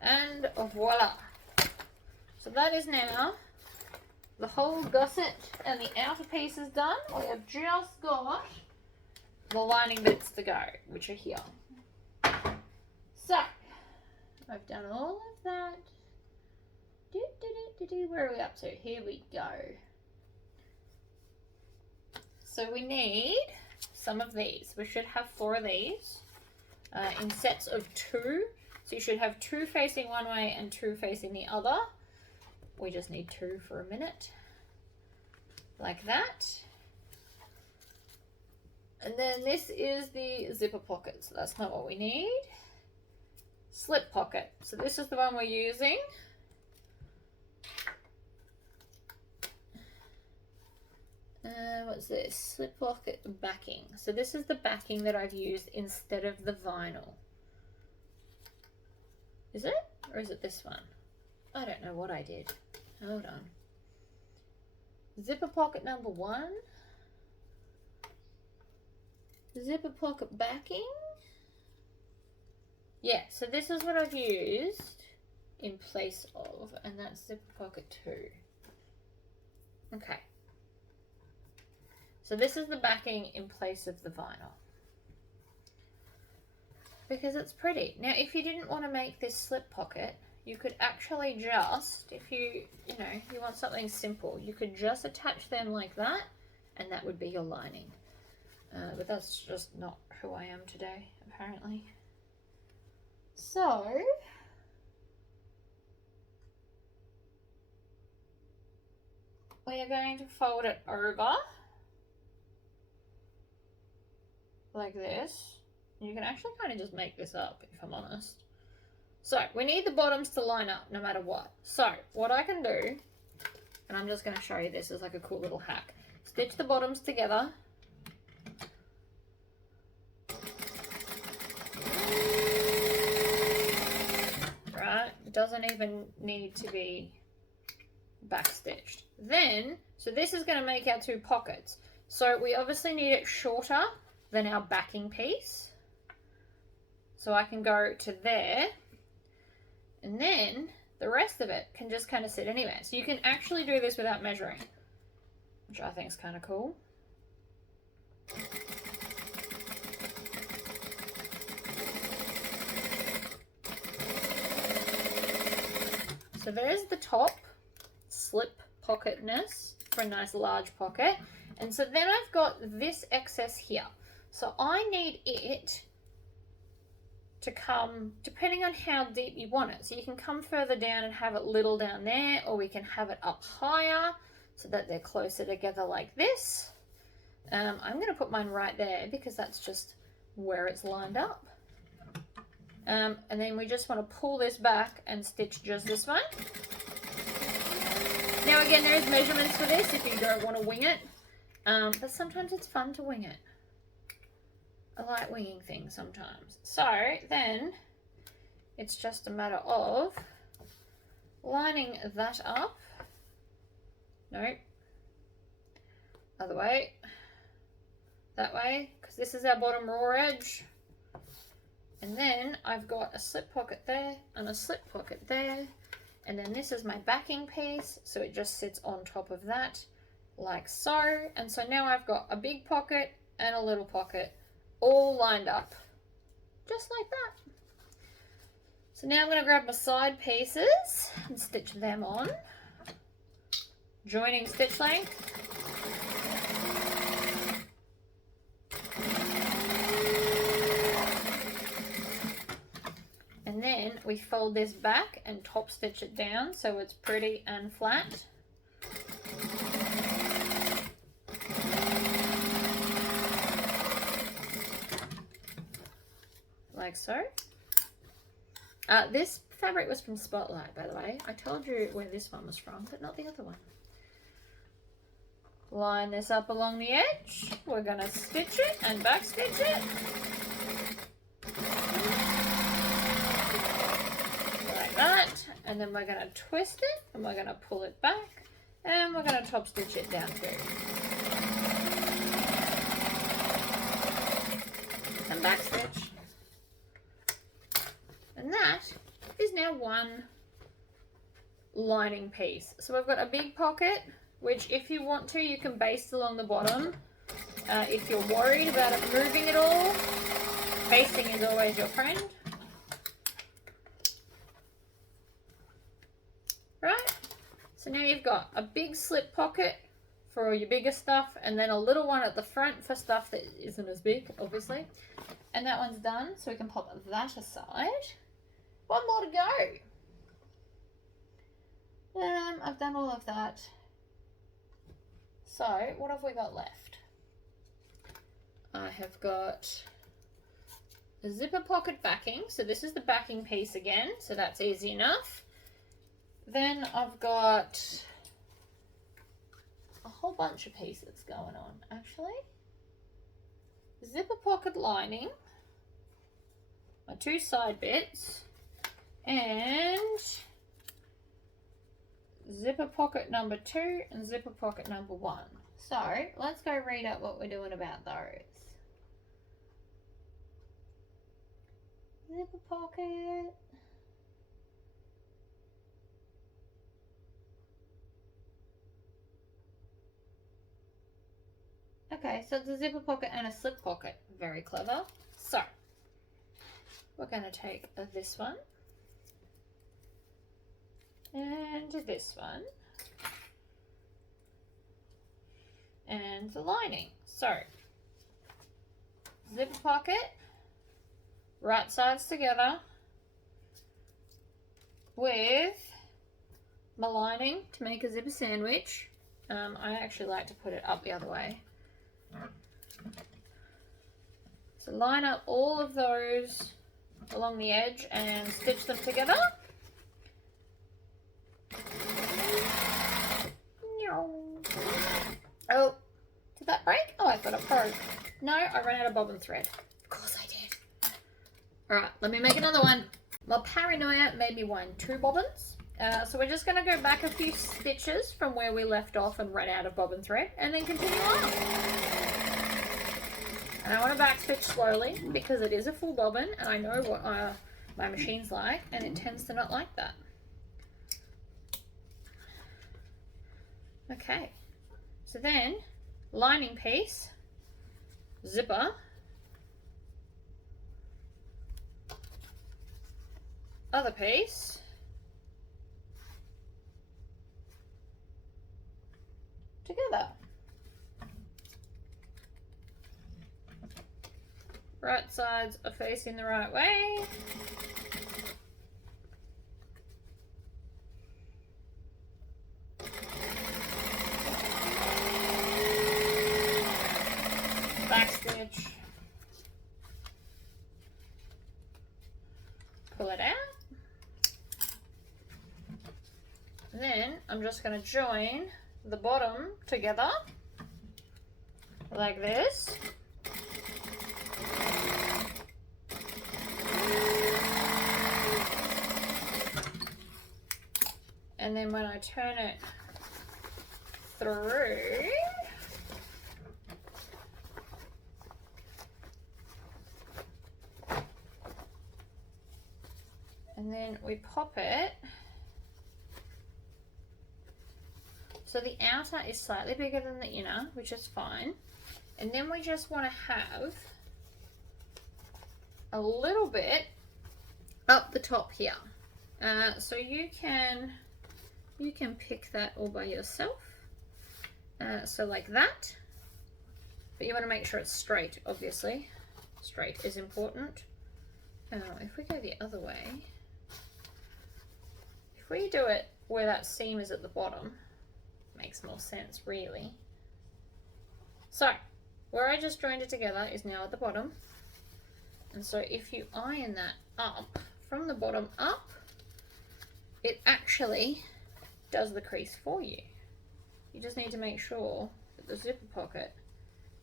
And voila. So that is now the whole gusset and the outer piece is done. We have just got the lining bits to go, which are here. So, I've done all of that. Where are we up to? Here we go. So we need some of these. We should have 4 of these in sets of 2. So you should have 2 facing one way and 2 facing the other. We just need 2 for a minute. Like that. And then this is the zipper pocket. So that's not what we need. Slip pocket. So this is the one we're using. What's this? Slip pocket backing. So this is the backing that I've used instead of the vinyl. Is it? Or is it this one? I don't know what I did. Hold on. Zipper pocket number 1. Zipper pocket backing. Yeah, so this is what I've used in place of, and that's zipper pocket 2. Okay. So this is the backing in place of the vinyl. Because it's pretty. Now, if you didn't want to make this slip pocket, you could actually just, if you want something simple, you could just attach them like that, and that would be your lining. But that's just not who I am today, apparently. So, we are going to fold it over like this. You can actually kind of just make this up, if I'm honest. So, we need the bottoms to line up no matter what. So, what I can do, and I'm just going to show you this as like a cool little hack. Stitch the bottoms together. Right? It doesn't even need to be backstitched. Then, so this is going to make our 2 pockets. So, we obviously need it shorter than our backing piece. So I can go to there, and then the rest of it can just kind of sit anywhere. So you can actually do this without measuring, which I think is kind of cool. So there's the top slip pocketness for a nice large pocket. And so then I've got this excess here. So I need it to come, depending on how deep you want it. So you can come further down and have it little down there, or we can have it up higher so that they're closer together like this. I'm going to put mine right there because that's just where it's lined up. And then we just want to pull this back and stitch just this one. Now again, there is measurements for this if you don't want to wing it, but sometimes it's fun to wing it. I like winging things sometimes. So then it's just a matter of lining that up. Nope. Other way. That way, because this is our bottom raw edge. And then I've got a slip pocket there and a slip pocket there. And then this is my backing piece, so it just sits on top of that, like so. And so now I've got a big pocket and a little pocket all lined up, just like that. So now I'm going to grab my side pieces and stitch them on, joining stitch length. And then we fold this back and top stitch it down so it's pretty and flat. Like so. This fabric was from Spotlight, by the way. I told you where this one was from, but not the other one. Line this up along the edge. We're going to stitch it and back stitch it. and then we're going to twist it, and we're going to pull it back, and we're going to top stitch it down too. And back stitch. And that is now one lining piece. So we've got a big pocket, which if you want to, you can baste along the bottom. If you're worried about it moving at all, basting is always your friend. Right? So now you've got a big slip pocket for all your bigger stuff, and then a little one at the front for stuff that isn't as big, obviously. And that one's done, so we can pop that aside. One more to go. I've done all of that. So, what have we got left? I have got a zipper pocket backing. So this is the backing piece again, so that's easy enough. Then I've got a whole bunch of pieces going on, actually. Zipper pocket lining, my two side bits, and zipper pocket number 2 and zipper pocket number 1. So let's go read up what we're doing about those. Zipper pocket. Okay, so it's a zipper pocket and a slip pocket. Very clever. So we're going to take this one and this one and the lining. So zipper pocket, right sides together with my lining to make a zipper sandwich. I actually like to put it up the other way. So line up all of those along the edge and stitch them together. Oh, did that break? Oh, I thought it broke. No, I ran out of bobbin thread. Of course I did. Alright, let me make another one. My paranoia made me wind 2 bobbins. So we're just going to go back a few stitches from where we left off and ran out of bobbin thread, and then continue on. And I want to back stitch slowly because it is a full bobbin, and I know what my machine's like, and it tends to not like that. Okay, so then lining piece, zipper, other piece, together. Right sides are facing the right way. Back stitch. Pull it out. And then I'm just going to join the bottom together like this. And then when I turn it through, and then we pop it. So the outer is slightly bigger than the inner, which is fine. And then we just want to have a little bit up the top here. So you can pick that all by yourself. So like that. But you want to make sure it's straight, obviously. Straight is important. If we go the other way, if we do it where that seam is at the bottom, makes more sense really. So where I just joined it together is now at the bottom, and so if you iron that up from the bottom up, it actually does the crease for you. You just need to make sure that the zipper pocket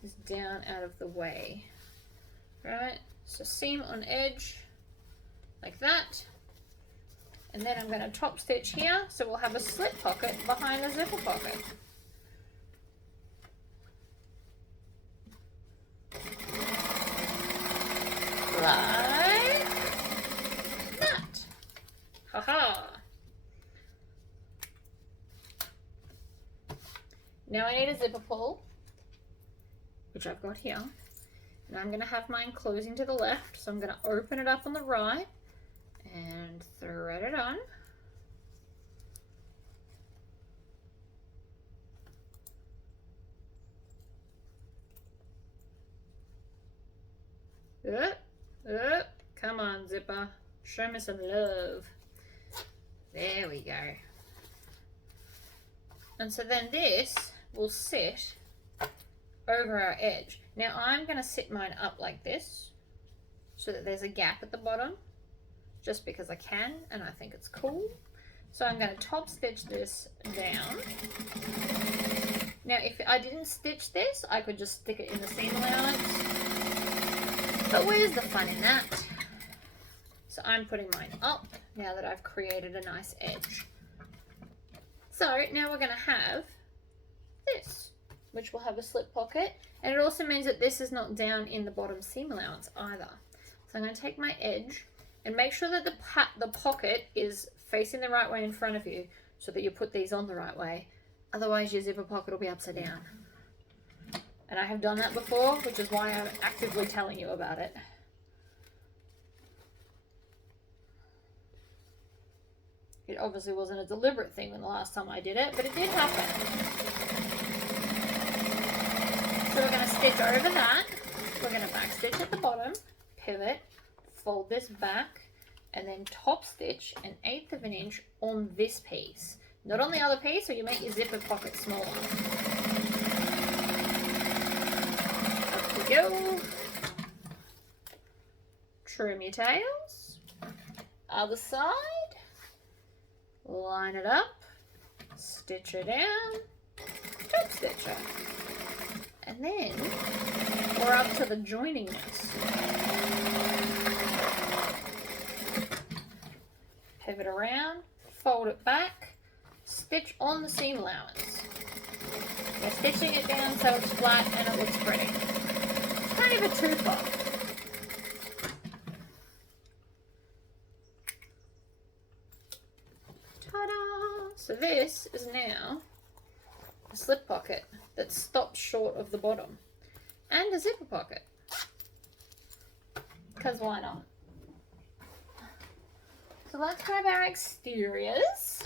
is down out of the way. Right, so seam on edge like that, And then I'm going to top stitch here, so we'll have a slip pocket behind the zipper pocket. Like that. Haha. Now I need a zipper pull, which I've got here. And I'm going to have mine closing to the left, so I'm going to open it up on the right and thread it on. Come on, zipper. Show me some love. There we go. And so then this will sit over our edge. Now I'm going to sit mine up like this so that there's a gap at the bottom, just because I can and I think it's cool. So I'm going to top stitch this down. Now if I didn't stitch this, I could just stick it in the seam allowance. But where's the fun in that? So I'm putting mine up now that I've created a nice edge. So now we're going to have this, which will have a slip pocket, and it also means that this is not down in the bottom seam allowance either. So I'm going to take my edge and make sure that the pocket is facing the right way in front of you so that you put these on the right way. Otherwise your zipper pocket will be upside down. And I have done that before, which is why I'm actively telling you about it. It obviously wasn't a deliberate thing when the last time I did it, but it did happen. So we're going to stitch over that. We're going to back stitch at the bottom, pivot, fold this back, and then top stitch 1/8 of an inch on this piece. Not on the other piece, so you make your zipper pocket smaller. Up we go. Trim your tails. Other side. Line it up, stitch it down, top stitch it. And then we're up to the joiningness. Pivot around, fold it back, stitch on the seam allowance. We're stitching it down so it's flat and it looks pretty. It's kind of a twofer. So this is now a slip pocket that stops short of the bottom and a zipper pocket, because why not? So let's grab our exteriors,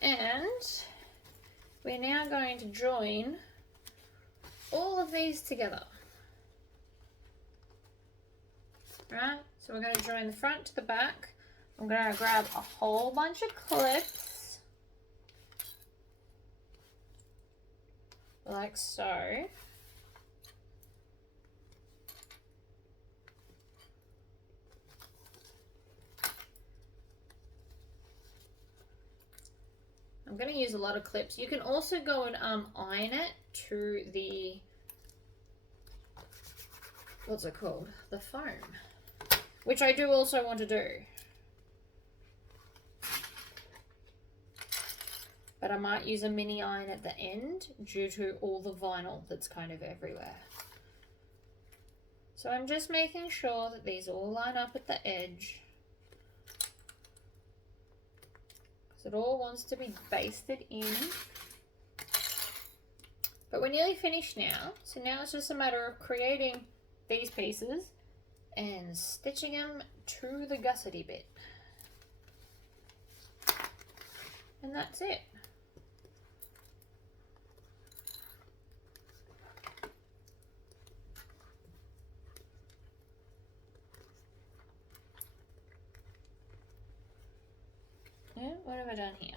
and we're now going to join all of these together. Right, so we're going to join the front to the back. I'm going to grab a whole bunch of clips, like so. I'm going to use a lot of clips. You can also go and iron it to the, what's it called? The foam, which I do also want to do. But I might use a mini iron at the end due to all the vinyl that's kind of everywhere. So I'm just making sure that these all line up at the edge, because it all wants to be basted in. But we're nearly finished now. So now it's just a matter of creating these pieces and stitching them to the gussety bit. And that's it. What have I done here?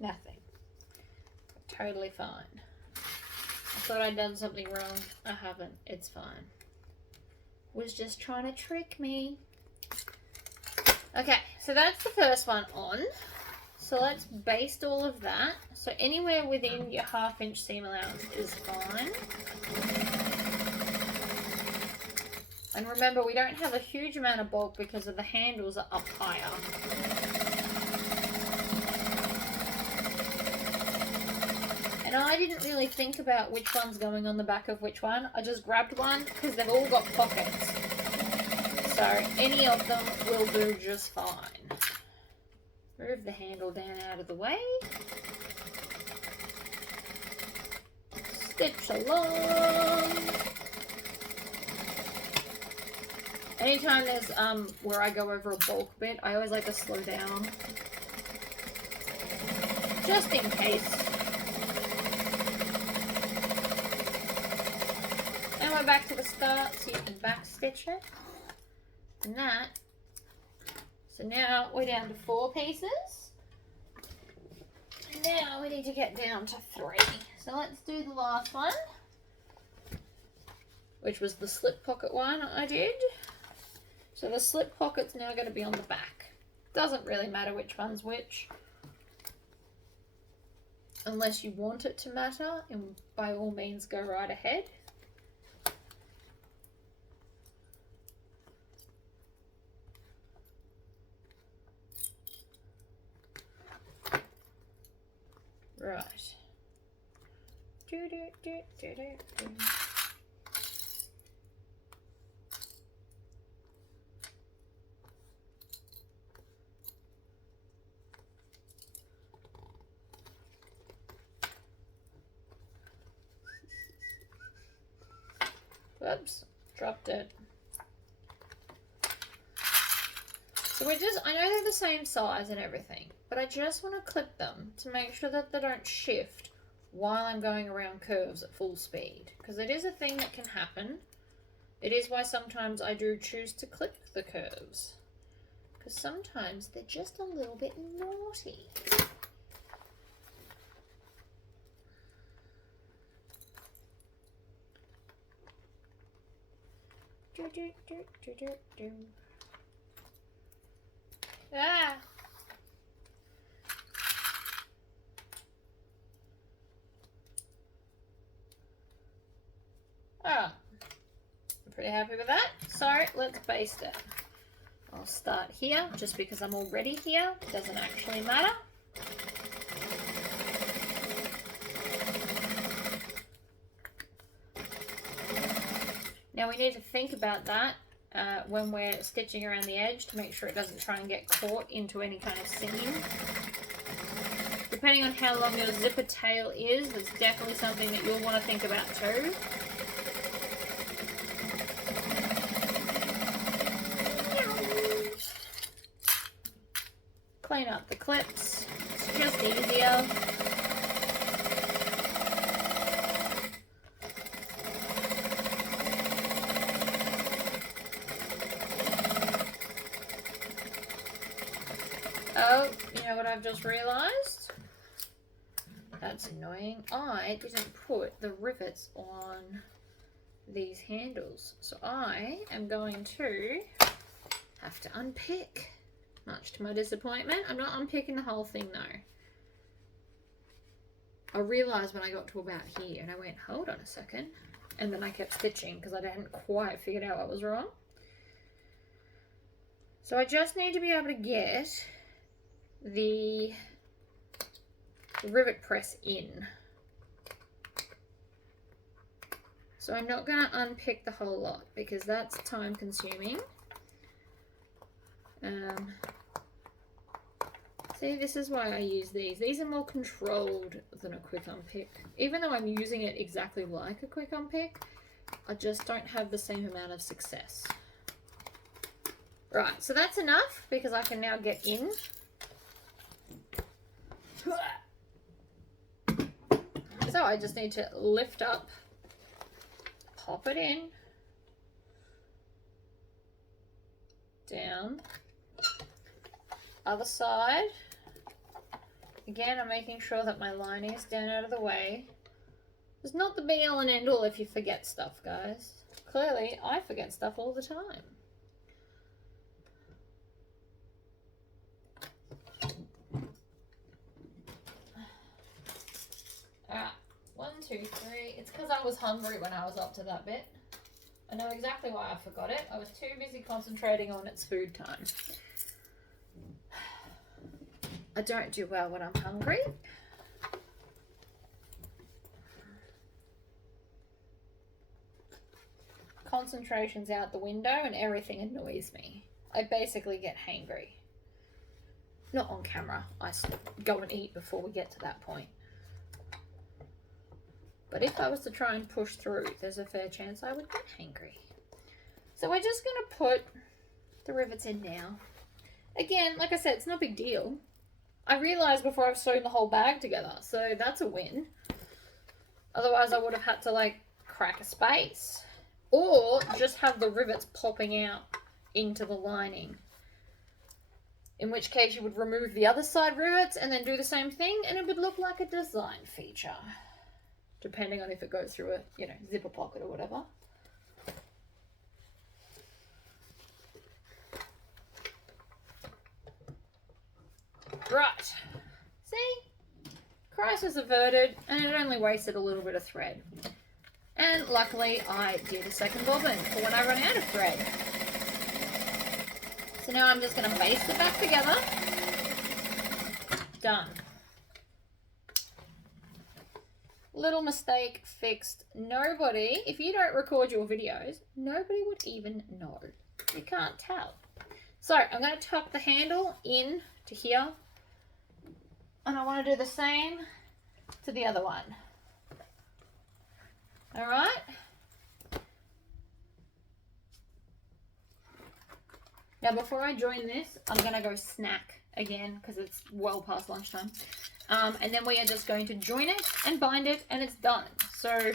Nothing. Totally fine. I thought I'd done something wrong. I haven't. It's fine. Was just trying to trick me. Okay, so that's the first one on. So let's baste all of that. So anywhere within your 1/2 inch seam allowance is fine. And remember, we don't have a huge amount of bulk because of the handles are up higher. And I didn't really think about which one's going on the back of which one. I just grabbed one because they've all got pockets. So any of them will do just fine. Move the handle down out of the way. Stitch along. Anytime there's where I go over a bulk bit, I always like to slow down. Just in case. And we're back to the start, so you can back stitch it. And that. So now we're down to 4 pieces. Now we need to get down to 3. So let's do the last one, which was the slip pocket one I did. So the slip pocket's now going to be on the back. Doesn't really matter which one's which, unless you want it to matter, and by all means go right ahead. Right. Whoops, dropped it. So we're just, I know they're the same size and everything, but I just want to clip them to make sure that they don't shift while I'm going around curves at full speed, because it is a thing that can happen. It is why sometimes I do choose to clip the curves, because sometimes they're just a little bit naughty. Ah! Oh, I'm pretty happy with that. So let's baste it. I'll start here just because I'm already here. Doesn't actually matter. Now we need to think about that when we're stitching around the edge to make sure it doesn't try and get caught into any kind of seam. Depending on how long your zipper tail is, there's definitely something that you'll want to think about too. Clean up the clips. It's just easier. Oh, you know what I've just realised? That's annoying. I didn't put the rivets on these handles. So I am going to have to unpick. Much to my disappointment. I'm not unpicking the whole thing though. I realised when I got to about here and I went, hold on a second. And then I kept stitching because I hadn't quite figured out what was wrong. So I just need to be able to get the rivet press in. So I'm not going to unpick the whole lot because that's time consuming. See, this is why I use these. These are more controlled than a quick unpick. Even though I'm using it exactly like a quick unpick, I just don't have the same amount of success. Right, so that's enough because I can now get in. So I just need to lift up, pop it in, down. Other side. Again, I'm making sure that my lining is down out of the way. It's not the be all and end all if you forget stuff, guys. Clearly, I forget stuff all the time. Alright, 1, 2, 3. It's because I was hungry when I was up to that bit. I know exactly why I forgot it. I was too busy concentrating on its food time. I don't do well when I'm hungry. Concentration's out the window and everything annoys me. I basically get hangry. Not on camera. I go and eat before we get to that point. But if I was to try and push through, there's a fair chance I would get hangry. So we're just going to put the rivets in now. Again, like I said, it's no big deal. I realised before I've sewn the whole bag together, so that's a win. Otherwise I would have had to like crack a space. Or just have the rivets popping out into the lining. In which case you would remove the other side rivets and then do the same thing and it would look like a design feature. Depending on if it goes through a, you know, zipper pocket or whatever. Right. See? Crisis averted, and it only wasted a little bit of thread. And luckily I did a second bobbin for when I run out of thread. So now I'm just going to baste it back together. Done. Little mistake fixed. Nobody, if you don't record your videos, nobody would even know. You can't tell. So I'm going to tuck the handle in to here. And I want to do the same to the other one. All right. Now before I join this, I'm going to go snack again because it's well past lunchtime. And then we are just going to join it and bind it and it's done. So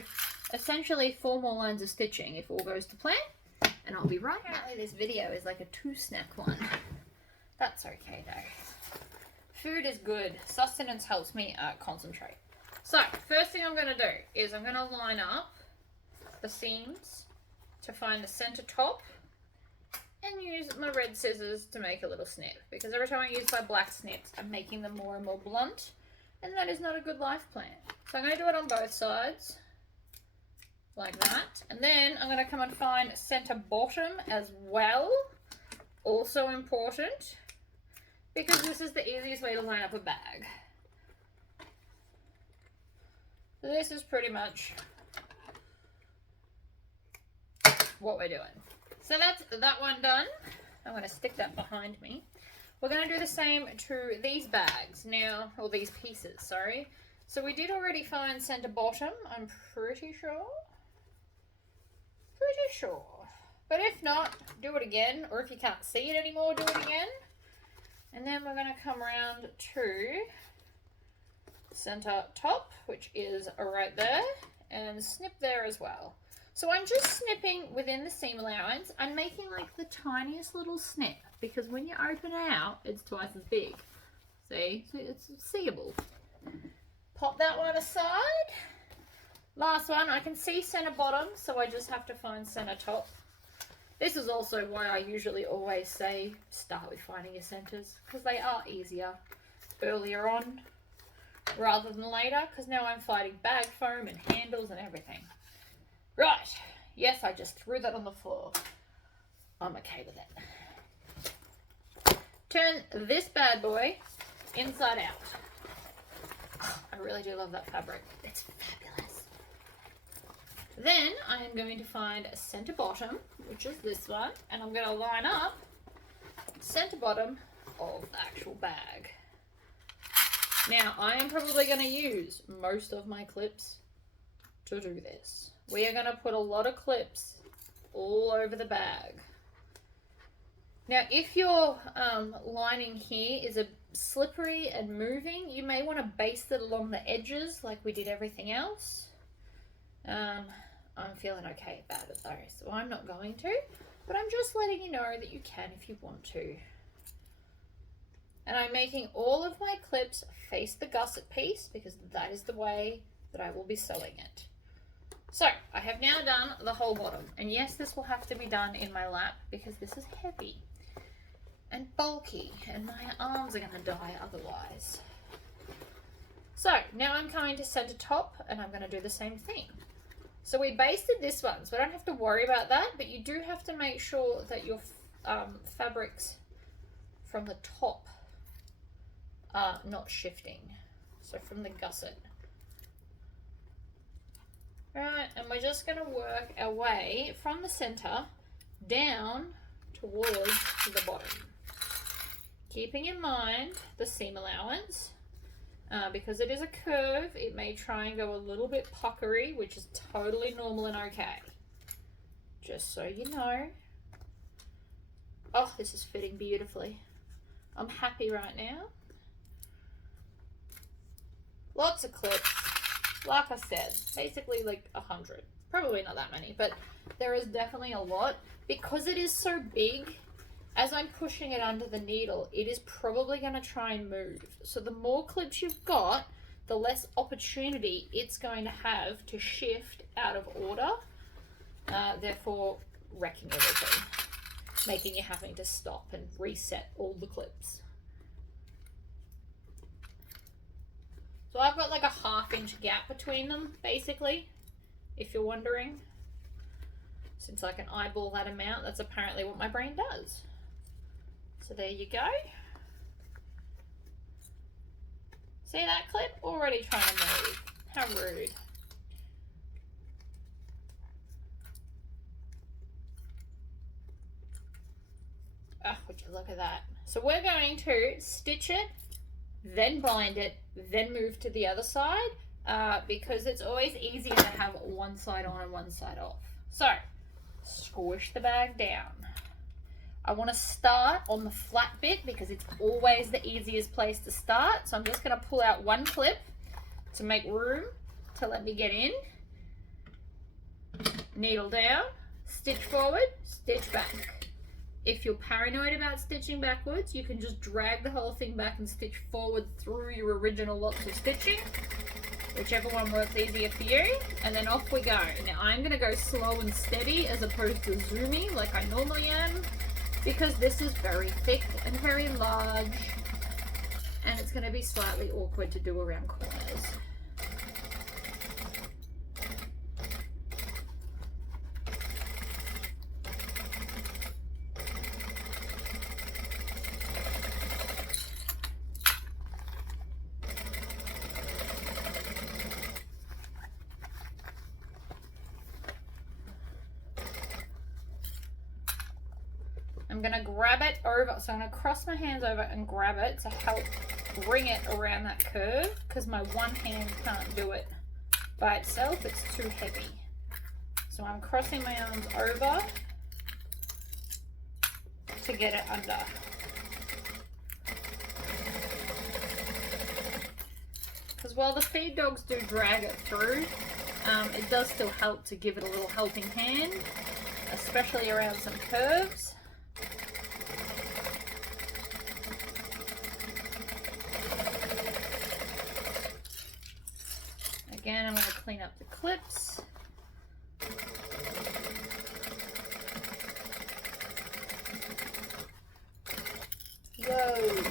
essentially 4 more lines of stitching if all goes to plan. And I'll be right back. This video is like a 2 snack one. That's okay though. Food is good. Sustenance helps me concentrate. So first thing I'm going to do is I'm going to line up the seams to find the center top and use my red scissors to make a little snip, because every time I use my black snips I'm making them more and more blunt, and that is not a good life plan. So I'm going to do it on both sides like that, and then I'm going to come and find center bottom as well, also important, because this is the easiest way to line up a bag. So this is pretty much what we're doing. So that's that one done. I'm going to stick that behind me. We're going to do the same to these bags now, or these pieces, sorry. So we did already find center bottom, I'm pretty sure. Pretty sure. But if not, do it again, or if you can't see it anymore, do it again. And then we're going to come around to center top, which is right there, and snip there as well. So I'm just snipping within the seam allowance. I'm making like the tiniest little snip because when you open it out, it's twice as big. See? So it's seeable. Pop that one aside. Last one, I can see center bottom, so I just have to find center top. This is also why I usually always say start with finding your centers, because they are easier earlier on rather than later, because now I'm fighting bag foam and handles and everything. Right, yes, I just threw that on the floor. I'm okay with it. Turn this bad boy inside out. I really do love that fabric. It's fabulous. Then I am going to find a center bottom, which is this one, and I'm going to line up center bottom of the actual bag. Now, I am probably going to use most of my clips to do this. We are going to put a lot of clips all over the bag. Now, if your lining here is a slippery and moving, you may want to baste it along the edges like we did everything else. I'm feeling okay about it though, so I'm not going to, but I'm just letting you know that you can if you want to. And I'm making all of my clips face the gusset piece because that is the way that I will be sewing it. So I have now done the whole bottom, and yes, this will have to be done in my lap because this is heavy and bulky and my arms are going to die otherwise. So now I'm coming to center top and I'm going to do the same thing. So we basted this one, so I don't have to worry about that, but you do have to make sure that your fabrics from the top are not shifting. So from the gusset. Right, and we're just going to work our way from the center down towards the bottom. Keeping in mind the seam allowance. Because it is a curve, it may try and go a little bit puckery, which is totally normal and okay. Just so you know. Oh, this is fitting beautifully. I'm happy right now. Lots of clips. Like I said, basically like 100. Probably not that many, but there is definitely a lot. Because it is so big, as I'm pushing it under the needle, it is probably going to try and move. So the more clips you've got, the less opportunity it's going to have to shift out of order, therefore wrecking everything, making you having to stop and reset all the clips. So I've got like a 1/2 inch gap between them, basically, if you're wondering. Since I can eyeball that amount, that's apparently what my brain does. So there you go. See that clip? Already trying to move. How rude. Oh, would you look at that. So we're going to stitch it, then bind it, then move to the other side, because it's always easier to have one side on and one side off. So, squish the bag down. I want to start on the flat bit because it's always the easiest place to start. So I'm just going to pull out one clip to make room to let me get in. Needle down, stitch forward, stitch back. If you're paranoid about stitching backwards, you can just drag the whole thing back and stitch forward through your original lots of stitching. Whichever one works easier for you. And then off we go. Now I'm going to go slow and steady as opposed to zoomy like I normally am, because this is very thick and very large, and it's going to be slightly awkward to do around corners. I'm going to grab it over, so I'm going to cross my hands over and grab it to help bring it around that curve, because my one hand can't do it by itself, it's too heavy. So I'm crossing my arms over to get it under. Because while the feed dogs do drag it through, it does still help to give it a little helping hand, especially around some curves. Again, I'm going to clean up the clips. Whoa.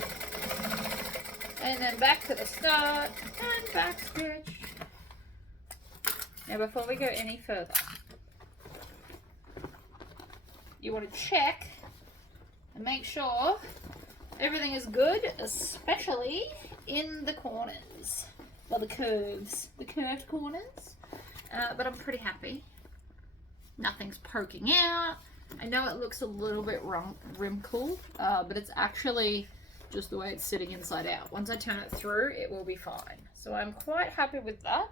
And then back to the start and back stitch. Now before we go any further, you want to check and make sure everything is good, especially in the corners. Well, the curved corners, but I'm pretty happy. Nothing's poking out. I know it looks a little bit wrinkled, but it's actually just the way it's sitting inside out. Once I turn it through, it will be fine. So I'm quite happy with that.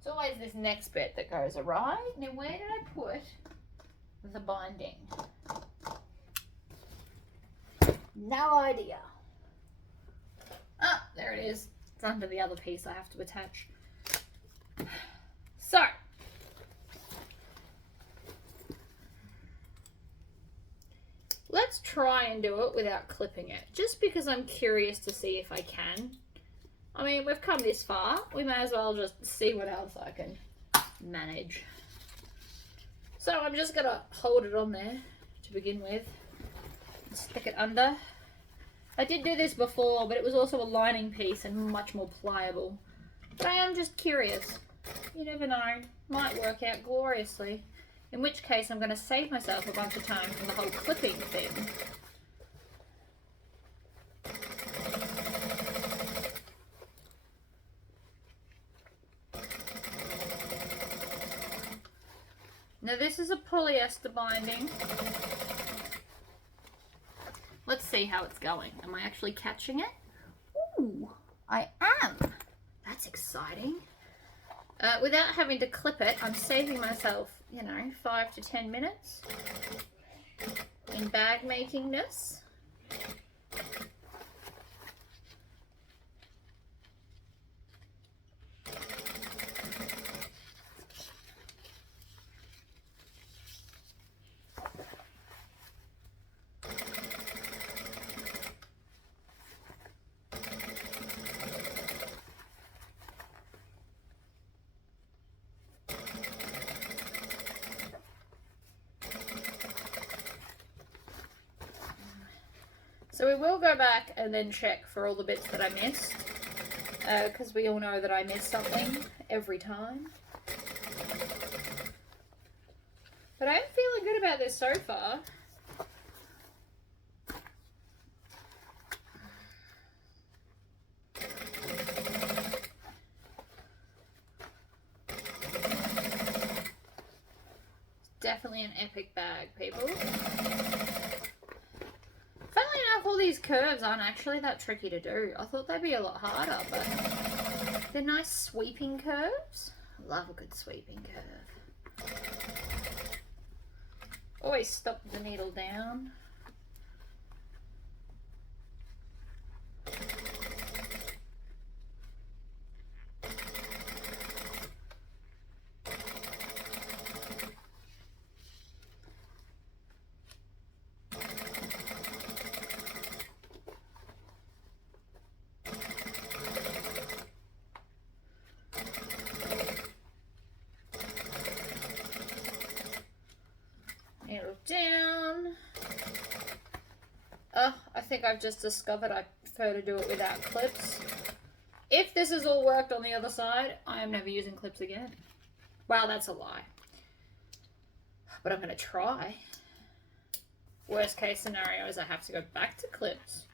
It's always this next bit that goes awry. Now, where did I put the binding? No idea. Ah, there it is. It's under the other piece I have to attach. So, let's try and do it without clipping it, just because I'm curious to see if I can. I mean, we've come this far, we may as well just see what else I can manage. So I'm just gonna hold it on there to begin with, stick it under. I did do this before, but it was also a lining piece and much more pliable. But I am just curious. you never know. Might work out gloriously. In which case, I'm going to save myself a bunch of time from the whole clipping thing. Now this is a polyester binding. Let's see how it's going. Am I actually catching it? Ooh, I am. That's exciting. Without having to clip it, I'm saving myself, you know, 5 to 10 minutes in bag makingness. So we will go back and then check for all the bits that I missed, because we all know that I miss something every time. But I am feeling good about this so far. Definitely an epic bag, people. Funnily enough, all these curves aren't actually that tricky to do. I thought they'd be a lot harder, but they're nice sweeping curves. Love a good sweeping curve. Always stop the needle down. Needle down. Oh, I think I've just discovered I prefer to do it without clips. If this has all worked on the other side, I am never using clips again. Well, that's a lie. But I'm going to try. Worst case scenario is I have to go back to clips.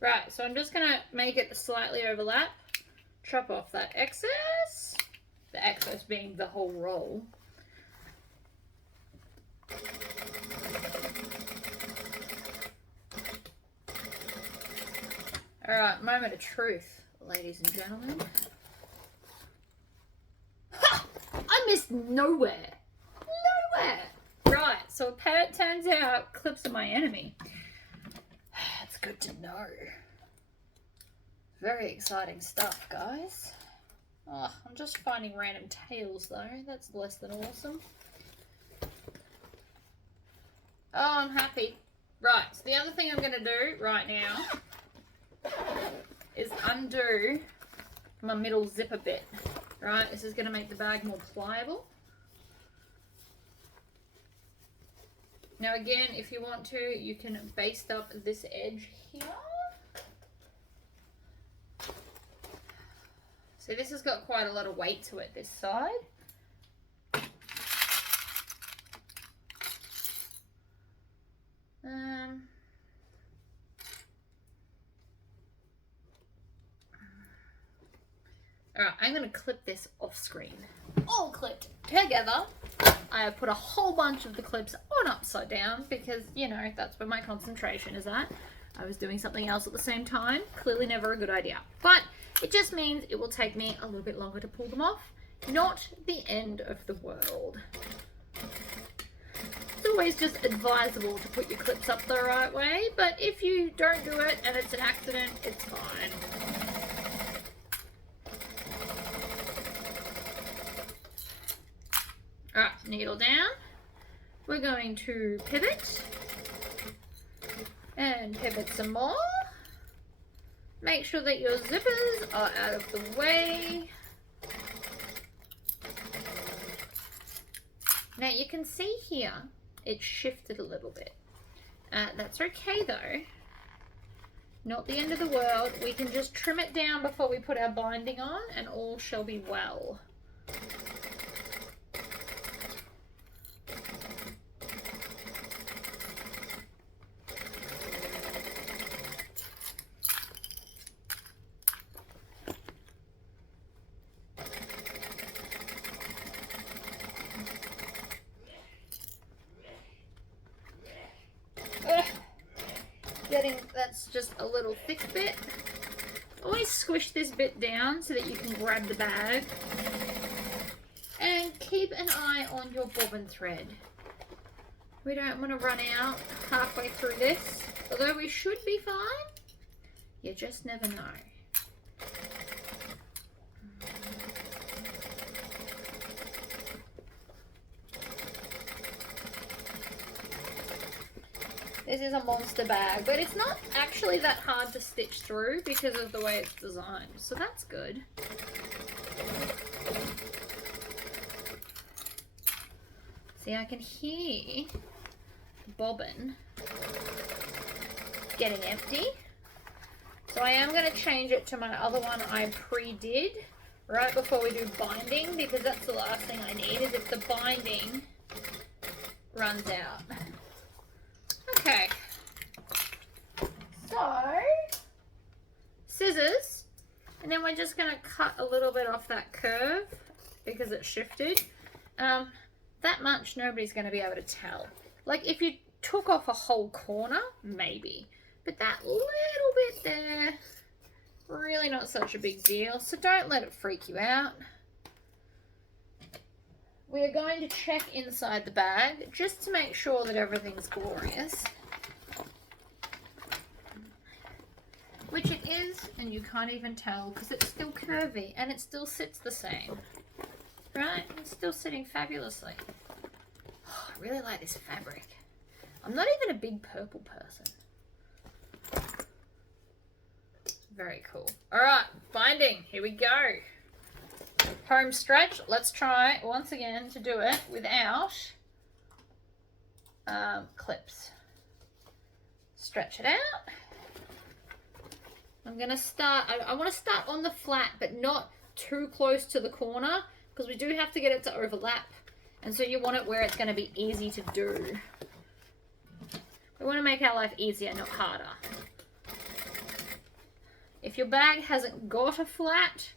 Right, so I'm just going to make it slightly overlap. Chop off that excess. The excess being the whole roll. Alright, moment of truth, ladies and gentlemen. Ha! I missed nowhere. Nowhere! Right, so it turns out clips are my enemy. That's good to know. Very exciting stuff, guys. Oh, I'm just finding random tails though. That's less than awesome. Oh, I'm happy. Right, so the other thing I'm going to do right now is undo my middle zipper bit. Right, this is going to make the bag more pliable. Now again, if you want to, you can baste up this edge here. So this has got quite a lot of weight to it, this side. Alright, I'm going to clip this off screen. All clipped together. I have put a whole bunch of the clips on upside down because, you know, that's where my concentration is at. I was doing something else at the same time. Clearly never a good idea. But it just means it will take me a little bit longer to pull them off. Not the end of the world. It's always just advisable to put your clips up the right way, but if you don't do it and it's an accident, it's fine. Alright, needle down. We're going to pivot. And pivot some more. Make sure that your zippers are out of the way. Now you can see here, it shifted a little bit. That's okay though. Not the end of the world. We can just trim it down before we put our binding on and all shall be well. That's just a little thick bit. Always squish this bit down so that you can grab the bag. And keep an eye on your bobbin thread. We don't want to run out halfway through this. Although we should be fine, you just never know. This is a monster bag, but it's not actually that hard to stitch through because of the way it's designed, so that's good. See, I can hear the bobbin getting empty, so I am going to change it to my other one I pre-did right before we do binding, because that's the last thing I need is if the binding runs out. Okay, so scissors, and then we're just going to cut a little bit off that curve because it shifted. That much nobody's going to be able to tell. Like if you took off a whole corner, maybe, but that little bit there, really not such a big deal, so don't let it freak you out. We are going to check inside the bag just to make sure that everything's glorious. Which it is, and you can't even tell because it's still curvy and it still sits the same. Right? It's still sitting fabulously. Oh, I really like this fabric. I'm not even a big purple person. Very cool. Alright, binding. Here we go. Home stretch. Let's try once again to do it without clips. Stretch it out. I'm going to start, I want to start on the flat but not too close to the corner because we do have to get it to overlap, and so you want it where it's going to be easy to do. We want to make our life easier, not harder. If your bag hasn't got a flat,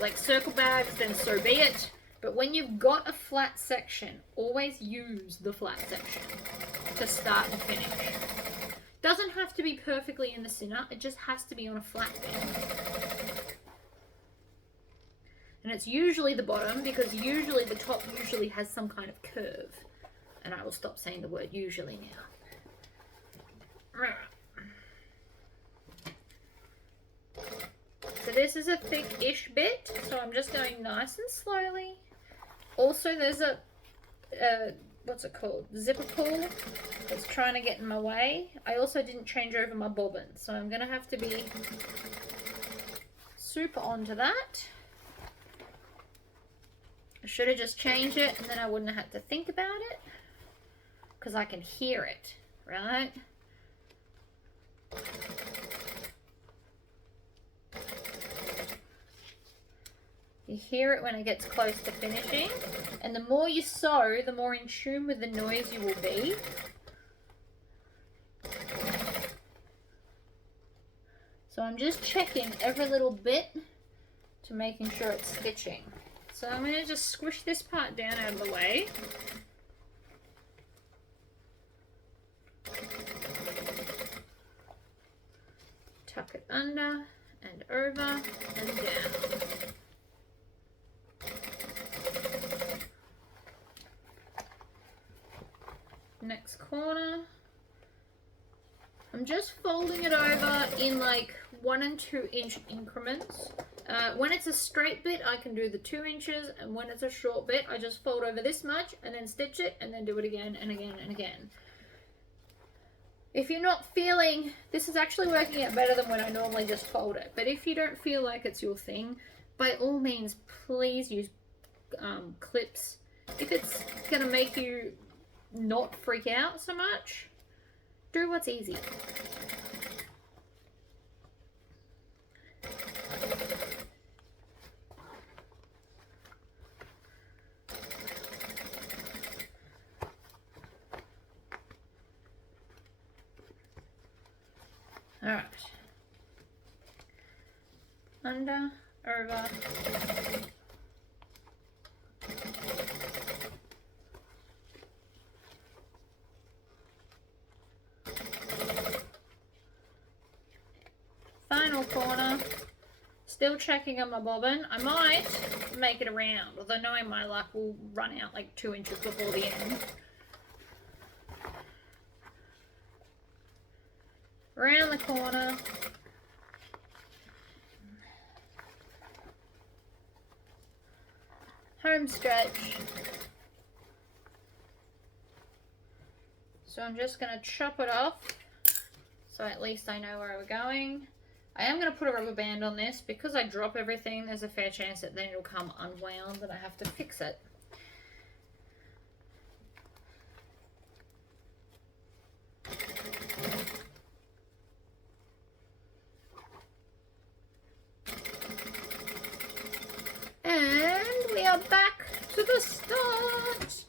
like circle bags, then so be it. But when you've got a flat section, always use the flat section to start and finish. Doesn't have to be perfectly in the center, it just has to be on a flat bed. And it's usually the bottom because usually the top usually has some kind of curve. And I will stop saying the word usually now. So this is a thick-ish bit, so I'm just going nice and slowly. Also, there's a, what's it called? Zipper pull that's trying to get in my way. I also didn't change over my bobbin, so I'm going to have to be super onto that. I should have just changed it, and then I wouldn't have had to think about it, because I can hear it, right? You hear it when it gets close to finishing, and the more you sew, the more in tune with the noise you will be. So I'm just checking every little bit to making sure it's stitching. So I'm going to just squish this part down out of the way. Tuck it under and over and down. Next corner. I'm just folding it over in like 1 and 2 inch increments. When it's a straight bit, I can do the 2 inches, and when it's a short bit, I just fold over this much and then stitch it and then do it again and again and again. If you're not feeling, this is actually working out better than when I normally just fold it, but if you don't feel like it's your thing, by all means, please use clips. If it's gonna make you not freak out so much, do what's easy. Alright. Under, over. Final corner. Still checking on my bobbin. I might make it around, although knowing my luck will run out like 2 inches before the end. Around the corner. Home stretch. So I'm just going to chop it off so at least I know where we're going. I am going to put a rubber band on this because I drop everything. There's a fair chance that then it'll come unwound and I have to fix it. And we are back to the start.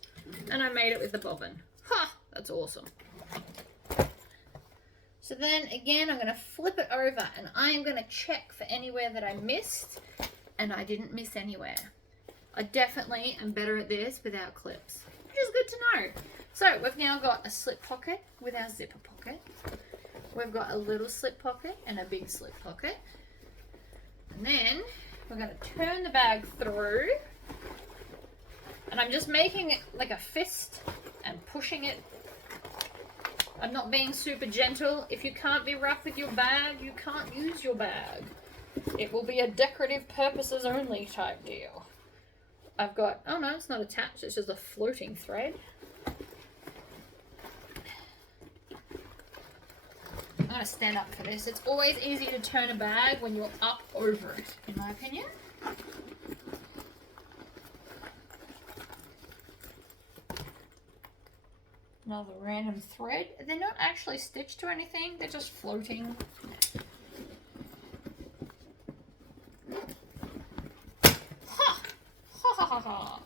And I made it with the bobbin. Ha! That's awesome. So then again, I'm going to flip it over and I am going to check for anywhere that I missed, and I didn't miss anywhere. I definitely am better at this without clips, which is good to know. So we've now got a slip pocket with our zipper pocket. We've got a little slip pocket and a big slip pocket. And then we're going to turn the bag through, and I'm just making it like a fist and pushing it. I'm not being super gentle. If you can't be rough with your bag, you can't use your bag. It will be a decorative purposes only type deal. I've got, oh no, it's not attached, it's just a floating thread. I'm going to stand up for this. It's always easy to turn a bag when you're up over it, in my opinion. Another random thread. They're not actually stitched to anything, they're just floating. Ha! Ha ha ha ha!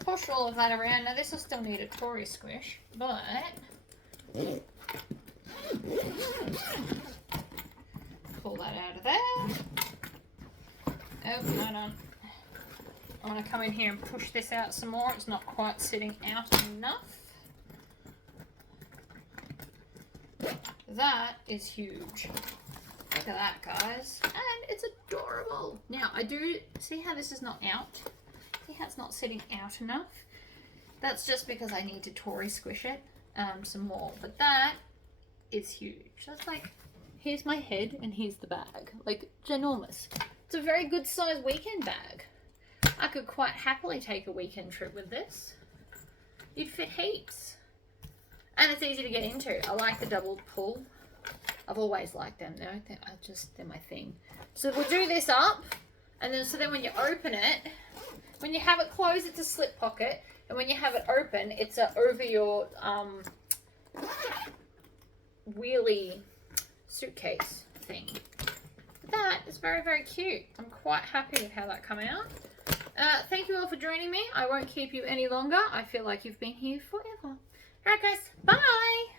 Push all of that around. Now this will still need a Tory squish, but pull that out of there. Oh, no. I want to come in here and push this out some more. It's not quite sitting out enough. That is huge. Look at that, guys. And it's adorable. Now, I do see how this is not out. See how it's not sitting out enough? That's just because I need to Tory squish it some more. But that is huge. That's like, here's my head and here's the bag. Like, ginormous. It's a very good size weekend bag. I could quite happily take a weekend trip with this. You'd fit heaps. And it's easy to get into. I like the double pull. I've always liked them. They're my thing. So we'll do this up, and then when you open it, when you have it closed, it's a slip pocket, and when you have it open, it's over your wheelie suitcase thing. That is very, very cute. I'm quite happy with how that came out. Thank you all for joining me. I won't keep you any longer. I feel like you've been here forever. Alright guys, bye!